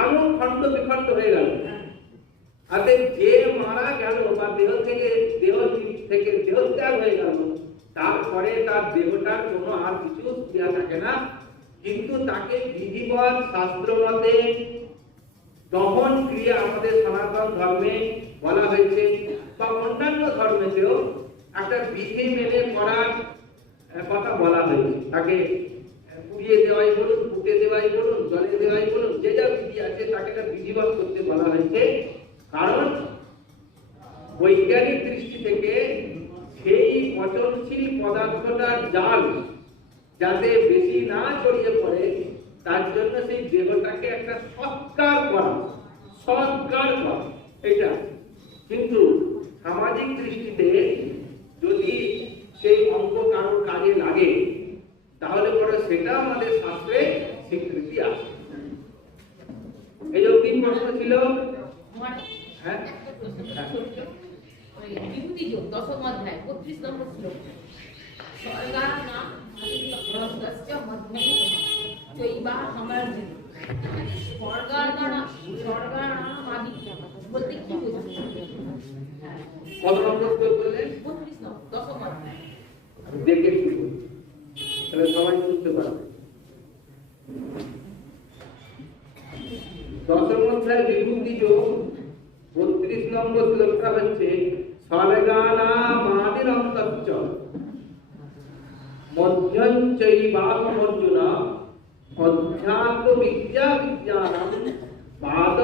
এমন খণ্ড বিখণ্ড হয়ে গেল। অতএব যে মারা গেল বা দেহ থেকে দেহত্যাগ হয়ে গেল, তারপরে তার দেহটার কোনো আর কিছু ক্রিয়া থাকে না, কিন্তু তাকে বিধিবৎ শাস্ত্র মতে দহন ক্রিয়া আমাদের সনাতন ধর্মে বলা হয়েছে, বা অন্যান্য ধর্মেতেও একটা বিধি মেনে করার কথা বলা হয়েছে। তাকে পুড়িয়ে দেওয়াই বলুন, ফুটে দেওয়াই বলুন, জলে দেওয়াই বলুন, যে যা বিধি আছে তাকে একটা বিধিবৎ করতে বলা হয়েছে। কারণ বৈজ্ঞানিক দৃষ্টি থেকে সেই পচনশীল পদার্থটার জাল যাতে বেশি না ছড়িয়ে পড়ে, তার জন্য সেই দেহটাকে একটা সৎকার করা এটা। কিন্তু সামাজিক দৃষ্টিতে যদি সেই অঙ্গ কারোর কাজে লাগে, তাহলে পরে সেটা আমাদের শাস্ত্রে স্বীকৃতি আছে। এই যে তিন প্রশ্ন ছিল, হ্যাঁ বিভূতি যোগ দশম অধ্যায় ৩৫ নম্বর শ্লোক, স্বর্গানাম রসস্য মধ্যে চৈবা সমার্জিত। স্বর্গানাম আদি বলতে কি বোঝায়? কত নম্বর শ্লোক বললেন? ৩৫ নম্বর দশম অধ্যায়। দেখে শুনুন, তাহলে সবাই বুঝতে পারবে। দশম অধ্যায় বিভূতি যোগ ৩৫ নম্বর শ্লোকটা হচ্ছে স্বর্গানামাদিরন্তশ্চ মধ্যঞ্চৈবাহমর্জুন অধ্যাত্ম বিদ্যা বিজ্ঞানম বাদ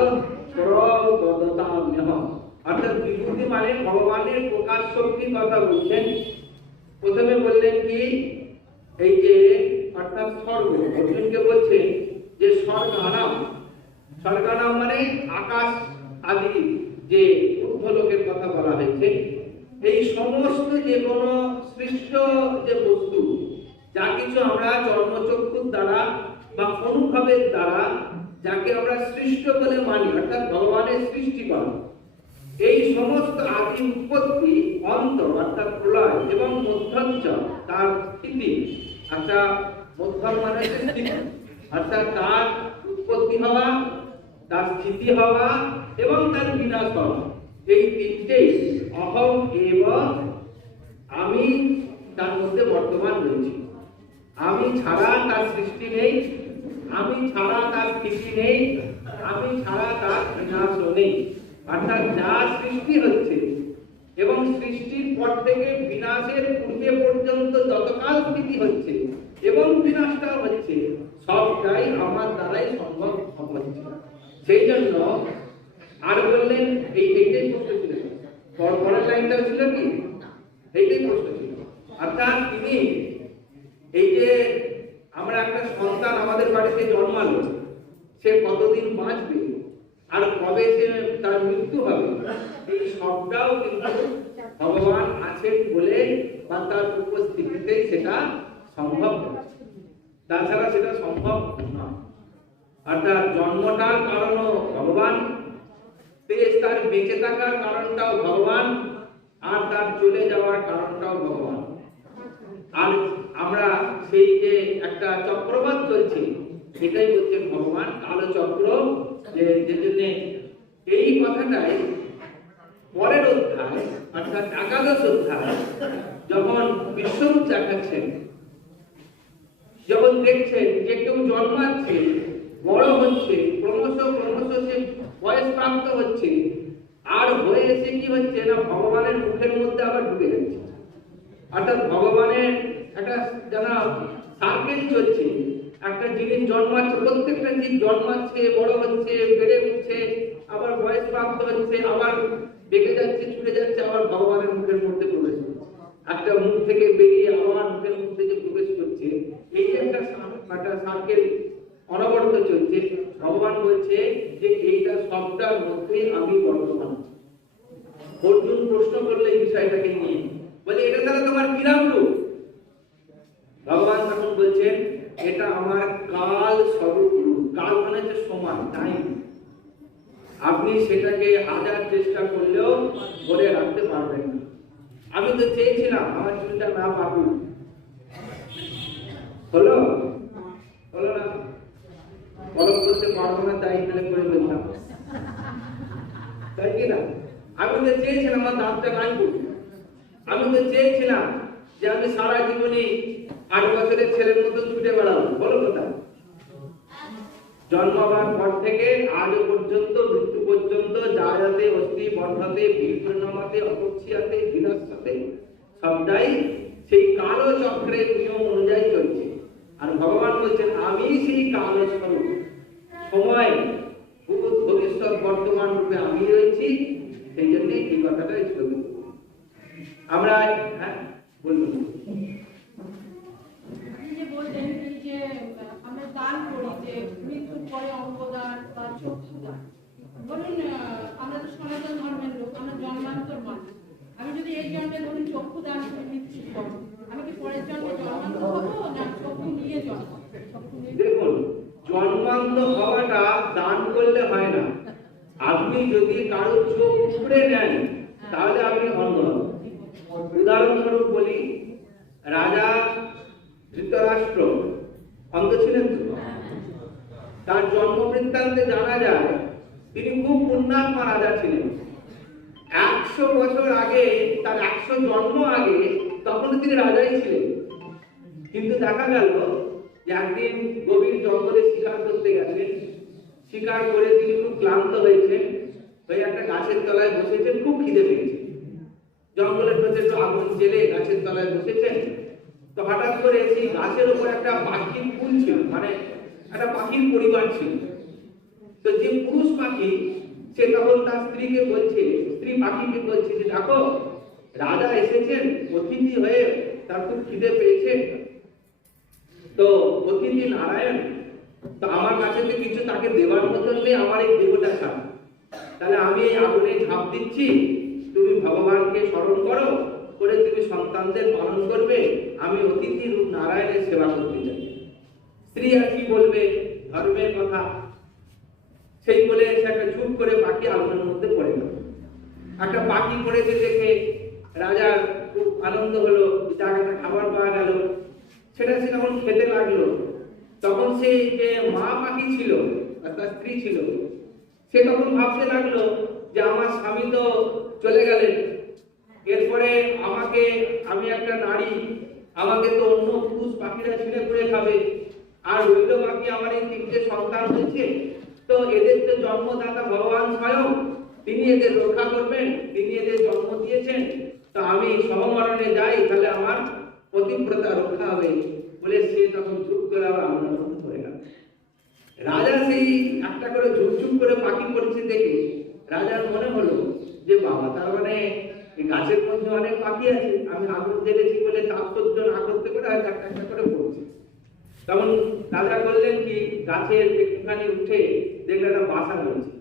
প্রবদতাম্যহম। অর্থাৎ বিভূতি মানে ভগবানের প্রকাশ শক্তির কথা বলছেন। প্রথমে বললেন কি, এই যে অর্থাৎ স্বর্গ, অর্জুনকে বলছেন যে স্বর্গানাম মানে আকাশ আদি যে ঊর্ধ্বলোকের কথা বলা হয়েছে। এই সমস্ত যে কোনো সৃষ্ট যে বস্তু, যা কিছু আমরা চর্মচক্ষুর দ্বারা বা অনুভবের দ্বারা যাকে আমরা সৃষ্ট বলে মানি, অর্থাৎ ভগবানের সৃষ্টি করা, এই সমস্ত আদি উৎপত্তি, অন্ত অর্থাৎ প্রলয় এবং মধ্যাঞ্চ তার স্থিতি, একটা মধ্যম মানে স্থিতি, অর্থাৎ তার উৎপত্তি হওয়া, তার স্থিতি হওয়া এবং তার বিনাশ হওয়া, এই তিনটেই অহম এব, আমি তার মধ্যে বর্তমান রয়েছি। আমি ছাড়া তার সৃষ্টি নেই, আমি ছাড়া তার স্থিতি নেই, আমি ছাড়া তার বিনাশও নেই। অর্থাৎ যা সৃষ্টি হচ্ছে এবং সৃষ্টির পর থেকে বিনাশের পূর্বে পর্যন্ত যতকাল স্থিতি হচ্ছে এবং বিনাশটা হচ্ছে, সবটাই আমার দ্বারাই সম্ভব হচ্ছে। সেই জন্য আর বললেন, এইটাই প্রশ্ন ছিল, পরের লাইনটা ছিল কি, এইটাই প্রশ্ন ছিল। অর্থাৎ তিনি এই যে আমরা একটা সন্তান আমাদের বাড়িতে জন্মালো, সে কতদিন বাঁচবে আর কবে সে তার মৃত্যু হবে, এই সবটাও কিন্তু ভগবান আছেন বলে বা তার উপস্থিতিতেই সেটা সম্ভব, তাছাড়া সেটা সম্ভব নয়। অর্থাৎ জন্মটার কারণও ভগবান, তার বেঁচে থাকার কারণটাও ভগবান, আর তার চলে যাওয়ার কারণটাও ভগবান। আর আমরা সেই যে একটা চক্রবাত চলছে, এটাই হচ্ছে ভগবান কালো চক্র। যে জন্য এই কথাটাই পরের অধ্যায় অর্থাৎ একাদশ অধ্যায় যখন বিশ্বরূপ দেখাচ্ছেন, যখন দেখছেন যে কেউ জন্মাচ্ছে, বড় হচ্ছে, ক্রমশ সে বয়স প্রাপ্ত হচ্ছে, আর হয়ে এসে কি হচ্ছে না ভগবানের মুখের মধ্যে আবার ঢুকে যাচ্ছে। অর্থাৎ ভগবানের একটা যারা সার্কেল চলছে, একটা জিনিস জন্মাচ্ছে, প্রত্যেকটা জীব জন্মাচ্ছে, বড় হচ্ছে, বেড়ে উঠছে, আবার বয়স প্রাপ্ত হচ্ছে, আবার বেঁকে যাচ্ছে, ছুটে যাচ্ছে, আবার ভগবানের মুখের মধ্যে প্রবেশ করছে। একটা মুখ থেকে বেরিয়ে আবার মুখের মধ্যে যে প্রবেশ করছে, এই যে একটা সার্কেল অনবরত চলছে। ভগবান বলছে যে এইটা সবটার মধ্যে আমি বর্তমান। অর্জুন প্রশ্ন করলে এই বিষয়টাকে নিয়ে বলে, এটা তাহলে তোমার কিরাম রূপ? ভগবান তখন বলছেন, এটা আমার কাল স্বরূপ রূপ। কাল মানে হচ্ছে সময়, টাইম। আপনি সেটাকে হাজার চেষ্টা করলেও ধরে রাখতে পারবেন না। আমি তো চেয়েছিলাম আমার চুলটা না পাকুক, হলো হলো না, কলম করতে পারবো না, তাই ফেলে করে ফেললাম, তাই কিনা? আমি তো চেয়েছিলাম আমার দাঁতটা নাই করুক। আমি তো চেয়েছিলাম যে আমি সারা জীবনে 8 বছরের ছেলের মতো ছুটে বেড়াবো, বলো কোথায়? জন্মাবার পর থেকে আজ পর্যন্ত, মৃত্যু পর্যন্ত, জায়াতে অস্তি বর্ধতে বীর্যন্নমাতে অপক্ষিয়াতে বিনশ্বতে, সবটাই সেই কালো চক্রের নিয়ম অনুযায়ী চলছে। আর ভগবান বলছেন, আমি সেই কালো স্বরূপ, সময়, ভূত, ভবিষ্যৎ, বর্তমান রূপে আমি রয়েছি। সেই জন্য এই কথাটা ছিল। আমরা হ্যাঁ বলুন। আপনি যে বললেন যে আমরা দান করি, যে মৃত্যুর পরে অঙ্গদান বা চক্ষুদান, বলুন আমরা তো সনাতন ধর্মের লোক, আমরা জন্মান্তর মানুষ। আমি যদি এই জন্মে ধরুন চক্ষুদান করে মৃত্যুর পর, আমি কি পরের জন্মে জন্মান্ত হবো না চক্ষু নিয়ে জন্ম? দেখুন, জন্মান্ত হওয়াটা দান করলে হয় না। আপনি যদি কারো চোখ উপড়ে নেন তাহলে আপনি অন্ধ হবেন। উদাহরণস্বরূপ বলি, রাজা ধৃতরাষ্ট্র অন্ধ ছিলেন তো? তার জন্ম বৃত্তান্তে জানা যায় তিনি খুব পুণ্যাত্মা রাজা ছিলেন। 100 বছর আগে, তার 100 জন্ম আগে, তখন তিনি রাজাই ছিলেন। কিন্তু দেখা গেল যে একদিন গভীর জঙ্গলে শিকার করতে গেছেন। শিকার করে তিনি খুব ক্লান্ত হয়েছেন, হয়ে একটা গাছের তলায় বসেছেন, খুব খিদে পেয়েছে। জঙ্গলের ভেতরে একটু আগুন জেলে গাছের তলায় বসেছেন। তো হঠাৎ করে সেই গাছের উপর একটা পাখির ফুল ছিল, মানে একটা পাখির পরিবার ছিল। তো যে পুরুষ পাখি, সে তখন তার স্ত্রীকে বলছে, স্ত্রী পাখিকে বলছে যে দেখো, রাজা এসেছেন অতিথি হয়ে, তার খুব খিদে পেয়েছে, তো অতিথি নারায়ণ, তো আমার কাছে তো কিছু তাকে দেওয়ার মতন নেই, আমার এই দেহটা ছাড়া, তাহলে আমি এই আগুনে ঝাঁপ দিচ্ছি, তুমি ভগবানকে স্মরণ করো, করে তুমি সন্তানদের পালন করবে, আমি অতিথি রূপ নারায়ণের সেবা করতে চাই। স্ত্রী আর কি বলবে, ধর্মের কথা। সেই বলে সে একটা চুপ করে পাখি আগুনের মধ্যে পড়ে গেল। একটা পাখি পড়েছে দেখে রাজার খুব আনন্দ হলো, জায়গাটা খাবার পাওয়া গেল। সেটা সে যখন খেতে লাগলো, তখন সে যে মা পাখি ছিল, তার স্ত্রী ছিল, সে তখন ভাবতে লাগলো যে আমার স্বামী তো চলে গেলেন, এরপরে আমাকে, আমি একটা নারী, আমাকে তো অন্য পুরুষ পাখিরা ছিঁড়ে করে খাবে, আর রইল বাকি আমার এই 3টে সন্তান হচ্ছে। তো এদের তো জন্মদাতা ভগবান স্বয়ং, তিনি এদের রক্ষা করবেন, তিনি এদের জন্ম দিয়েছেন। তো আমি সহমরণে যাই, তাহলে আমার পতিব্রতা রক্ষা হবে বলে সে তখন চুপ করে আবার আন্দোলন করে গেল। রাজা সেই একটা করে ঝুপঝুপ করে পাখি পড়ছে দেখে রাজার মনে হলো যে বাবা, তার মানে গাছের মধ্যে অনেক পাখি আছে, আমি আগুন জ্বেলেছি বলে তাপ সহ্য না করতে পারে আর একটা একটা করে পড়ছে। তখন রাজা বললেন কি, গাছের একটুখানি উঠে দেখলে একটা বাসা রয়েছে।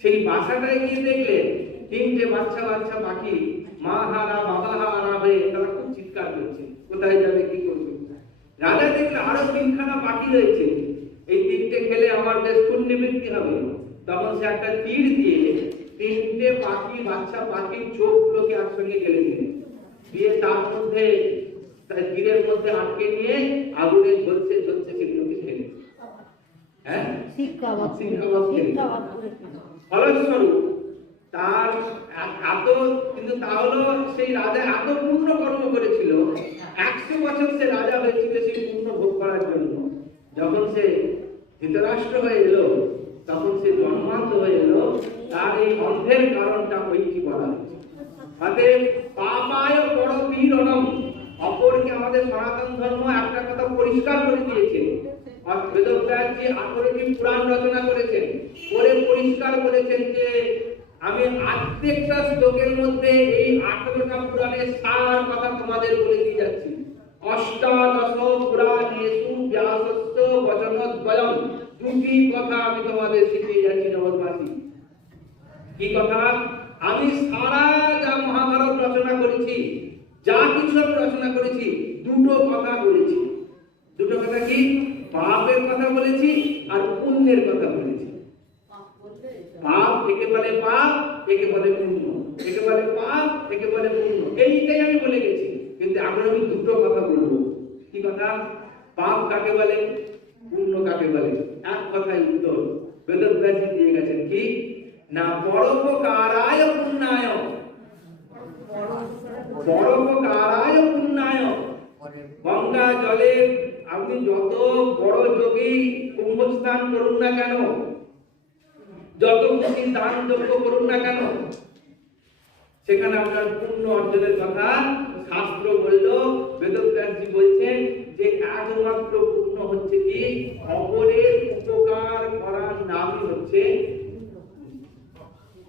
সেই বাসাটায় গিয়ে দেখলেন 3টে বাচ্চা বাচ্চা পাখি মা হারা বাবা হারা হয়ে তারা খুব চিৎকার করছে, কোথায় যাবে কি করবে। রাজা দেখলে আরো 3খানা পাখি রয়েছে, এই 3টে খেলে আমার বেশ পুণ্যবৃদ্ধি হবে। তখন সে একটা তীর দিয়ে 3টে পাখি, বাচ্চা পাখির চোখগুলোকে একসঙ্গে গেলে দিলেন, দিয়ে তার মধ্যে তাই তীরের মধ্যে আটকে নিয়ে আগুনে ঝলসে ঝলসে সেগুলোকে ফেলে। হ্যাঁ, শিক্ষাবাদ ফলস্বরূপ তার এত, কিন্তু তাহলে সেই রাজা এত পূর্ণ কর্ম করেছিল, 100 বছর সে রাজা হয়েছিল সেই পূর্ণ ভোগ করার জন্য। যখন সে ধৃতরাষ্ট্র হয়ে এলো, তখন সে জন্মান্ত হয়ে এলো, তার এই অন্ধের কারণটা ওইটি বলা হয়েছে। অতএব পাপায় পরপীড়নম, অপরকে আমাদের সনাতন ধর্ম একটা কথা পরিষ্কার করে দিয়েছে। বেদব্যাসজি 18টি পুরাণ রচনা করেছেন, করে পরিষ্কার বলেছেন যে আমি প্রত্যেকটা শ্লোকের মধ্যে এই 18টা পুরাণের সার কথা তোমাদের বলে দিয়ে যাচ্ছি। অষ্টাদশ পুরাণেষু ব্যাসস্য বচনদ্বয়ম, দুটি কথা আমি তোমাদের শিখিয়ে যাচ্ছি নবদ্বাসী। কি কথা? আমি সারা যা মহাভারত রচনা করেছি, যা কিছু আমি রচনা করেছি, দুটো কথা বলেছি। দুটো কথা কি? পাপের কথা বলেছি আর পুণ্যের কথা বলেছি। পাপ একে বলে পাপ, একে বলে পুণ্য, একে বলে পাপ, একে বলে পুণ্য, এইটাই আমি বলে গেছি। কিন্তু এখন আমি দুটো কথা বলবো। কি কথা? পাপ কাকে বলে, পুণ্য কাকে বলে? এক কথায় উত্তর বেদব্যাসজি দিয়ে গেছেন। কি না? পরোপকারায় পুণ্যায়, পরোপকারায় পুণ্যায়। গঙ্গা জলে আপনি যত বড় যোগী কুম্ভস্নান করুন না কেন, যত খুশি দান যজ্ঞ করুন না কেন, সেখানে আপনার পুণ্য অর্জনের কথা শাস্ত্র বলল। বেদব্যাসজি বলছেন যে একমাত্র পুণ্য হচ্ছে কি? অপরের উপকার করার নামই হচ্ছে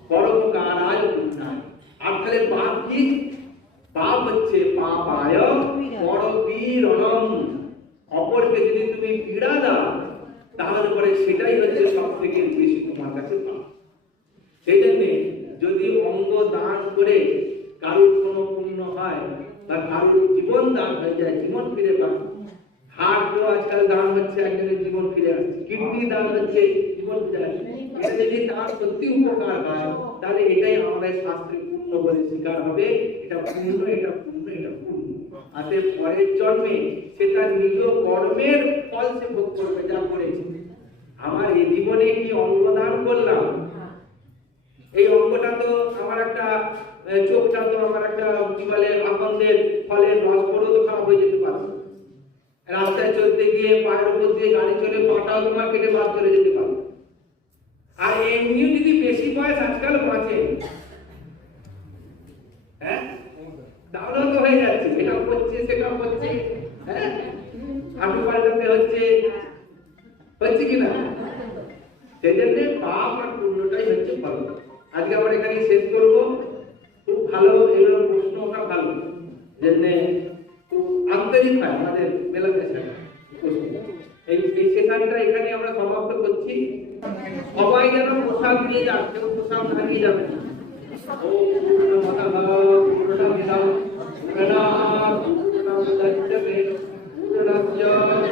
পরোপকারায় পুণ্যায়। আর তাহলে পাপ কি? পাপ হচ্ছে পাপায় পরপীড়নম, অপরকে যদি তুমি পীড়া দাও তাহলে পরে সেটাই হচ্ছে সব থেকে বেশি তোমার কাছে পাপ। সেই জন্য যদি অঙ্গ দান করে কারুর কোনো পুণ্য হয় বা কারুর জীবন দান হয়ে যায়, জীবন ফিরে পায়, হার্ট তো আজকাল দান হচ্ছে, একজনের জীবন ফিরে আসছে, কিডনি দান হচ্ছে, জীবন ফিরে আসছে, এটা যদি তার সত্যি উপকার হয় তাহলে এটাই আমাদের শাস্ত্রে পুণ্য বলে স্বীকার হবে। এটা পুণ্য, এটা পুণ্য, এটা পুণ্য। আর পরের জন্মে সে তার নিজ কর্মের ফল সে ভোগ করবে যা করেছে। আমার এই জীবনে কি অঙ্গদান করলাম, এই অঙ্গটা তো আমার একটা, চোখটা তো আমার একটা কি বলে আকন্দের ফলের রস পড়েও তো খারাপ হয়ে যেতে পারে। রাস্তায় চলতে গিয়ে পায়ের উপর দিয়ে গাড়ি চলে পাটাও তোমার কেটে বাদ চলে যেতে পারে। আর এমনিও যদি বেশি বয়স আজকাল বাঁচে, হ্যাঁ, তাহলেও তো হয়ে যাচ্ছে, এটা করছে সেটা করছে, হ্যাঁ, হাঁটু পাল্টাতে হচ্ছে, হচ্ছে কিনা? সেই জন্য পাপ আর পুণ্যটাই হচ্ছে ভালো। আজকে আমরা এখানে শেষ করব। খুব ভালো এগুলো প্রশ্ন ওঠা ভালো, জন্য খুব আন্তরিক হয় আমাদের মেলাতে। এই সেশনটা এখানে আমরা সমাপ্ত করছি। সবাই যেন প্রসাদ নিয়ে যান, কেউ প্রসাদ না নিয়ে যাবেন। ও প্রণাম প্রণাম প্রণাম প্রণাম